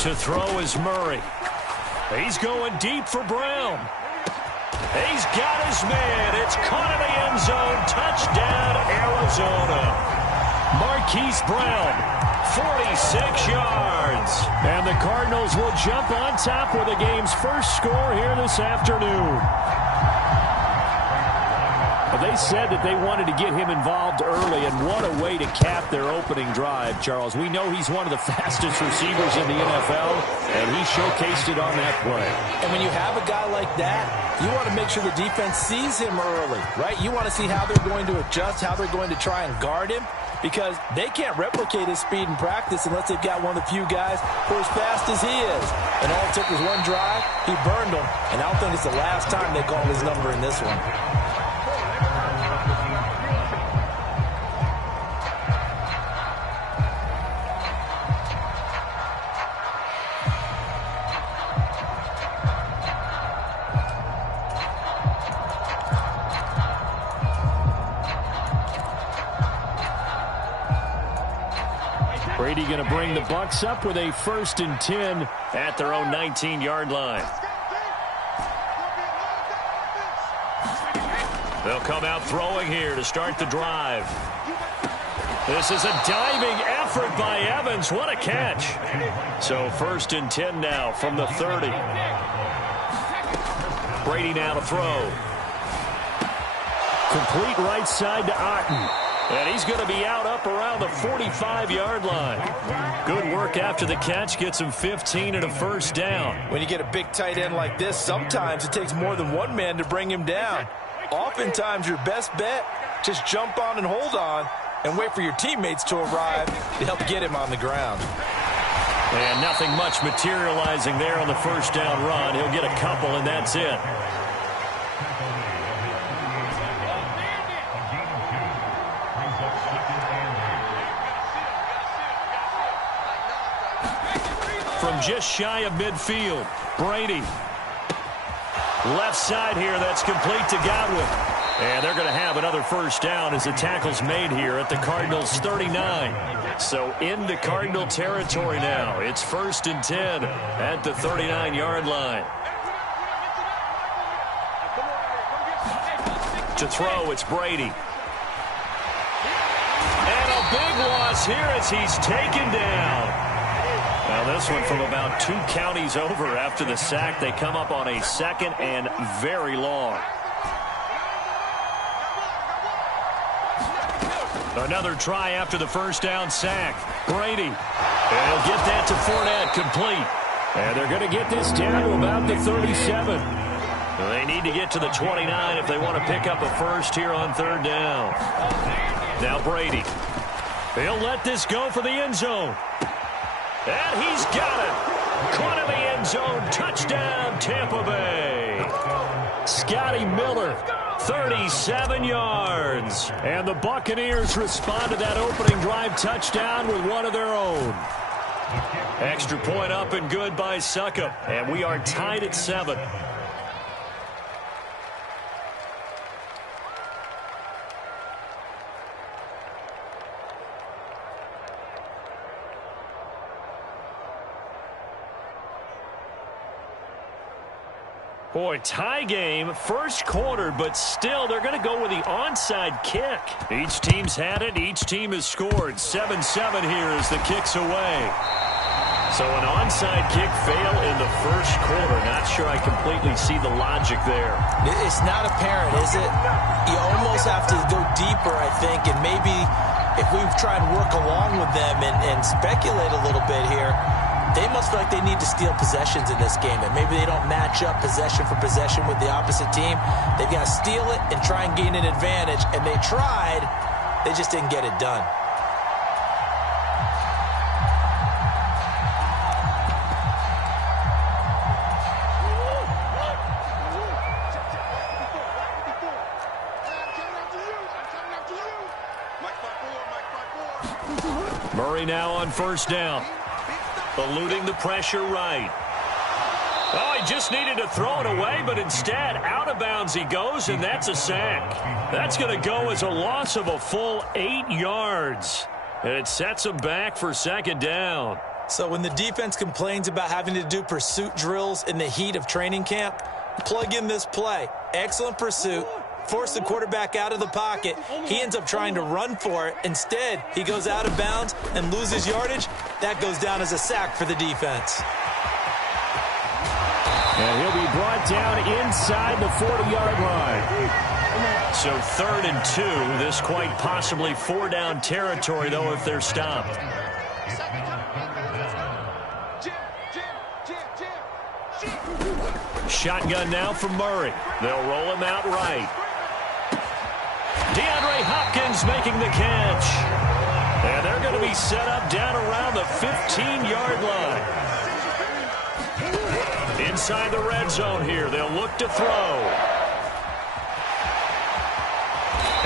To throw is Murray. He's going deep for Brown. He's got his man. It's caught in the end zone. Touchdown, Arizona. Marquise Brown, 46 yards. And the Cardinals will jump on top with the game's first score here this afternoon. They said that they wanted to get him involved early, and what a way to cap their opening drive, Charles. We know he's one of the fastest receivers in the NFL, and he showcased it on that play. And when you have a guy like that, you want to make sure the defense sees him early, right? You want to see how they're going to adjust, how they're going to try and guard him, because they can't replicate his speed in practice unless they've got one of the few guys who are as fast as he is. And all it took was one drive, he burned them, and I don't think it's the last time they call his number in this one. Brady going to bring the Bucs up with a 1st and 10 at their own 19-yard line. They'll come out throwing here to start the drive. This is a diving effort by Evans. What a catch. So 1st and 10 now from the 30. Brady now to throw. Complete right side to Otten. And he's going to be out up around the 45-yard line. Good work after the catch. Gets him 15 and a first down. When you get a big tight end like this, sometimes it takes more than one man to bring him down. Oftentimes, your best bet, just jump on and hold on. and wait for your teammates to arrive to help get him on the ground. And nothing much materializing there on the first down run. He'll get a couple, and that's it. From just shy of midfield, Brady. Left side here, that's complete to Godwin. And they're going to have another first down as the tackle's made here at the Cardinals' 39. So into Cardinal territory now. It's 1st and 10 at the 39-yard line. To throw, it's Brady. And a big loss here as he's taken down. Now this one from about 2 counties over after the sack. They come up on a 2nd and very long. Another try after the first down sack. Brady. And he'll get that to Fournette, complete. And they're going to get this down to about the 37. They need to get to the 29 if they want to pick up a first here on 3rd down. Now Brady. He'll let this go for the end zone. And he's got it. Caught in the end zone. Touchdown, Tampa Bay. Scotty Miller, 37 yards. And the Buccaneers respond to that opening drive touchdown with one of their own. Extra point up and good by Succop. And we are tied at 7. Boy, tie game, first quarter, but still they're going to go with the onside kick. Each team's had it. Each team has scored. 7-7 here as the kick's away. So an onside kick fail in the first quarter. Not sure I completely see the logic there. It's not apparent, is it? You almost have to go deeper, I think, and maybe if we try and work along with them and speculate a little bit here, they must feel like they need to steal possessions in this game, and maybe they don't match up possession for possession with the opposite team. They've got to steal it and try and gain an advantage, and they tried. They just didn't get it done. Murray now on first down. Eluding the pressure right. Oh, he just needed to throw it away, but instead, out of bounds he goes, and that's a sack. That's going to go as a loss of a full 8 yards. And it sets him back for 2nd down. So when the defense complains about having to do pursuit drills in the heat of training camp, plug in this play. Excellent pursuit. Force the quarterback out of the pocket. He ends up trying to run for it. Instead, he goes out of bounds and loses yardage. That goes down as a sack for the defense. And he'll be brought down inside the 40-yard line. So 3rd and 2. This quite possibly 4-down territory, though, if they're stopped. Shotgun now from Murray. They'll roll him out right. DeAndre Hopkins making the catch. And they're going to be set up down around the 15-yard line. Inside the red zone here. They'll look to throw.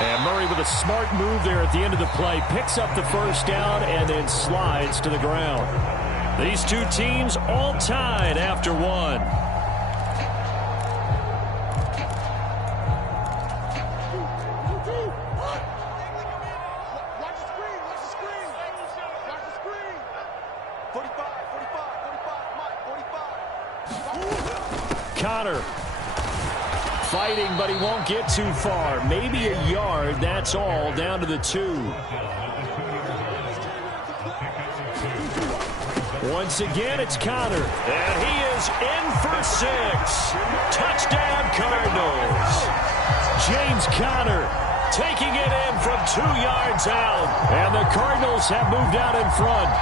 And Murray with a smart move there at the end of the play. Picks up the first down and then slides to the ground. These two teams all tied after one. Connor fighting, but he won't get too far. Maybe a yard, that's all, down to the 2. Once again, it's Connor, and he is in for 6. Touchdown, Cardinals. James Conner taking it in from 2 yards out, and the Cardinals have moved out in front.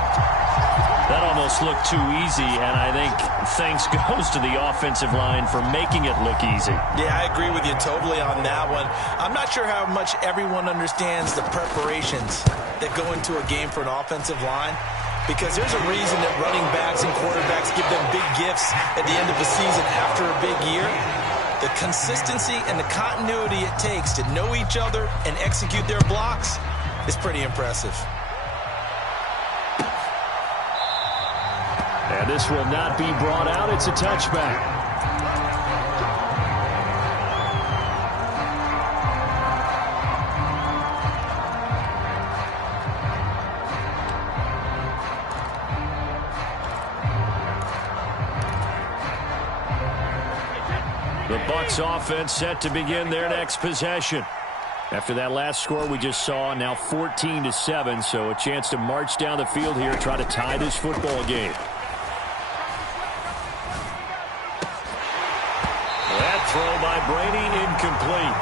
That almost looked too easy, and I think thanks goes to the offensive line for making it look easy. Yeah, I agree with you totally on that one. I'm not sure how much everyone understands the preparations that go into a game for an offensive line, because there's a reason that running backs and quarterbacks give them big gifts at the end of the season after a big year. The consistency and the continuity it takes to know each other and execute their blocks is pretty impressive. And this will not be brought out. It's a touchback. The Bucs offense set to begin their next possession. After that last score we just saw, now 14-7, so a chance to march down the field here, try to tie this football game. That throw by Brady incomplete.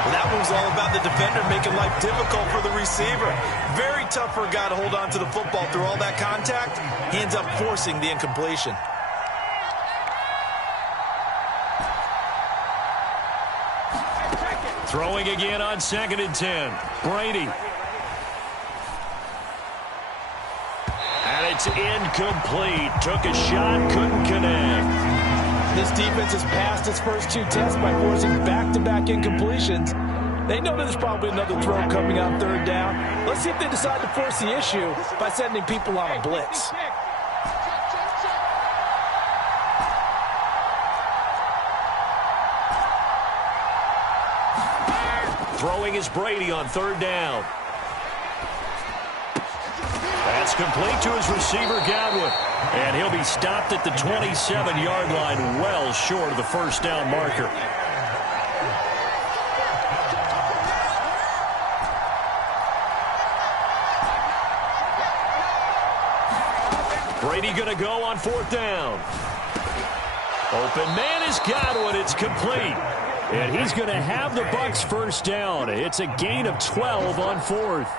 Well, that one was all about the defender making life difficult for the receiver. Very tough for a guy to hold on to the football through all that contact. He ends up forcing the incompletion. Throwing again on 2nd and 10. Brady. And it's incomplete. Took a shot, couldn't connect. This defense has passed its first two tests by forcing back-to-back incompletions. They know there's probably another throw coming on 3rd down. Let's see if they decide to force the issue by sending people on a blitz. Throwing is Brady on 3rd down. That's complete to his receiver, Godwin. And he'll be stopped at the 27-yard line, well short of the 1st down marker. Brady going to go on 4th down. Open man is Godwin. It's complete. And he's going to have the Bucs 1st down. It's a gain of 12 on 4th.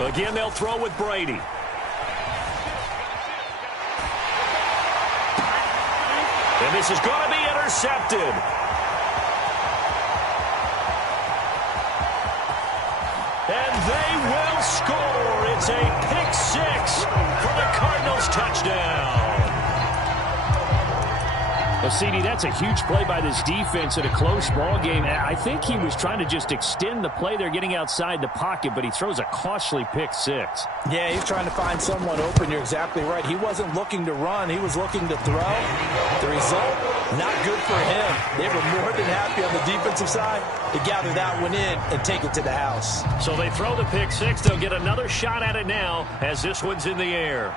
Again, they'll throw with Brady. And this is going to be intercepted. And they will score. It's a pick 6 for the Cardinals touchdown. Well, CD, that's a huge play by this defense in a close ball game. I think he was trying to just extend the play. They're getting outside the pocket, but he throws a costly pick 6. Yeah, he's trying to find someone open. You're exactly right. He wasn't looking to run. He was looking to throw. The result, not good for him. They were more than happy on the defensive side to gather that one in and take it to the house. So they throw the pick 6. They'll get another shot at it now as this one's in the air.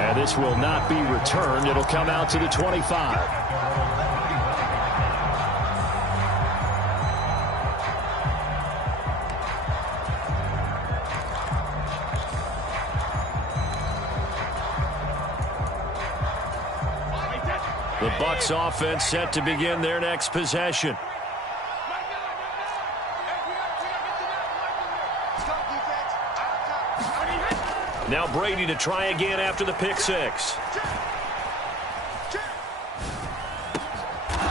And this will not be returned. It'll come out to the 25. The Bucs offense set to begin their next possession. Now Brady to try again after the pick 6.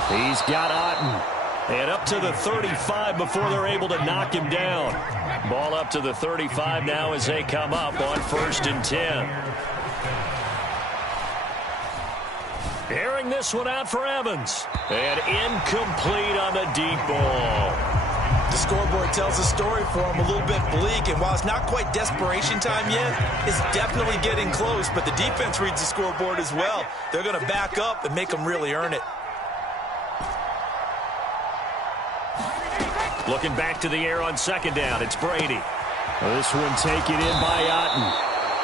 He's got Otten. And up to the 35 before they're able to knock him down. Ball up to the 35 now as they come up on 1st and 10. Airing this one out for Evans. And incomplete on the deep ball. The scoreboard tells a story for him, a little bit bleak, and while it's not quite desperation time yet, it's definitely getting close, but the defense reads the scoreboard as well. They're going to back up and make them really earn it. Looking back to the air on 2nd down, it's Brady. This one taken in by Otten.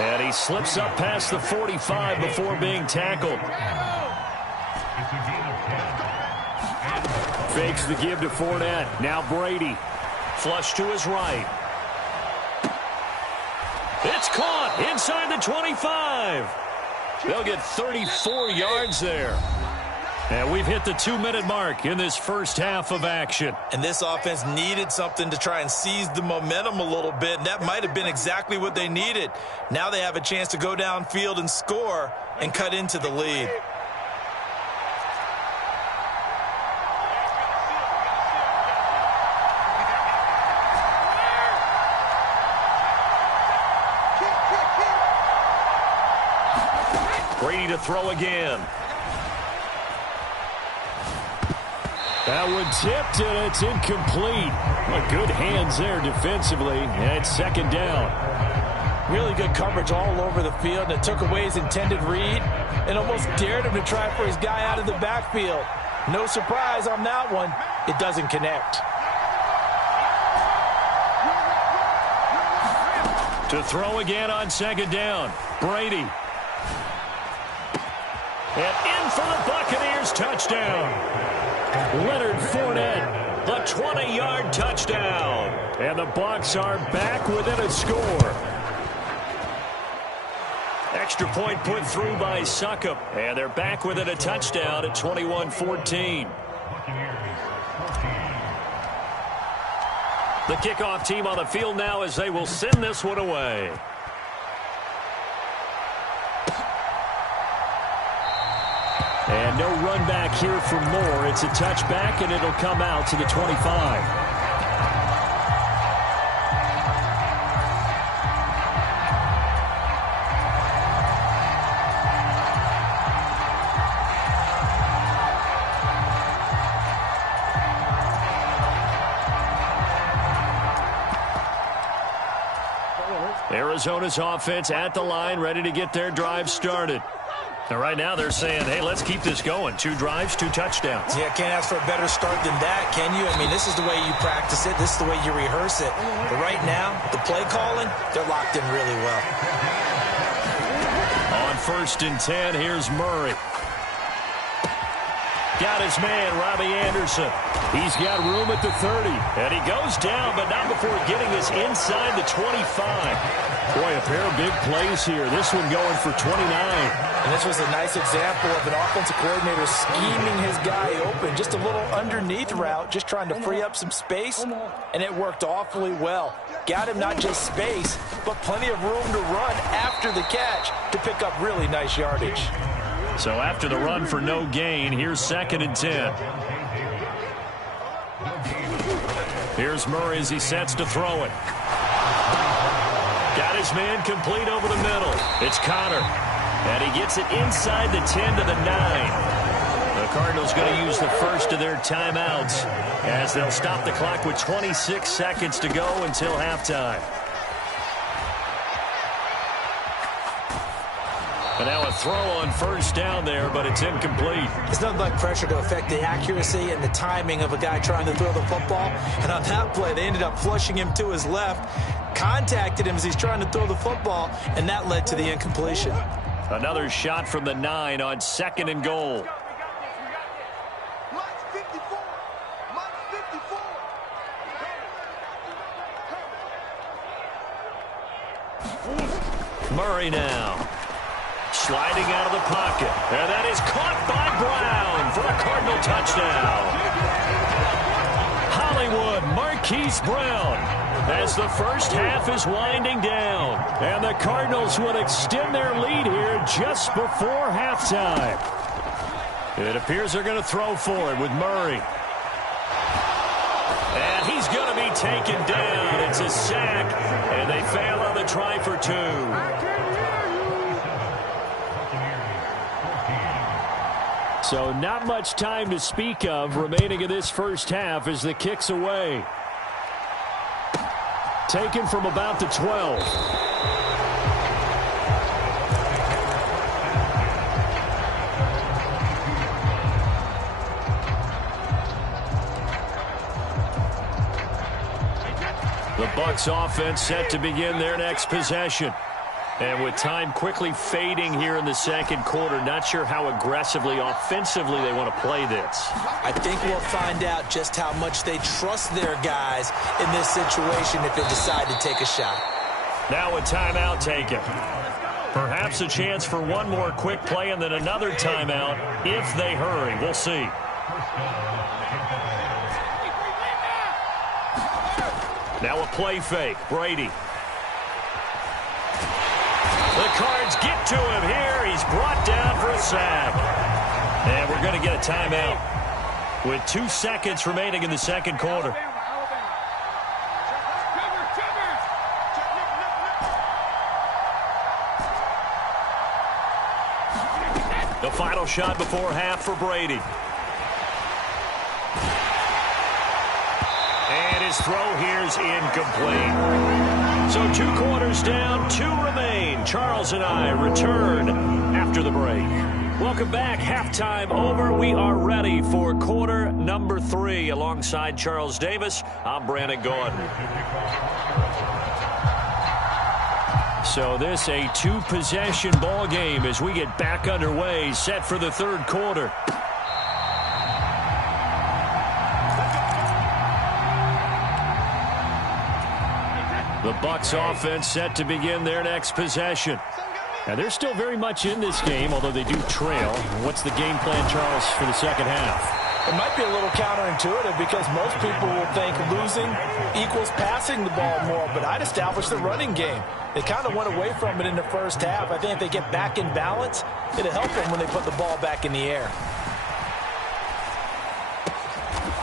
And he slips up past the 45 before being tackled. Fakes the give to Fournette. Now Brady. Flush to his right. It's caught inside the 25. They'll get 34 yards there. And we've hit the 2-minute mark in this first half of action. And this offense needed something to try and seize the momentum a little bit, and that might have been exactly what they needed. Now they have a chance to go downfield and score and cut into the lead. Brady to throw again. That one tipped, and it's incomplete. Well, good hands there defensively, and it's second down. Really good coverage all over the field, and it took away his intended read and almost dared him to try for his guy out of the backfield. No surprise on that one. It doesn't connect. To throw again on second down. Brady. And in for the Buccaneers touchdown. Leonard Fournette, the 20-yard touchdown. And the Bucs are back within a score. Extra point put through by Succop. And they're back within a touchdown at 21-14. The kickoff team on the field now as they will send this one away. And no run back here for Moore. It's a touchback, and it'll come out to the 25. Arizona's offense at the line, ready to get their drive started. And right now they're saying, hey, let's keep this going. 2 drives, 2 touchdowns. Yeah, can't ask for a better start than that, can you? I mean, this is the way you practice it. This is the way you rehearse it. But right now, the play calling, they're locked in really well. On 1st and 10, here's Murray. Got his man, Robbie Anderson. He's got room at the 30. And he goes down, but not before getting us inside the 25. Boy, a pair of big plays here. This one going for 29. And this was a nice example of an offensive coordinator scheming his guy open. Just a little underneath route, just trying to free up some space, and it worked awfully well. Got him not just space, but plenty of room to run after the catch to pick up really nice yardage. So after the run for no gain, here's 2nd and 10. Here's Murray as he sets to throw it. Got his man complete over the middle. It's Connor. And he gets it inside the 10 to the 9. The Cardinals going to use the first of their timeouts as they'll stop the clock with 26 seconds to go until halftime. And now a throw on 1st down there, but it's incomplete. It's nothing like pressure to affect the accuracy and the timing of a guy trying to throw the football. And on that play, they ended up flushing him to his left, contacted him as he's trying to throw the football, and that led to the incompletion. Another shot from the 9 on 2nd and goal. Murray now. Sliding out of the pocket. And that is caught by Brown for a Cardinal touchdown. Hollywood Marquise Brown as the first half is winding down. And the Cardinals would extend their lead here just before halftime. It appears they're going to throw for it with Murray. And he's going to be taken down. It's a sack, and they fail on the try for 2. So not much time to speak of remaining in this first half as the kick's away. Taken from about the 12. The Bucs offense set to begin their next possession. And with time quickly fading here in the second quarter, not sure how aggressively, offensively they want to play this. I think we'll find out just how much they trust their guys in this situation if they decide to take a shot. Now a timeout taken. Perhaps a chance for one more quick play and then another timeout if they hurry. We'll see. Now a play fake. Brady. The Cards get to him here. He's brought down for a sack. And we're going to get a timeout with 2 seconds remaining in the second quarter. The final shot before half for Brady. And his throw here is incomplete. So 2 quarters down, 2 remain. Charles and I return after the break. Welcome back. Halftime over. We are ready for quarter number 3. Alongside Charles Davis, I'm Brandon Gaudin. So this a 2-possession ball game as we get back underway, set for the third quarter. The Bucs offense set to begin their next possession. Now they're still very much in this game, although they do trail. What's the game plan, Charles, for the second half? It might be a little counterintuitive because most people will think losing equals passing the ball more, but I'd establish the running game. They kind of went away from it in the first half. I think if they get back in balance, it'll help them when they put the ball back in the air.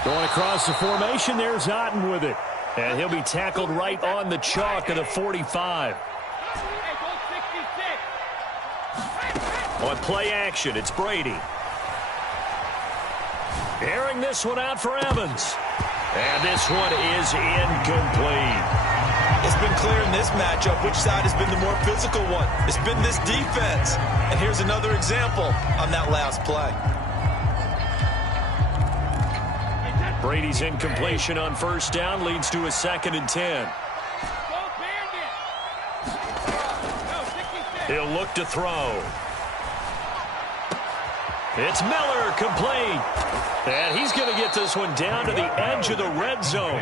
Going across the formation, there's Otten with it. And he'll be tackled right on the chalk of the 45. On play action, it's Brady. Airing this one out for Evans. And this one is incomplete. It's been clear in this matchup which side has been the more physical one. It's been this defense. And here's another example on that last play. Brady's incompletion on first down leads to a 2nd and 10. He'll look to throw. It's Miller, complete. And he's going to get this one down to the edge of the red zone.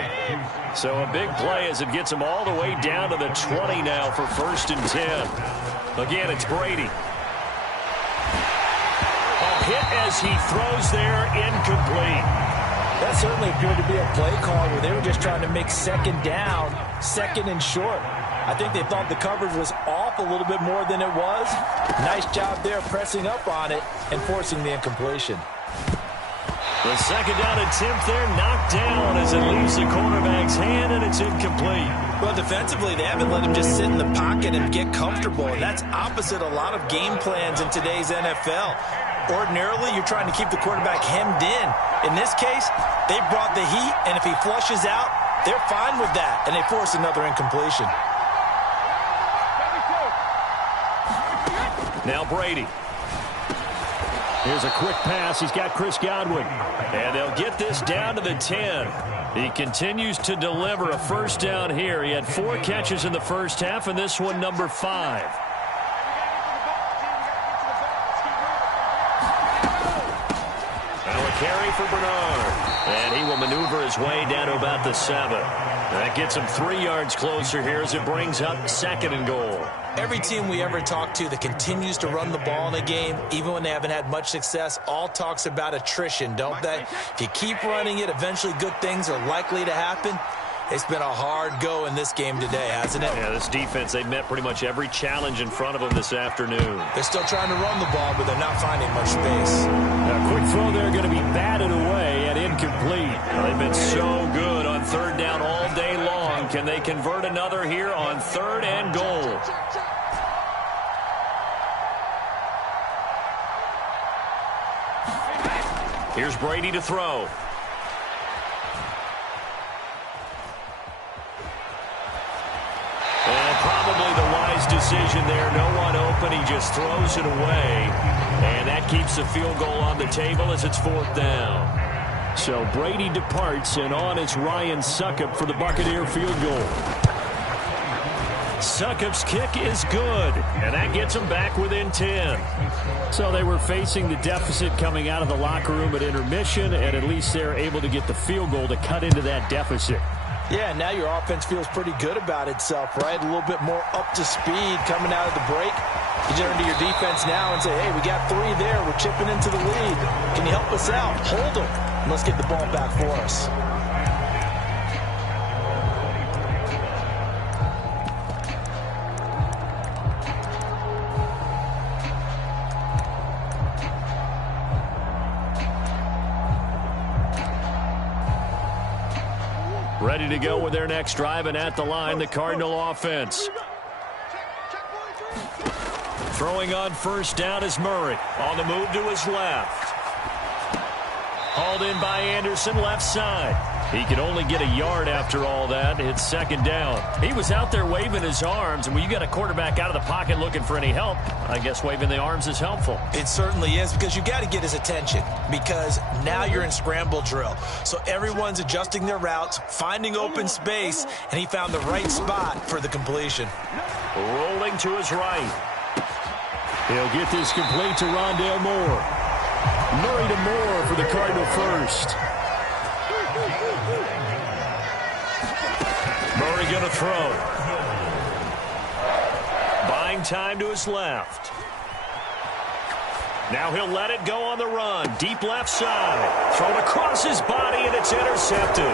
So a big play as it gets him all the way down to the 20 now for 1st and 10. Again, it's Brady. A hit as he throws there, incomplete. That certainly appeared to be a play call where they were just trying to make 2nd down, 2nd and short. I think they thought the coverage was off a little bit more than it was. Nice job there pressing up on it and forcing the incompletion. The 2nd down attempt there knocked down as it leaves the cornerback's hand, and it's incomplete. Well, defensively, they haven't let him just sit in the pocket and get comfortable, and that's opposite a lot of game plans in today's NFL. Ordinarily, you're trying to keep the quarterback hemmed in. In this case, they brought the heat, and if he flushes out, they're fine with that, and they force another incompletion. Now Brady. Here's a quick pass. He's got Chris Godwin. And they'll get this down to the 10. He continues to deliver a 1st down here. He had 4 catches in the first half, and this one number 5. Now a carry for Bernard. And he will maneuver his way down to about the 7. That gets him 3 yards closer here as it brings up 2nd and goal. Every team we ever talk to that continues to run the ball in a game, even when they haven't had much success, all talks about attrition, don't they? If you keep running it, eventually good things are likely to happen. It's been a hard go in this game today, hasn't it? Yeah, this defense, they've met pretty much every challenge in front of them this afternoon. They're still trying to run the ball, but they're not finding much space. A quick throw there going to be batted away and incomplete. Well, they've been so good on 3rd down all day long. Can they convert another here on 3rd and goal? Here's Brady to throw. And probably the wise decision there. No one open. He just throws it away. And that keeps the field goal on the table as it's 4th down. So Brady departs, and on is Ryan Succop for the Buccaneer field goal. Succop's kick is good, and that gets them back within 10. So they were facing the deficit coming out of the locker room at intermission, and at least they're able to get the field goal to cut into that deficit. Yeah, now your offense feels pretty good about itself, right? A little bit more up to speed coming out of the break. You turn to your defense now and say, hey, we got 3 there. We're chipping into the lead. Can you help us out? Hold them. And let's get the ball back for us. Ready to go with their next drive, and at the line, the Cardinal offense. Throwing on first down is Murray. On the move to his left. Hauled in by Anderson, left side. He could only get a yard after all that. It's second down. He was out there waving his arms, and when you got a quarterback out of the pocket looking for any help, I guess waving the arms is helpful. It certainly is, because you got to get his attention, because now you're in scramble drill. So everyone's adjusting their routes, finding open space, and he found the right spot for the completion. Rolling to his right. He'll get this complete to Rondale Moore. Murray to Moore for the Cardinal first. Murray going to throw. Buying time to his left. Now he'll let it go on the run. Deep left side. Thrown across his body, and it's intercepted.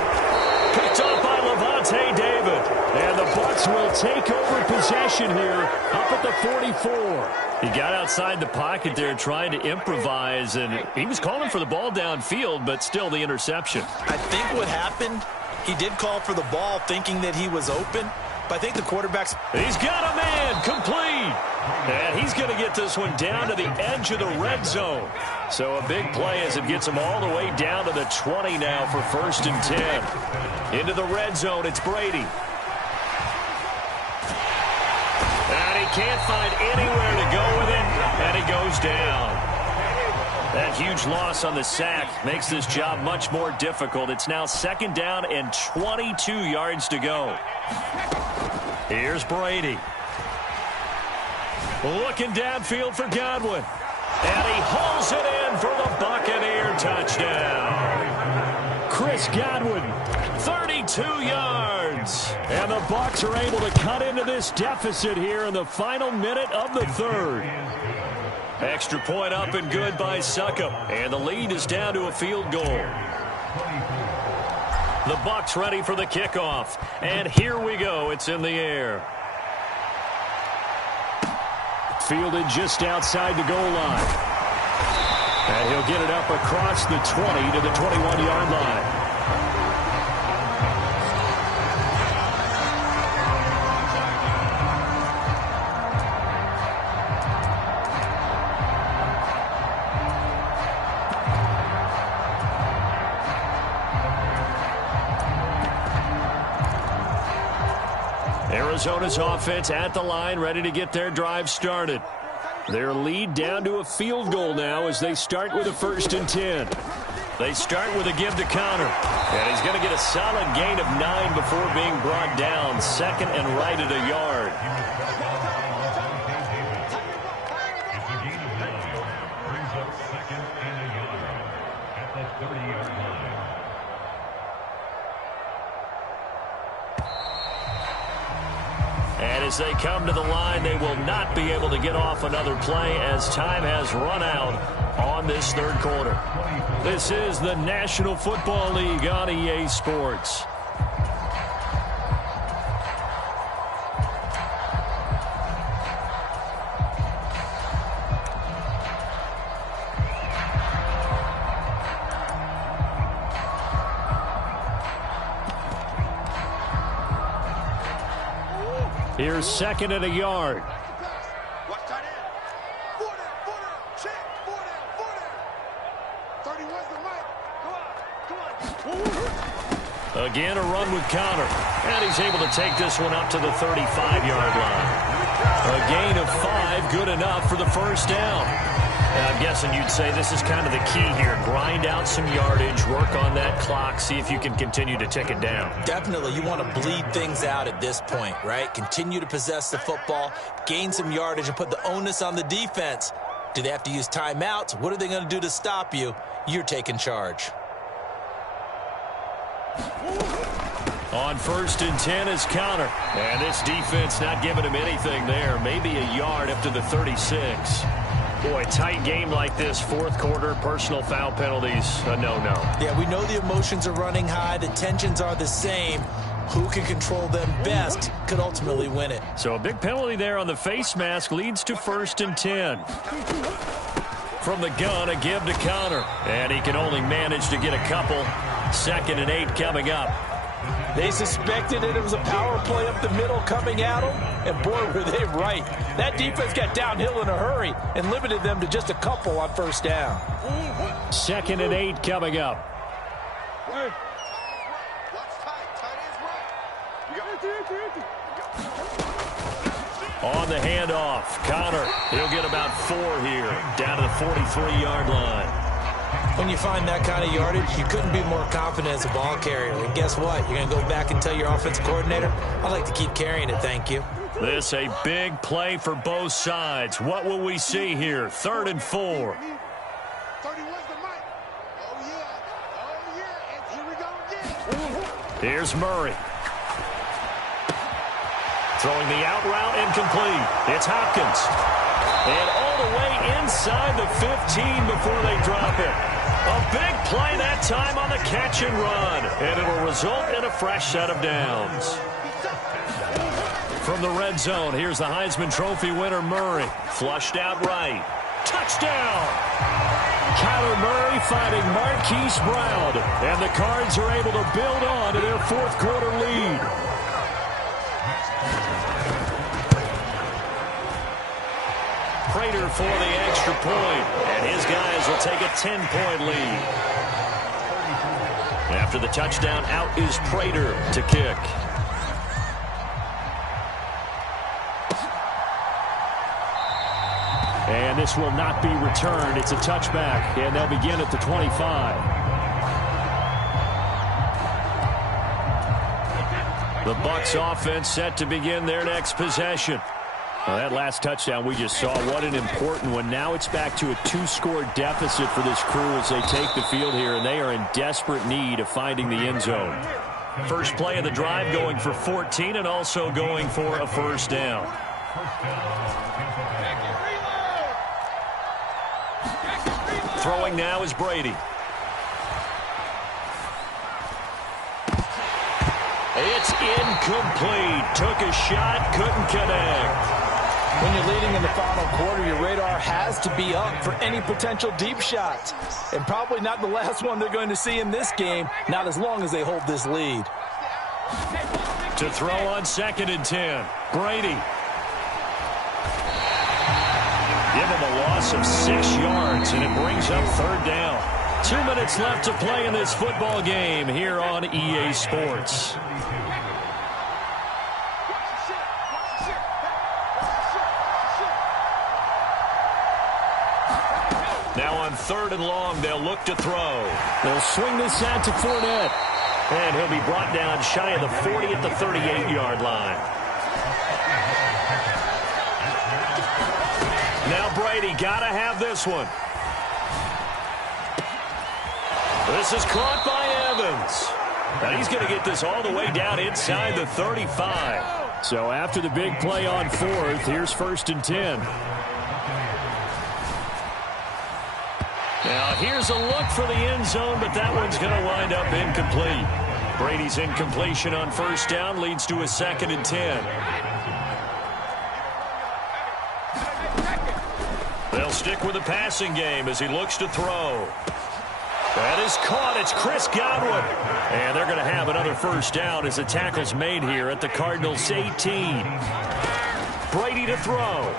Picked up by Lavonte David. And the Bucs will take over possession here up at the 44. He got outside the pocket there trying to improvise, and he was calling for the ball downfield, but still the interception. I think what happened, he did call for the ball thinking that he was open, but I think the quarterback's... He's got a man, complete. And he's going to get this one down to the edge of the red zone. So a big play as it gets him all the way down to the 20 now for 1st and 10. Into the red zone, it's Brady. And he can't find anywhere to go with it, and he goes down. That huge loss on the sack makes this job much more difficult. It's now 2nd down and 22 yards to go. Here's Brady. Looking downfield for Godwin. And he hauls it in for the Buccaneer touchdown. Chris Godwin, 32 yards. And the Bucs are able to cut into this deficit here in the final minute of the 3rd. Extra point up and good by Succop. And the lead is down to a field goal. The Bucs ready for the kickoff. And here we go. It's in the air. Fielded just outside the goal line. And he'll get it up across the 20 to the 21-yard line. Arizona's offense at the line, ready to get their drive started. Their lead down to a field goal now as they start with a 1st and 10. They start with a give to counter. And he's going to get a solid gain of 9 before being brought down. 2nd and right at a yard. And as they come to the line, they will not be able to get off another play as time has run out on this 3rd quarter. This is the National Football League on EA Sports. Here's 2nd and a yard. Watch tight end. 4 down, check. 4 down. 31's the mic. Come on. Again, a run with counter. And he's able to take this one up to the 35-yard line. A gain of 5, good enough for the 1st down. And I'm guessing you'd say this is kind of the key here. Grind out some yardage, work on that clock, see if you can continue to tick it down. Definitely, you want to bleed things out at this point, right? Continue to possess the football, gain some yardage, and put the onus on the defense. Do they have to use timeouts? What are they going to do to stop you? You're taking charge. On 1st and 10 is Conner. And this defense not giving him anything there. Maybe a yard up to the 36. Boy, tight game like this, fourth quarter, personal foul penalties, a no-no. Yeah, we know the emotions are running high. The tensions are the same. Who can control them best could ultimately win it. So a big penalty there on the face mask leads to 1st and 10. From the gun, a give to Conner. And he can only manage to get a couple. 2nd and 8 coming up. They suspected it was a power play up the middle coming at them, and boy, were they right. That defense got downhill in a hurry and limited them to just a couple on 1st down. 2nd and 8 coming up. On the handoff, Conner, he'll get about 4 here, down to the 43-yard line. When you find that kind of yardage, you couldn't be more confident as a ball carrier. And guess what? You're going to go back and tell your offensive coordinator, I'd like to keep carrying it, thank you. This a big play for both sides. What will we see here? 3rd and 4. 31's the mic. Oh, yeah. And here we go again. Here's Murray. Throwing the out route incomplete. It's Hopkins. And all the way inside the 15 before they drop it. A big play that time on the catch and run. And it will result in a fresh set of downs. From the red zone, here's the Heisman Trophy winner, Murray. Flushed out right. Touchdown! Kyler Murray finding Marquise Brown. And the Cards are able to build on to their fourth quarter lead. Prater for the extra point, and his guys will take a 10-point lead. After the touchdown, out is Prater to kick. And this will not be returned. It's a touchback, and they'll begin at the 25. The Bucs offense set to begin their next possession. Well, that last touchdown we just saw, what an important one. Now it's back to a 2-score deficit for this crew as they take the field here, and they are in desperate need of finding the end zone. First play of the drive going for 14 and also going for a 1st down. Throwing now is Brady. It's incomplete. Took a shot, couldn't connect. When you're leading in the final quarter, your radar has to be up for any potential deep shots. And probably not the last one they're going to see in this game, not as long as they hold this lead. To throw on 2nd and 10, Brady. Give him a loss of 6 yards, and it brings up 3rd down. 2 minutes left to play in this football game here on EA Sports. Now on 3rd and long, they'll look to throw. They'll swing this out to Fournette. And he'll be brought down shy of the 40 at the 38-yard line. Now Brady got to have this one. This is caught by Evans. And he's going to get this all the way down inside the 35. So after the big play on 4th, here's 1st and 10. Now here's a look for the end zone, but that one's going to wind up incomplete. Brady's incompletion on 1st down leads to a 2nd and 10. They'll stick with the passing game as he looks to throw. That is caught. It's Chris Godwin. And they're going to have another 1st down as the tackle's made here at the Cardinals' 18. Brady to throw.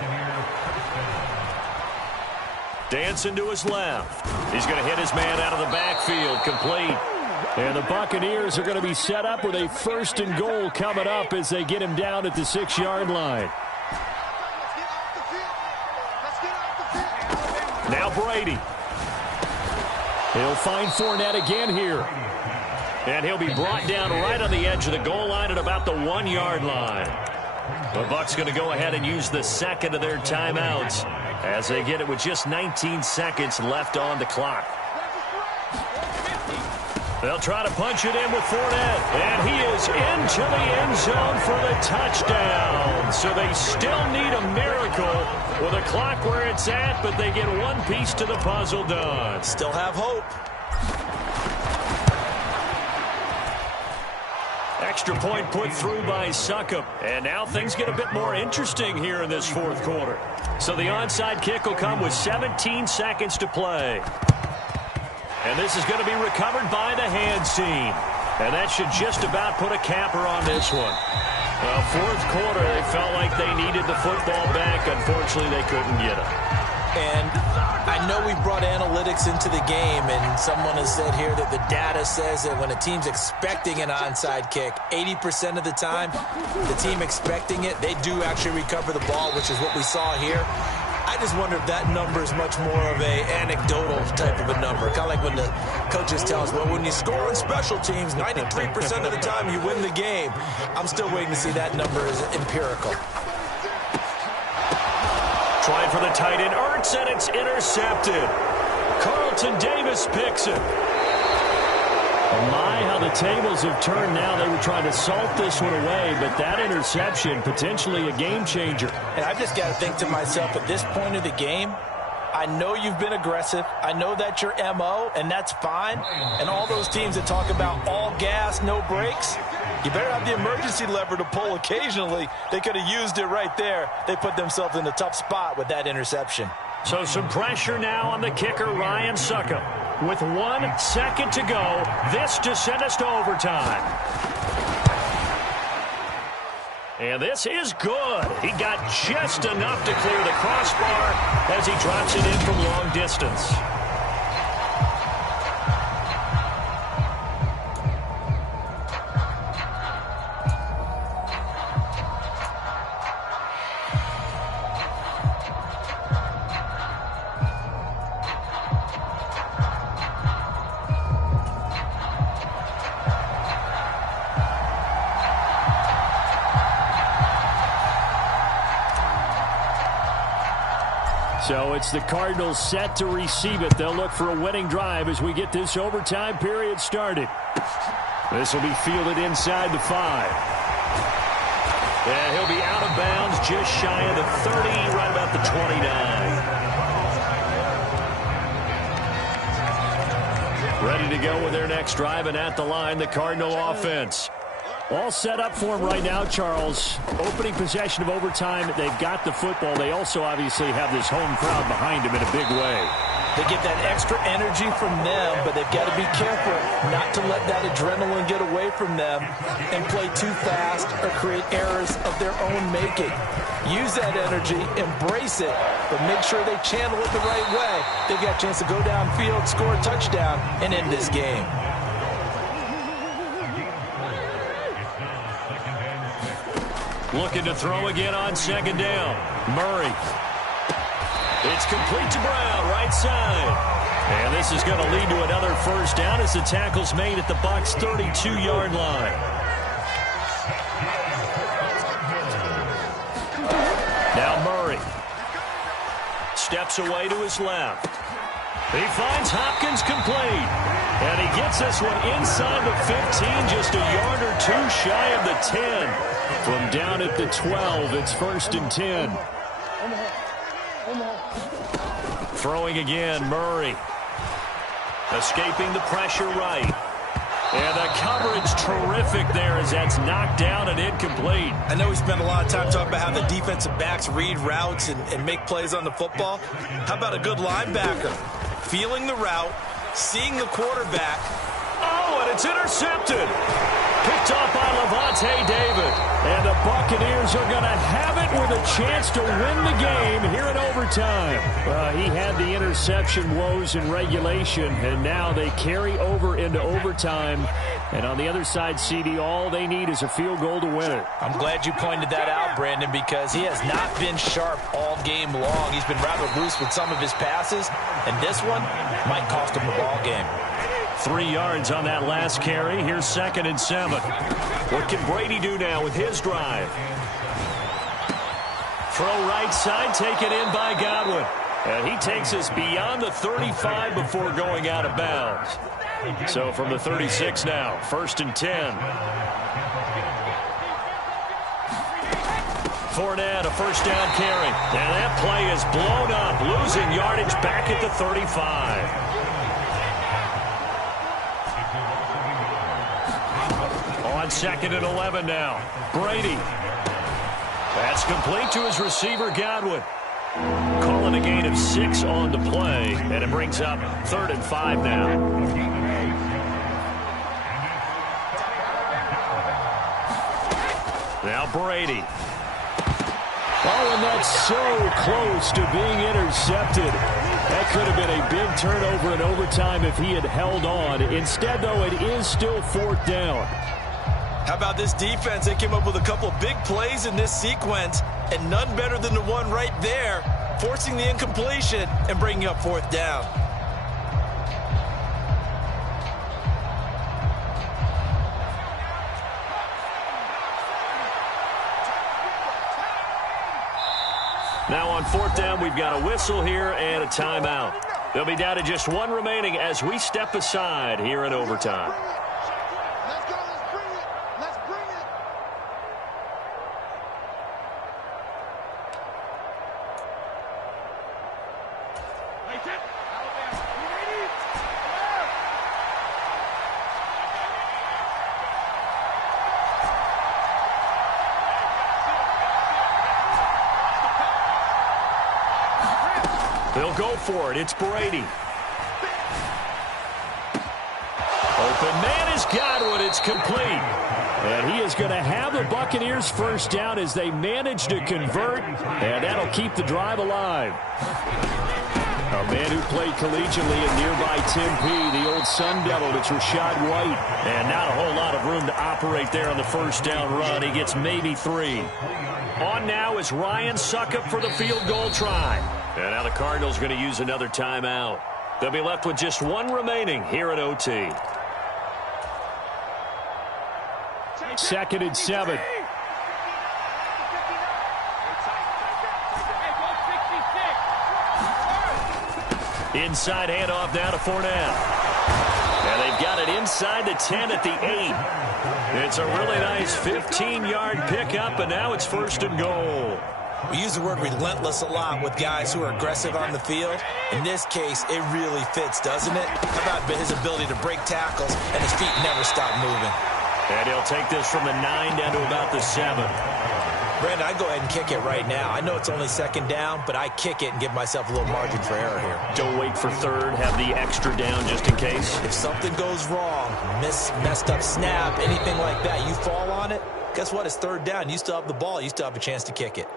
Dancing to his left. He's going to hit his man out of the backfield. Complete. And the Buccaneers are going to be set up with a 1st and goal coming up as they get him down at the 6-yard line. Now Brady. He'll find Fournette again here. And he'll be brought down right on the edge of the goal line at about the 1-yard line. The Bucs going to go ahead and use the 2nd of their timeouts as they get it with just 19 seconds left on the clock. They'll try to punch it in with Fournette. And he is into the end zone for the touchdown. So they still need a miracle with a clock where it's at, but they get one piece to the puzzle done. Still have hope. Extra point put through by Succop. And now things get a bit more interesting here in this fourth quarter. So the onside kick will come with 17 seconds to play. And this is going to be recovered by the hands team. And that should just about put a capper on this one. Well, fourth quarter, they felt like they needed the football back. Unfortunately, they couldn't get it. And I know we brought analytics into the game, and someone has said here that the data says that when a team's expecting an onside kick, 80% of the time, the team expecting it, they do actually recover the ball, which is what we saw here. I just wonder if that number is much more of a anecdotal type of a number. Kind of like when the coaches tell us, well, when you score on special teams, 93% of the time you win the game. I'm still waiting to see that number is empirical. Trying for the tight end, Ertz, and it's intercepted. Carlton Davis picks it. My, how the tables have turned now. They were trying to salt this one away, but that interception, potentially a game changer. And I've just got to think to myself, at this point of the game, I know you've been aggressive. I know that's your MO, and that's fine. And all those teams that talk about all gas, no brakes, you better have the emergency lever to pull occasionally. They could have used it right there. They put themselves in a tough spot with that interception. So some pressure now on the kicker, Ryan Succop. With 1 second to go, this to send us to overtime. And this is good. He got just enough to clear the crossbar as he drops it in from long distance. So it's the Cardinals set to receive it. They'll look for a winning drive as we get this overtime period started. This will be fielded inside the 5. Yeah, he'll be out of bounds just shy of the 30, right about the 29. Ready to go with their next drive, and at the line, the Cardinal offense. All set up for him right now, Charles. Opening possession of overtime. They've got the football. They also obviously have this home crowd behind them in a big way. They get that extra energy from them, but they've got to be careful not to let that adrenaline get away from them and play too fast or create errors of their own making. Use that energy, embrace it, but make sure they channel it the right way. They've got a chance to go downfield, score a touchdown, and end this game. Looking to throw again on second down. Murray. It's complete to Brown, right side. And this is going to lead to another first down as the tackle's made at the Bucs' 32-yard line. Now Murray. Steps away to his left. He finds Hopkins complete. And he gets this one inside the 15, just a yard or two shy of the 10. From down at the 12, it's 1st and 10. Throwing again, Murray. Escaping the pressure right. And the coverage terrific there as that's knocked down and incomplete. I know we spent a lot of time talking about how the defensive backs read routes and make plays on the football. How about a good linebacker? Feeling the route, seeing the quarterback. Oh, and it's intercepted. Picked off by Lavonte David. And the Buccaneers are going to have it with a chance to win the game here in overtime. He had the interception woes in regulation, and now they carry over into overtime. And on the other side, CD, all they need is a field goal to win it. I'm glad you pointed that out, Brandon, because he has not been sharp all game long. He's been rather loose with some of his passes, and this one might cost him the ball game. 3 yards on that last carry. Here's 2nd and 7. What can Brady do now with his drive? Throw right side, taken in by Godwin. And he takes us beyond the 35 before going out of bounds. So from the 36 now, 1st and 10. Fournette, a first down carry. And that play is blown up, losing yardage back at the 35. On 2nd and 11 now. Brady. That's complete to his receiver, Godwin. Calling a gain of 6 on the play, and it brings up 3rd and 5 now. Now Brady. Oh, and that's so close to being intercepted. That could have been a big turnover in overtime if he had held on. Instead, though, it is still 4th down. How about this defense? They came up with a couple big plays in this sequence, and none better than the one right there, forcing the incompletion and bringing up 4th down. Now on 4th down, we've got a whistle here and a timeout. They'll be down to just 1 remaining as we step aside here in overtime. They'll go for it. It's Brady. Open man is Godwin. It's complete. And he is going to have the Buccaneers first down as they manage to convert, and that'll keep the drive alive. A man who played collegiately in nearby Tempe, the old Sun Devil, it's Rachaad White. And not a whole lot of room to operate there on the first down run. He gets maybe 3. On now is Ryan Succop for the field goal try. And now the Cardinals going to use another timeout. They'll be left with just 1 remaining here at OT. 2nd and 7. Inside handoff now to Fournette. And they've got it inside the 10 at the 8. It's a really nice 15-yard pickup, and now it's 1st and goal. We use the word relentless a lot with guys who are aggressive on the field. In this case, it really fits, doesn't it? How about his ability to break tackles and his feet never stop moving? And he'll take this from the 9 down to about the 7. Brandon, I'd go ahead and kick it right now. I know it's only 2nd down, but I kick it and give myself a little margin for error here. Don't wait for 3rd. Have the extra down just in case. If something goes wrong, messed up snap, anything like that, you fall on it, guess what? It's 3rd down. You still have the ball. You still have a chance to kick it.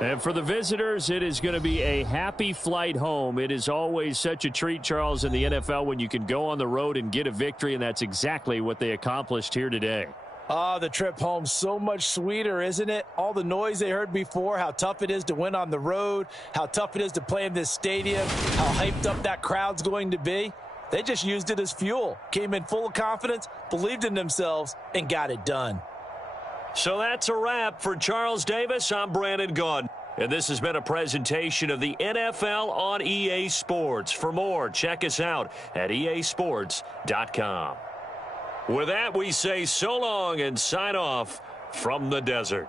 And for the visitors, it is going to be a happy flight home. It is always such a treat, Charles, in the NFL when you can go on the road and get a victory, and that's exactly what they accomplished here today. Oh, the trip home, so much sweeter, isn't it? All the noise they heard before, how tough it is to win on the road, how tough it is to play in this stadium, how hyped up that crowd's going to be. They just used it as fuel, came in full of confidence, believed in themselves, and got it done. So that's a wrap for Charles Davis. I'm Brandon Gaudin. And this has been a presentation of the NFL on EA Sports. For more, check us out at easports.com. With that, we say so long and sign off from the desert.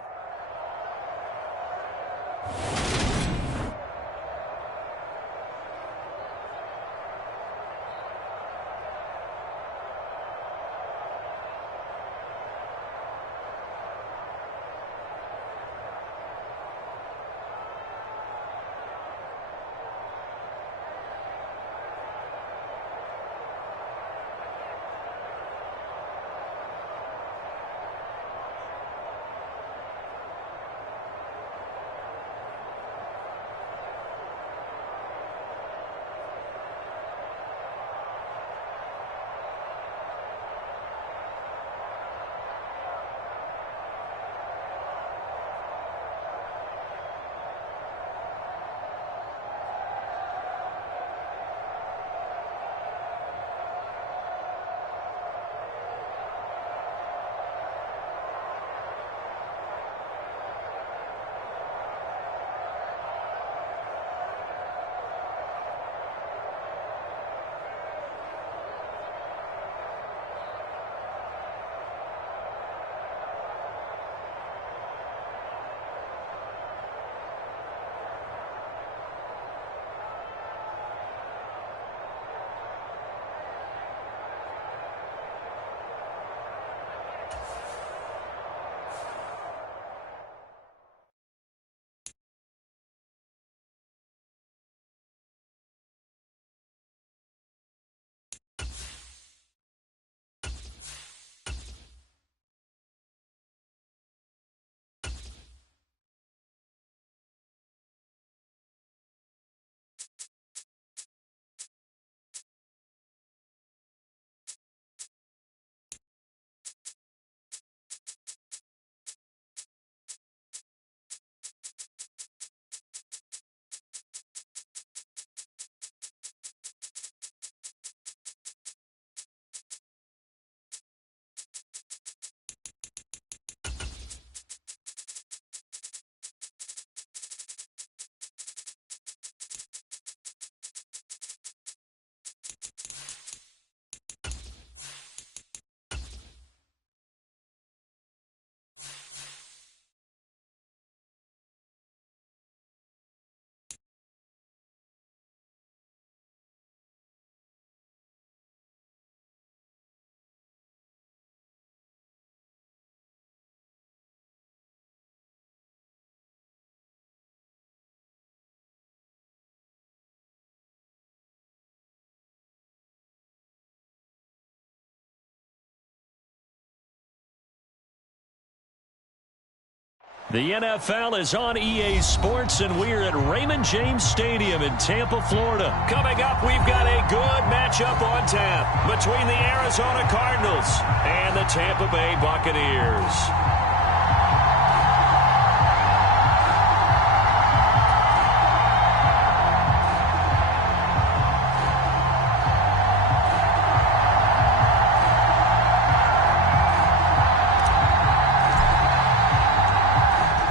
The NFL is on EA Sports, and we're at Raymond James Stadium in Tampa, Florida. Coming up, we've got a good matchup on tap between the Arizona Cardinals and the Tampa Bay Buccaneers.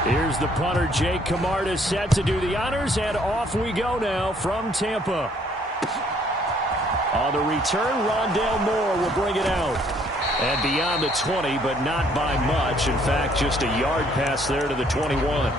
Here's the punter, Jake Camarda, set to do the honors, and off we go now from Tampa. On the return, Rondale Moore will bring it out. And beyond the 20, but not by much. In fact, just a yard pass there to the 21.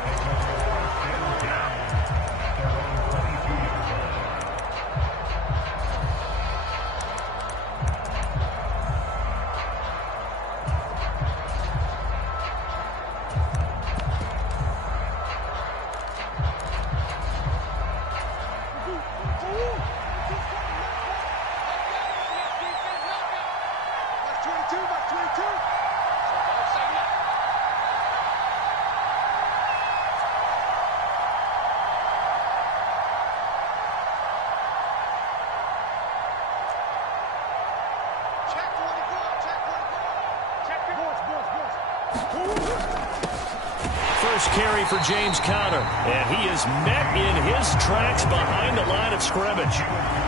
First carry for James Conner, and he is met in his tracks behind the line of scrimmage.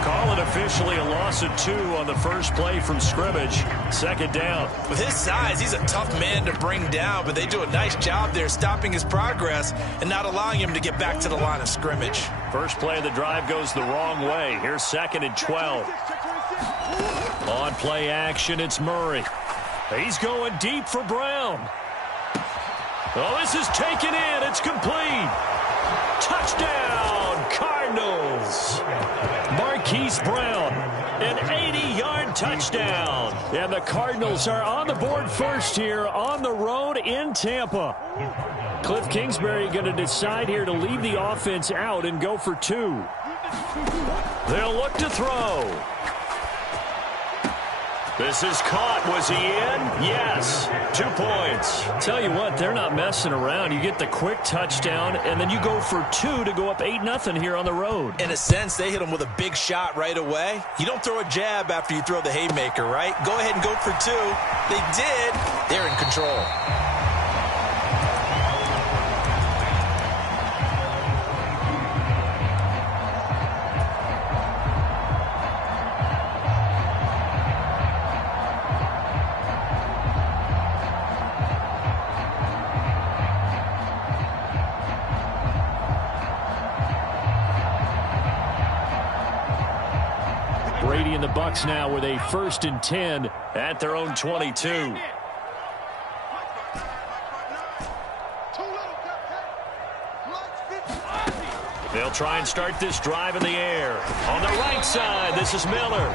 Call it officially a loss of 2 on the first play from scrimmage. Second down. With his size, he's a tough man to bring down, but they do a nice job there stopping his progress and not allowing him to get back to the line of scrimmage. First play of the drive goes the wrong way. Here's 2nd and 12. On play action, it's Murray. He's going deep for Brown. Oh, this is taken in. It's complete. Touchdown, Cardinals. Marquise Brown, an 80-yard touchdown. And the Cardinals are on the board first here on the road in Tampa. Cliff Kingsbury going to decide here to leave the offense out and go for 2. They'll look to throw. This is caught. Was he in? Yes. 2 points. Tell you what, they're not messing around. You get the quick touchdown, and then you go for 2 to go up 8-0 here on the road. In a sense, they hit him with a big shot right away. You don't throw a jab after you throw the haymaker, right? Go ahead and go for 2. They did. They're in control. Brady and the Bucs now with a 1st and 10 at their own 22. They'll try and start this drive in the air. On the right side, this is Miller.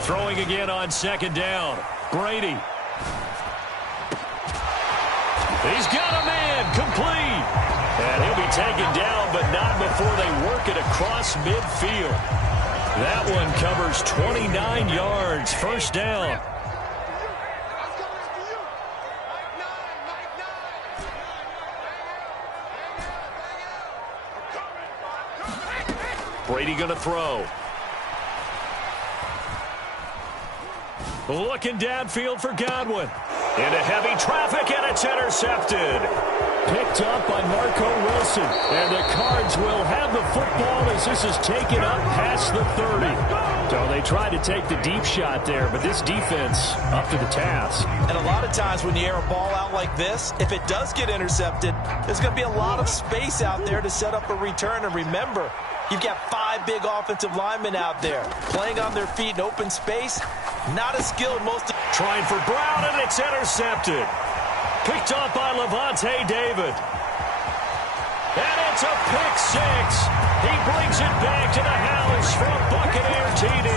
Throwing again on 2nd down. Brady. He's got a man, complete. And he'll be taken down, but not before they work it across midfield. That one covers 29 yards, 1st down. Brady going to throw. Looking downfield for Godwin. Into heavy traffic, and it's intercepted. Picked up by Marco Wilson. And the Cards will have the football as this is taken up past the 30. So they tried to take the deep shot there, but this defense up to the task. And a lot of times when you air a ball out like this, if it does get intercepted, there's going to be a lot of space out there to set up a return. And remember, you've got 5 big offensive linemen out there playing on their feet in open space. Not as skilled most. Trying for Brown, and it's intercepted. Picked up by Levante David. And it's a pick 6. He brings it back to the house for a Buccaneer TD.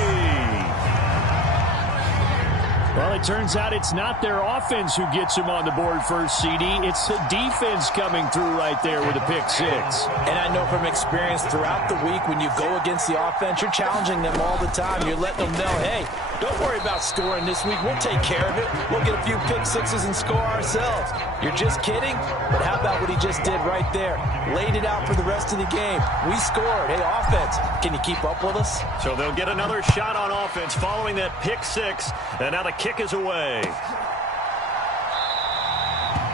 Well, it turns out it's not their offense who gets him on the board first, CD. It's the defense coming through right there with a pick six. And I know from experience throughout the week, when you go against the offense, you're challenging them all the time. You're letting them know, hey, don't worry about scoring this week. We'll take care of it. We'll get a few pick sixes and score ourselves. You're just kidding? But how about what he just did right there? Laid it out for the rest of the game. We scored. Hey, offense, can you keep up with us? So they'll get another shot on offense following that pick six. And now the kick is away.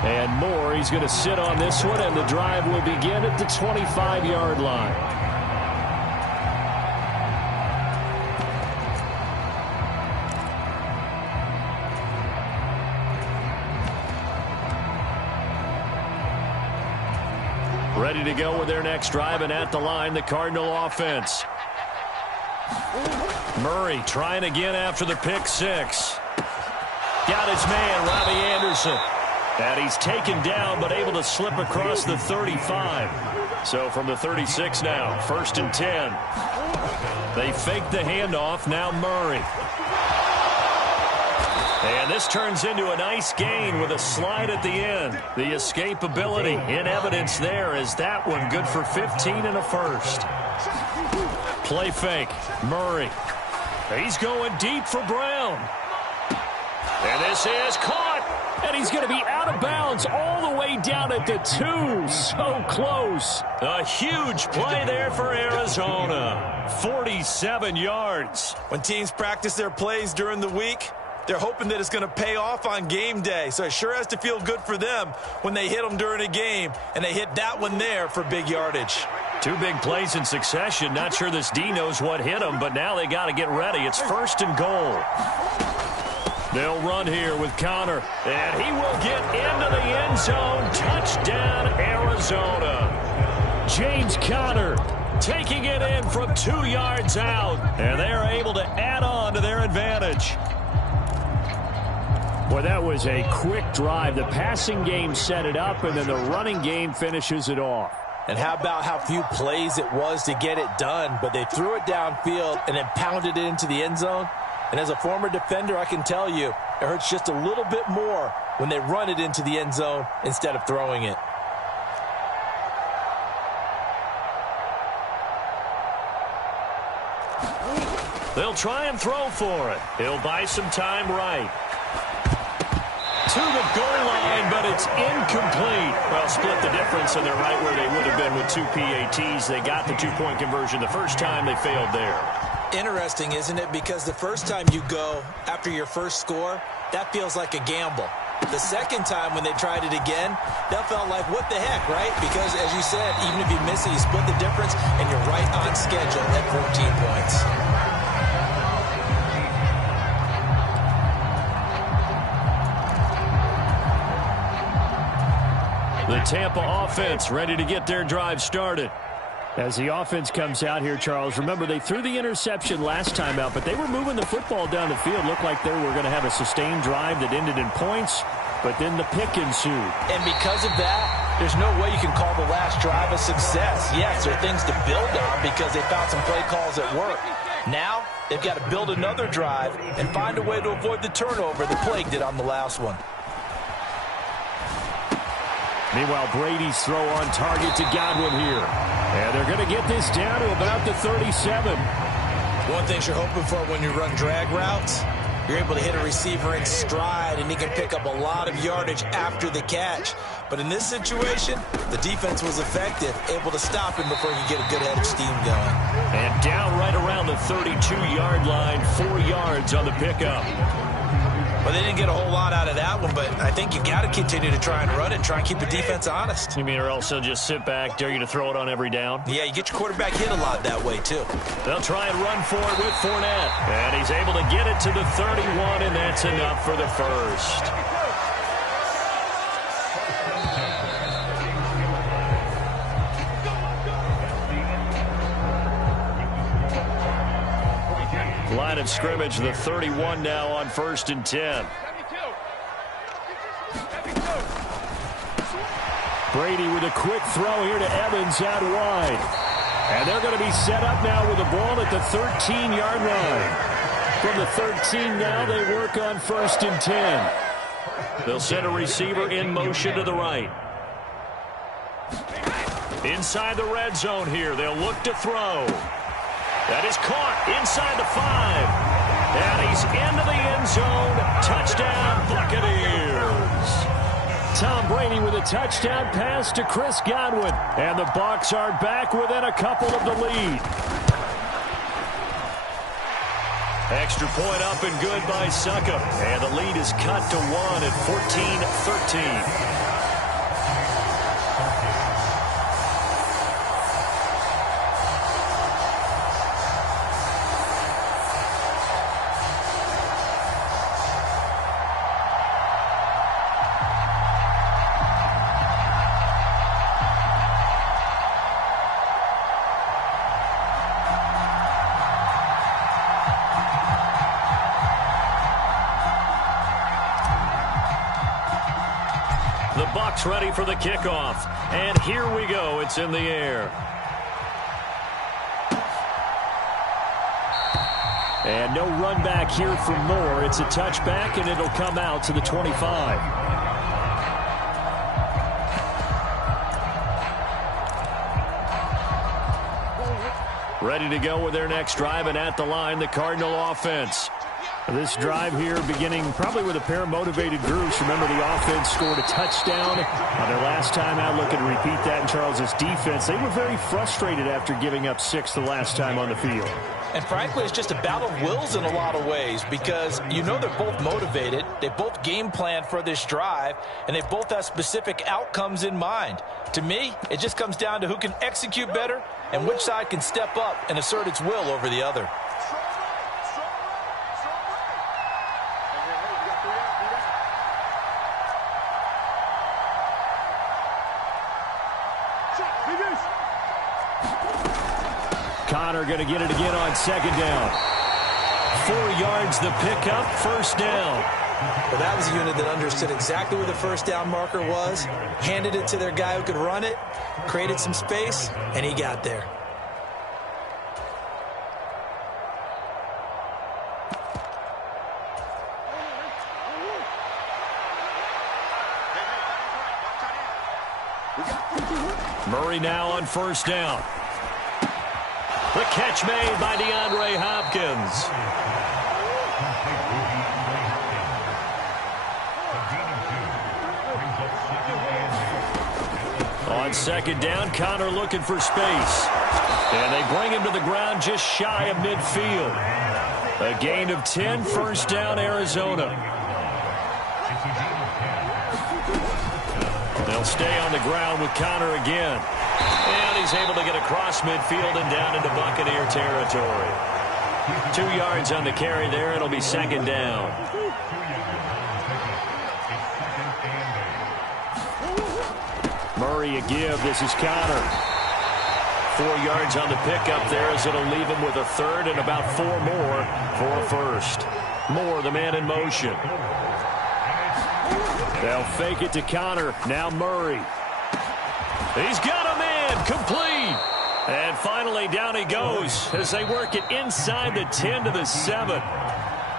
And Moore, he's going to sit on this one, and the drive will begin at the 25-yard line. Ready to go with their next drive, and at the line, the Cardinal offense. Murray trying again after the pick six. Got his man, Robbie Anderson. And he's taken down, but able to slip across the 35. So from the 36 now, 1st and 10. They fake the handoff, now Murray. And this turns into a nice gain with a slide at the end. The escapability in evidence there is that one good for 15 and a first. Play fake, Murray. He's going deep for Brown. And this is caught. And he's going to be out of bounds all the way down at the 2. So close. A huge play there for Arizona. 47 yards. When teams practice their plays during the week, they're hoping that it's going to pay off on game day. So it sure has to feel good for them when they hit them during a game. And they hit that one there for big yardage. 2 big plays in succession. Not sure this D knows what hit him, but now they got to get ready. It's 1st and goal. They'll run here with Conner, and he will get into the end zone. Touchdown, Arizona. James Conner taking it in from 2 yards out, and they're able to add on to their advantage. Well, that was a quick drive. The passing game set it up, and then the running game finishes it off. And how about how few plays it was to get it done, but they threw it downfield and then pounded it into the end zone. And as a former defender, I can tell you, it hurts just a little bit more when they run it into the end zone instead of throwing it. They'll try and throw for it. He'll buy some time right. To the goal line, but it's incomplete. Well, split the difference, and they're right where they would have been with 2 PATs. They got the 2-point conversion the first time. They failed there. Interesting, isn't it? Because the first time you go after your first score, that feels like a gamble. The second time when they tried it again, that felt like, what the heck, right? Because, as you said, even if you miss it, you split the difference, and you're right on schedule at 14 points. The Tampa offense ready to get their drive started. As the offense comes out here, Charles, remember they threw the interception last time out, but they were moving the football down the field. Looked like they were going to have a sustained drive that ended in points, but then the pick ensued. And because of that, there's no way you can call the last drive a success. Yes, there are things to build on because they found some play calls that work. Now, they've got to build another drive and find a way to avoid the turnover that plagued it on the last one. Meanwhile, Brady's throw on target to Godwin here. And they're going to get this down to about the 37. One thing you're hoping for when you run drag routes, you're able to hit a receiver in stride, and he can pick up a lot of yardage after the catch. But in this situation, the defense was effective, able to stop him before he could get a good head of steam going. And down right around the 32-yard line, 4 yards on the pickup. Well, they didn't get a whole lot out of that one, but I think you got to continue to try and run it and try and keep the defense honest. You mean or else they'll just sit back, dare you to throw it on every down? Yeah, you get your quarterback hit a lot that way, too. They'll try and run for it with Fournette. And he's able to get it to the 31, and that's enough for the first. Line of scrimmage, the 31 now on 1st and 10. Brady with a quick throw here to Evans out wide. And they're going to be set up now with the ball at the 13-yard line. From the 13 now, they work on 1st and 10. They'll send a receiver in motion to the right. Inside the red zone here. They'll look to throw. That is caught inside the 5. And he's into the end zone. Touchdown, Buccaneers. Tom Brady with a touchdown pass to Chris Godwin. And the Bucs are back within a couple of the lead. Extra point up and good by Succop. And the lead is cut to 1 at 14-13. Ready for the kickoff. And here we go. It's in the air. And no run back here from Moore. It's a touchback, and it'll come out to the 25. Ready to go with their next drive, and at the line, the Cardinal offense. This drive here beginning probably with a pair of motivated groups. Remember, the offense scored a touchdown on their last time out. Looking to repeat that in Charles' defense. They were very frustrated after giving up 6 the last time on the field. And frankly, it's just a battle of wills in a lot of ways because you know they're both motivated. They both game planned for this drive, and they both have specific outcomes in mind. To me, it just comes down to who can execute better and which side can step up and assert its will over the other. Connor going to get it again on 2nd down. 4 yards the pickup, 1st down. Well, that was a unit that understood exactly where the 1st down marker was, handed it to their guy who could run it, created some space, and he got there. Murray now on 1st down. The catch made by DeAndre Hopkins. On 2nd down, Connor looking for space. And they bring him to the ground just shy of midfield. A gain of 10, 1st down, Arizona. They'll stay on the ground with Connor again. And he's able to get across midfield and down into Buccaneer territory. 2 yards on the carry there. It'll be 2nd down. Murray a give. This is Connor. 4 yards on the pickup there as it'll leave him with a 3rd and about 4 more for a 1st. Moore, the man in motion. They'll fake it to Connor. Now Murray. He's got a man, complete. And finally down he goes as they work it inside the 10 to the 7.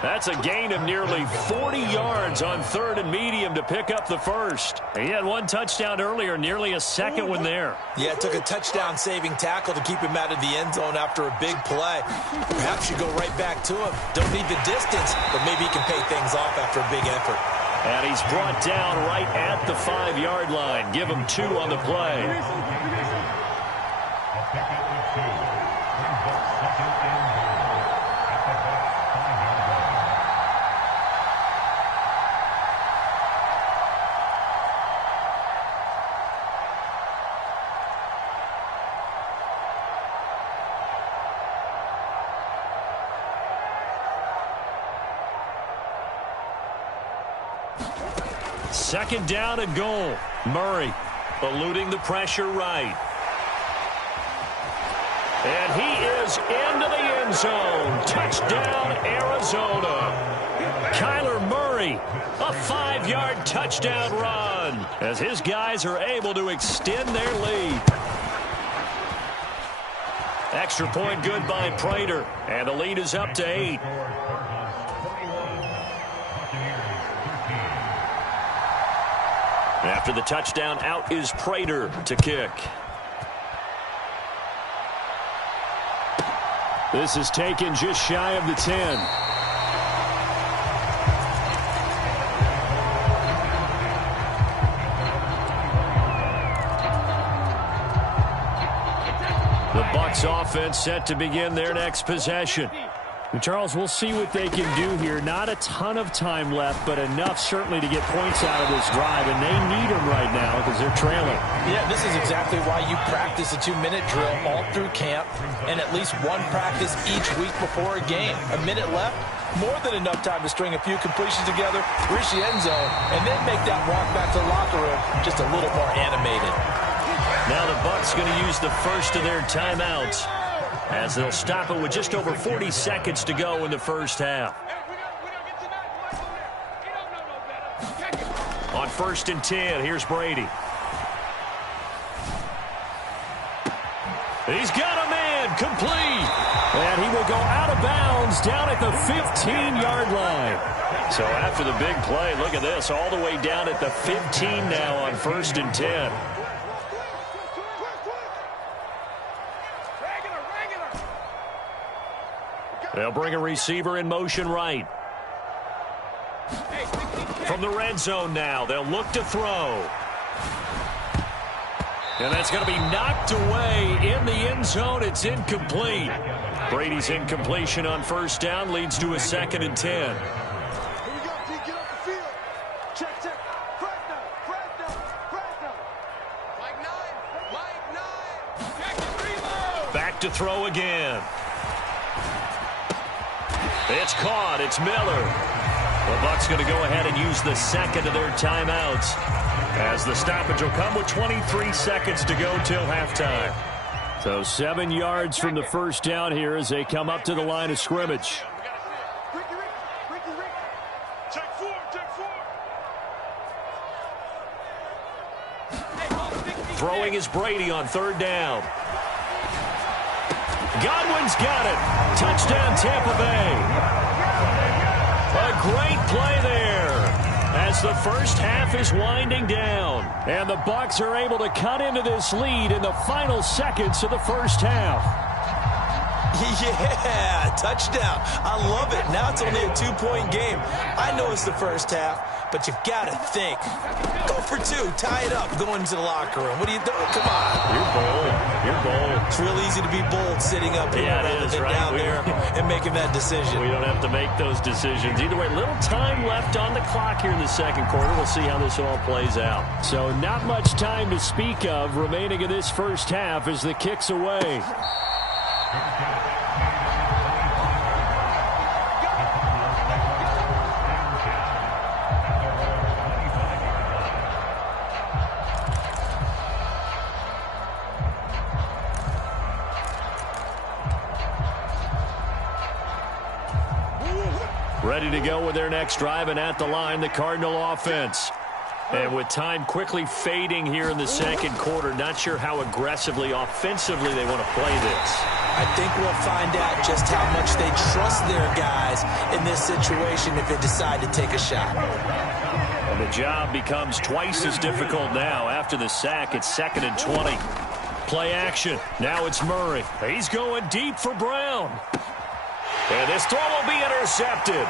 That's a gain of nearly 40 yards on 3rd and medium to pick up the 1st. He had 1 touchdown earlier, nearly a 2nd one there. Yeah, it took a touchdown-saving tackle to keep him out of the end zone after a big play. Perhaps you go right back to him. Don't need the distance, but maybe he can pay things off after a big effort. And he's brought down right at the 5-yard line. Give him 2 on the play. Second down and goal. Murray eluding the pressure right. And he is into the end zone. Touchdown, Arizona. Kyler Murray, a 5-yard touchdown run as his guys are able to extend their lead. Extra point good by Prater, and the lead is up to 8. After the touchdown, out is Prater to kick. This is taken just shy of the 10. The Bucs offense set to begin their next possession. And Charles, we'll see what they can do here. Not a ton of time left, but enough certainly to get points out of this drive, and they need them right now because they're trailing. Yeah, this is exactly why you practice a 2-minute drill all through camp and at least one practice each week before a game. A minute left, more than enough time to string a few completions together, reach the end zone, and then make that walk back to the locker room just a little more animated. Now the Bucs going to use the first of their timeouts as they'll stop it with just over 40 seconds to go in the first half. On 1st and 10, here's Brady. He's got a man, complete. And he will go out of bounds down at the 15-yard line. So after the big play, look at this, all the way down at the 15 now on 1st and 10. They'll bring a receiver in motion right. From the red zone now, they'll look to throw. And that's going to be knocked away in the end zone. It's incomplete. Brady's incompletion on 1st down leads to a 2nd and 10. Here we go, D. Get off the field. Check. Fresno. Mike 9. Check and reload. Back to throw again. It's caught. It's Miller. The Bucs going to go ahead and use the second of their timeouts as the stoppage will come with 23 seconds to go till halftime. So 7 yards from the first down here as they come up to the line of scrimmage. Ricky. Check four. Throwing is Brady on 3rd down. Godwin's got it. Touchdown, Tampa Bay. A great play there as the first half is winding down. And the Bucs are able to cut into this lead in the final seconds of the first half. Yeah, touchdown. I love it. Now it's only a 2-point game. I know it's the first half, but you've got to think. Go for 2. Tie it up. Go into the locker room. What are you doing? Come on. You're bold. It's real easy to be bold sitting up here rather than down there and making that decision. We don't have to make those decisions. Either way, little time left on the clock here in the second quarter. We'll see how this all plays out. So not much time to speak of remaining in this first half as the kick's away. Ready to go with their next drive, and at the line, the Cardinal offense. And with time quickly fading here in the second quarter, not sure how aggressively, offensively they want to play this. I think we'll find out just how much they trust their guys in this situation if they decide to take a shot. And the job becomes twice as difficult now. After the sack, it's 2nd and 20. Play action. Now it's Murray. He's going deep for Brown. And this throw will be intercepted.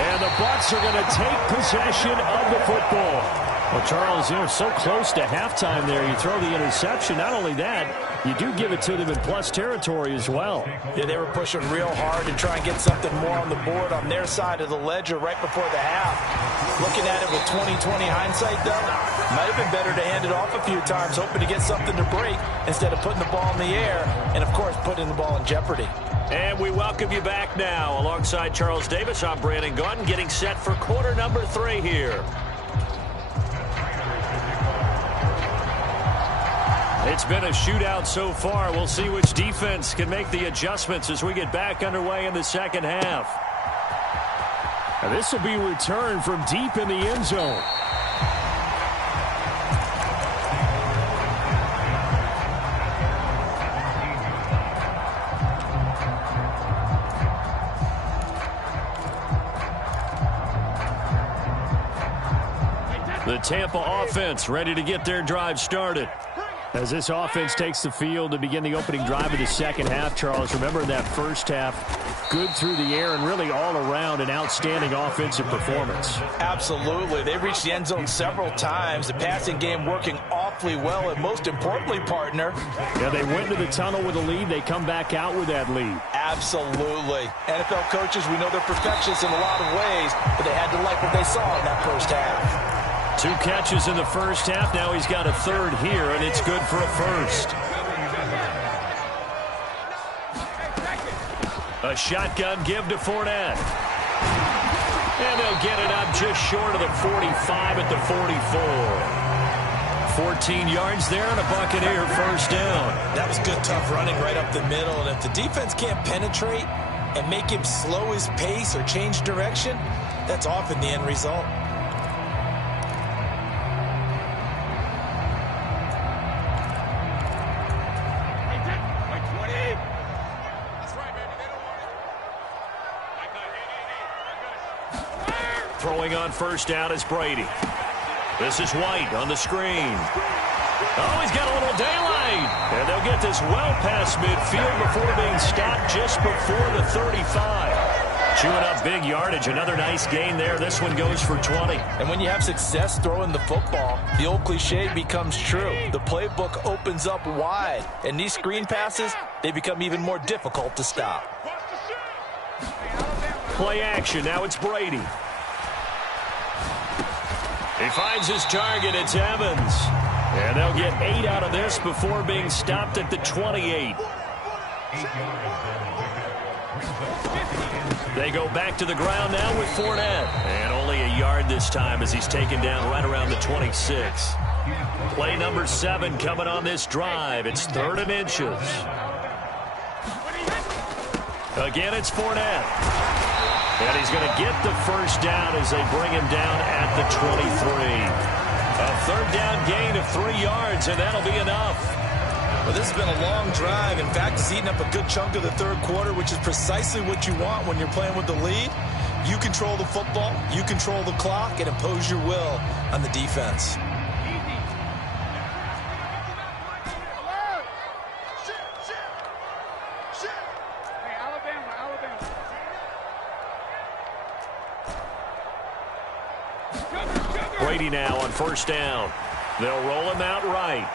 And the Bucs are going to take possession of the football. Well, Charles, so close to halftime there. You throw the interception. Not only that, you do give it to them in plus territory as well. Yeah, they were pushing real hard to try and get something more on the board on their side of the ledger right before the half. Looking at it with 20/20 hindsight, though, might have been better to hand it off a few times, hoping to get something to break instead of putting the ball in the air and, of course, putting the ball in jeopardy. And we welcome you back now. Alongside Charles Davis, I'm Brandon Gaudin, getting set for quarter number 3 here. It's been a shootout so far. We'll see which defense can make the adjustments as we get back underway in the second half. And this will be returned from deep in the end zone. Tampa offense ready to get their drive started. As this offense takes the field to begin the opening drive of the second half, Charles, remember that first half, good through the air and really all around an outstanding offensive performance. Absolutely. They reached the end zone several times. The passing game working awfully well, and most importantly, partner. Yeah, they went to the tunnel with a lead. They come back out with that lead. Absolutely. NFL coaches, we know they're perfectionists in a lot of ways, but they had to like what they saw in that first half. 2 catches in the first half. Now he's got a third here, and it's good for a first. A shotgun give to Fournette. And they'll get it up just short of the 45 at the 44. 14 yards there and a Buccaneer first down. That was good, tough running right up the middle. And if the defense can't penetrate and make him slow his pace or change direction, that's often the end result. Throwing on first down is Brady. This is White on the screen. Oh, he's got a little daylight. And they'll get this well past midfield before being stopped just before the 35. Chewing up big yardage. Another nice gain there. This one goes for 20. And when you have success throwing the football, the old cliche becomes true. The playbook opens up wide. And these screen passes, they become even more difficult to stop. Play action. Now it's Brady. He finds his target. It's Evans. And they'll get 8 out of this before being stopped at the 28. They go back to the ground now with Fournette. And only a yard this time as he's taken down right around the 26. Play number 7 coming on this drive. It's 3rd and inches. Again, it's Fournette. And he's going to get the first down as they bring him down at the 23. A 3rd down gain of 3 yards, and that'll be enough. Well, this has been a long drive. In fact, it's eaten up a good chunk of the 3rd quarter, which is precisely what you want when you're playing with the lead. You control the football, you control the clock, and impose your will on the defense. Brady now on first down. They'll roll him out right.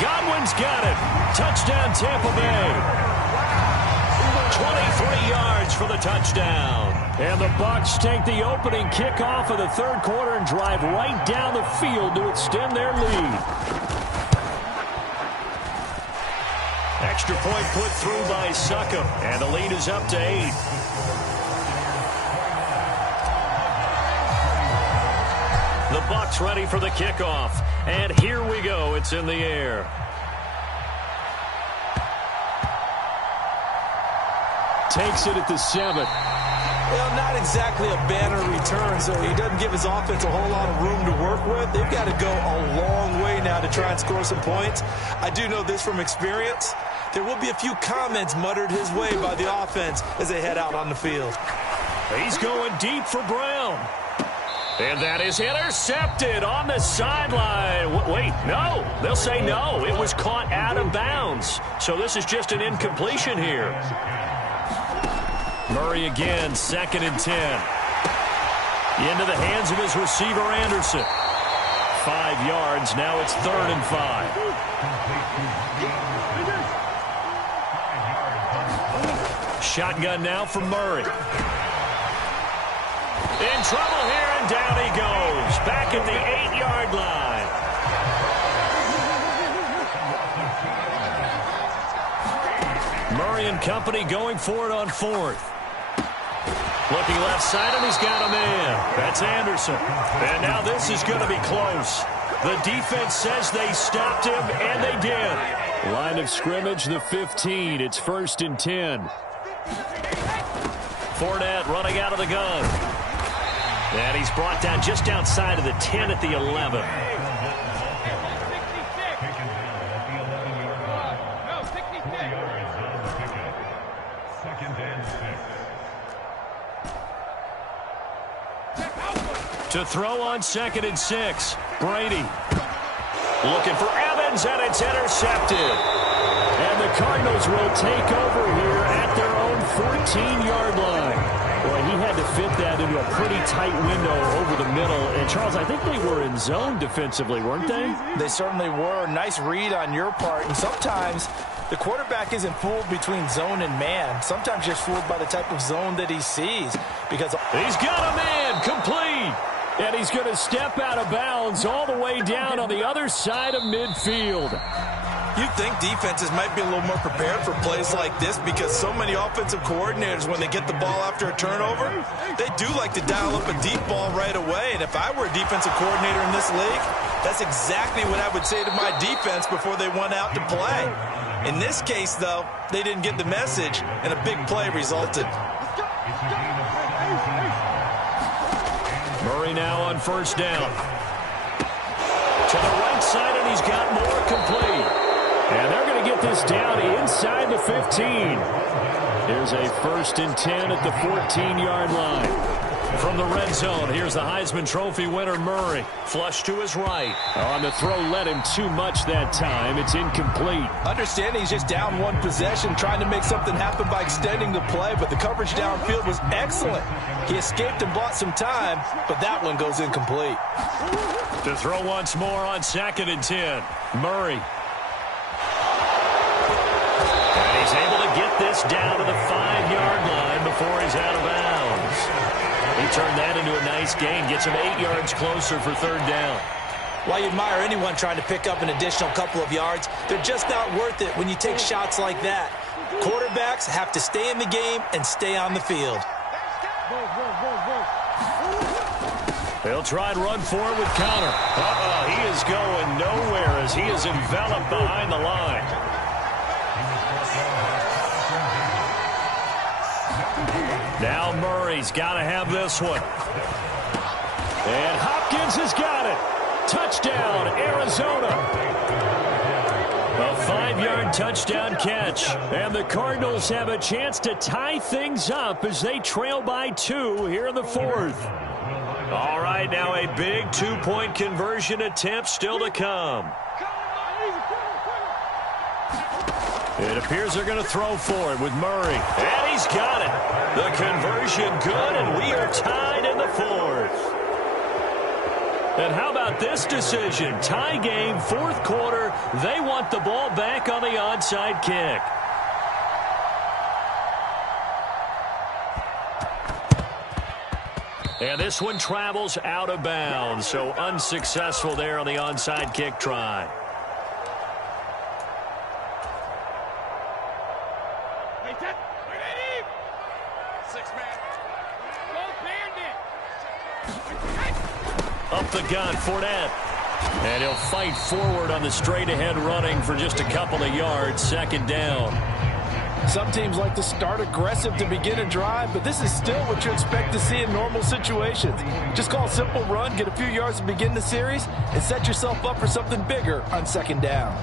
Godwin's got it. Touchdown, Tampa Bay. 23 yards for the touchdown. And the Bucs take the opening kickoff of the 3rd quarter and drive right down the field to extend their lead. Extra point put through by Succop, and the lead is up to 8. The Bucs ready for the kickoff. And here we go. It's in the air. Takes it at the 7. Well, not exactly a banner return, so he doesn't give his offense a whole lot of room to work with. They've got to go a long way now to try and score some points. I do know this from experience. There will be a few comments muttered his way by the offense as they head out on the field. He's going deep for Brown. And that is intercepted on the sideline. Wait, no. They'll say no. It was caught out of bounds. So this is just an incompletion here. Murray again, 2nd and 10. Into the hands of his receiver, Anderson. 5 yards. Now it's 3rd and 5. Shotgun now for Murray. In trouble here, and down he goes. Back at the 8-yard line. Murray and company going for it on 4th. Looking left side, and he's got a man. That's Anderson. And now this is going to be close. The defense says they stopped him, and they did. Line of scrimmage, the 15. It's 1st and 10. Fournette running out of the gun. And he's brought down just outside of the 10 at the 11. To throw on 2nd and 6. Brady. Looking for Evans, and it's intercepted. And the Cardinals will take over here at their own 14-yard line. Boy, he had to fit that into a pretty tight window over the middle. And, Charles, I think they were in zone defensively, weren't they? They certainly were. Nice read on your part. And sometimes the quarterback isn't fooled between zone and man. Sometimes you're fooled by the type of zone that he sees. Because he's got a man complete. And he's going to step out of bounds all the way down on the other side of midfield. You'd think defenses might be a little more prepared for plays like this because so many offensive coordinators, when they get the ball after a turnover, they do like to dial up a deep ball right away. And if I were a defensive coordinator in this league, that's exactly what I would say to my defense before they went out to play. In this case, though, they didn't get the message, and a big play resulted. Murray now on 1st down. To the right side, and he's got more complete. And they're going to get this down inside the 15. Here's a 1st and 10 at the 14-yard line. From the red zone, here's the Heisman Trophy winner, Murray. Flush to his right. On the throw, led him too much that time. It's incomplete. understanding he's just down one possession, trying to make something happen by extending the play, but the coverage downfield was excellent. He escaped and bought some time, but that one goes incomplete. To throw once more on 2nd and 10. Murray. And he's able to get this down to the 5-yard line before he's out of bounds. He turned that into a nice gain. Gets him 8 yards closer for 3rd down. While you admire anyone trying to pick up an additional couple of yards, they're just not worth it when you take shots like that. Quarterbacks have to stay in the game and stay on the field. They'll try and run forward with Connor. He is going nowhere as he is enveloped behind the line. Now Murray's got to have this one. And Hopkins has got it. Touchdown, Arizona. A 5-yard touchdown catch. And the Cardinals have a chance to tie things up as they trail by 2 here in the 4th. All right, now a big 2-point conversion attempt still to come. It appears they're going to throw for it with Murray. And he's got it. The conversion good, and we are tied in the 4th. And how about this decision? Tie game, 4th quarter. They want the ball back on the onside kick. And this one travels out of bounds, so unsuccessful there on the onside kick try. Up the gun, Fournette. And he'll fight forward on the straight-ahead running for just a couple of yards. 2nd down. Some teams like to start aggressive to begin a drive, but this is still what you expect to see in normal situations. Just call a simple run, get a few yards to begin the series, and set yourself up for something bigger on 2nd down.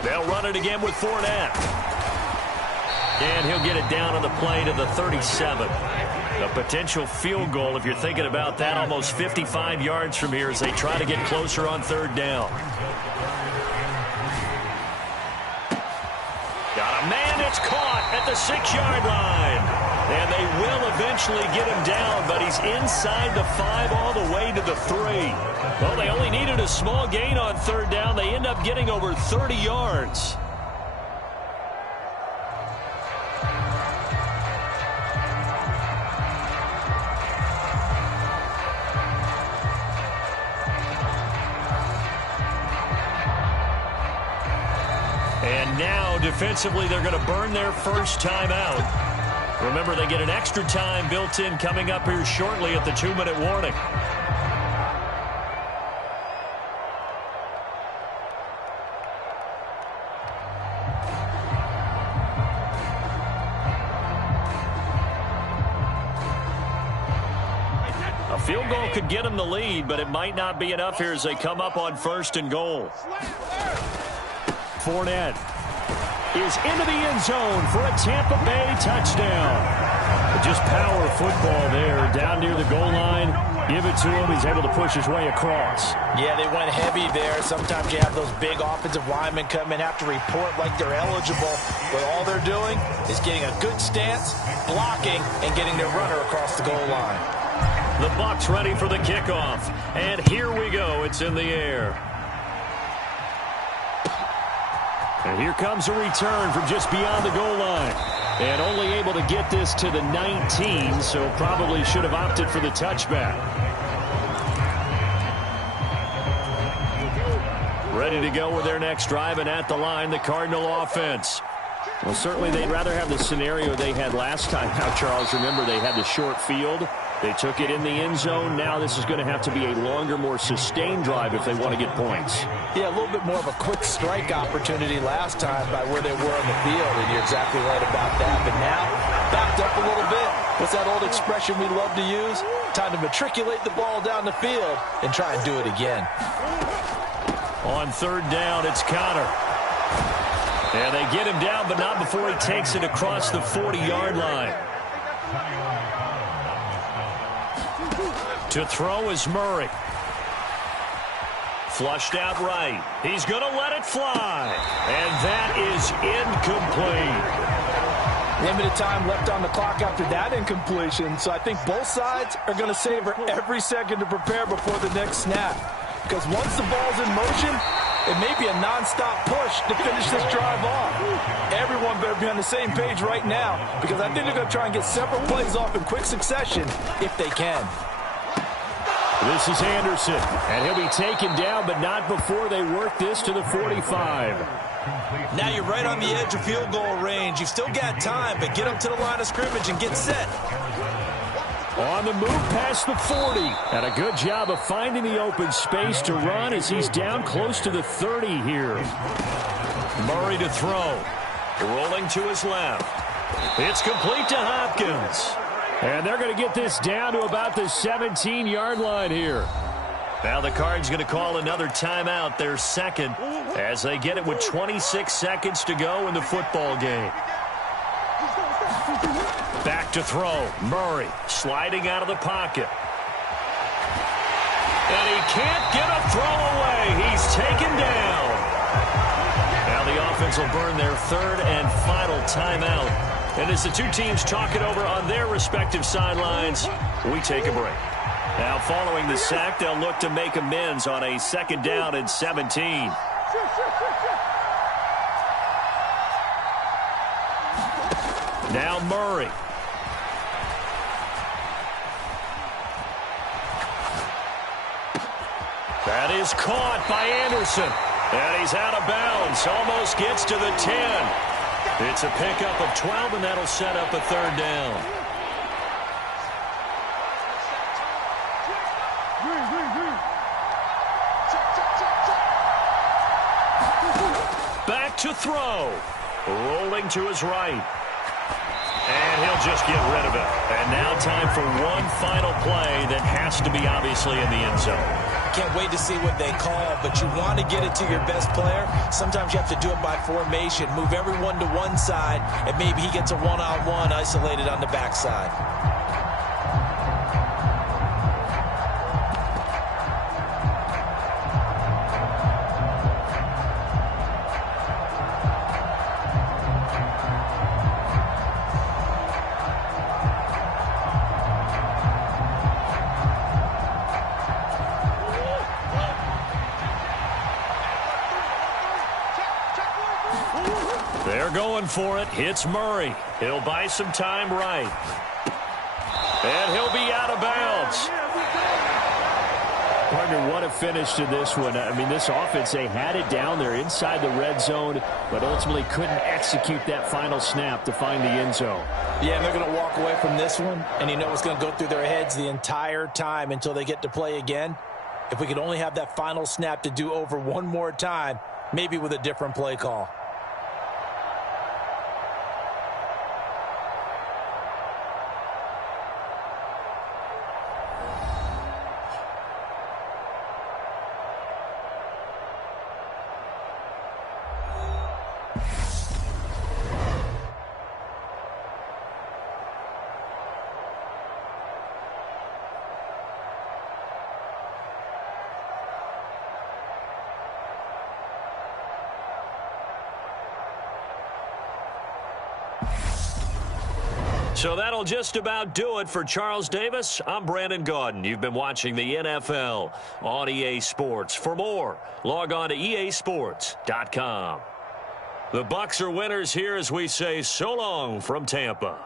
They'll run it again with Fournette. And he'll get it down on the play to the 37. A potential field goal, if you're thinking about that, almost 55 yards from here as they try to get closer on 3rd down. Got a man that's caught at the 6-yard line. And they will eventually get him down, but he's inside the 5 all the way to the 3. Well, they only needed a small gain on 3rd down. They end up getting over 30 yards. And now, defensively, they're going to burn their first timeout. Remember, they get an extra time built in coming up here shortly at the 2-minute warning. Field goal could get them the lead, but it might not be enough here as they come up on 1st and goal. Fournette is into the end zone for a Tampa Bay touchdown. Just power football there down near the goal line. Give it to him. He's able to push his way across. Yeah, they went heavy there. Sometimes you have those big offensive linemen come in, have to report like they're eligible. But all they're doing is getting a good stance, blocking, and getting their runner across the goal line. The Bucs ready for the kickoff. And here we go. It's in the air. And here comes a return from just beyond the goal line. And only able to get this to the 19, so probably should have opted for the touchback. Ready to go with their next drive, and at the line, the Cardinal offense. Well, certainly they'd rather have the scenario they had last time. Now, Charles, remember they had the short field. They took it in the end zone. Now this is going to have to be a longer, more sustained drive if they want to get points. Yeah, a little bit more of a quick strike opportunity last time by where they were on the field, and you're exactly right about that. But now, backed up a little bit. What's that old expression we love to use? Time to matriculate the ball down the field and try and do it again. On 3rd down, it's Conner. And they get him down, but not before he takes it across the 40-yard line. To throw is Murray. Flushed out right. He's going to let it fly. And that is incomplete. Limited time left on the clock after that incompletion, so I think both sides are going to savor every second to prepare before the next snap. Because once the ball's in motion, it may be a nonstop push to finish this drive off. Everyone better be on the same page right now, because I think they're going to try and get several plays off in quick succession if they can. This is Anderson, and he'll be taken down, but not before they work this to the 45. Now you're right on the edge of field goal range. You've still got time, but get up to the line of scrimmage and get set. On the move past the 40. And a good job of finding the open space to run as he's down close to the 30 here. Murray to throw. Rolling to his left. It's complete to Hopkins. And they're going to get this down to about the 17-yard line here. Now the Cards going to call another timeout, their second, as they get it with 26 seconds to go in the football game. Back to throw. Murray sliding out of the pocket. And he can't get a throw away. He's taken down. Now the offense will burn their 3rd and final timeout. And as the two teams talk it over on their respective sidelines, we take a break. Now following the sack, they'll look to make amends on a 2nd down and 17. Now Murray. That is caught by Anderson. And he's out of bounds. Almost gets to the 10. It's a pickup of 12, and that'll set up a 3rd down. Back to throw. Rolling to his right. And he'll just get rid of it. And now time for one final play that has to be obviously in the end zone. Can't wait to see what they call, but you want to get it to your best player. Sometimes you have to do it by formation. Move everyone to one side, and maybe he gets a one-on-one isolated on the backside. They're going for it. It's Murray. He'll buy some time right. And he'll be out of bounds. Partner, what a finish to this one. I mean, this offense, they had it down there inside the red zone, but ultimately couldn't execute that final snap to find the end zone. Yeah, and they're going to walk away from this one, and you know what's going to go through their heads the entire time until they get to play again. If we could only have that final snap to do over one more time, maybe with a different play call. So that'll just about do it for Charles Davis. I'm Brandon Gaudin. You've been watching the NFL on EA Sports. For more, log on to easports.com. The Bucs are winners here as we say so long from Tampa.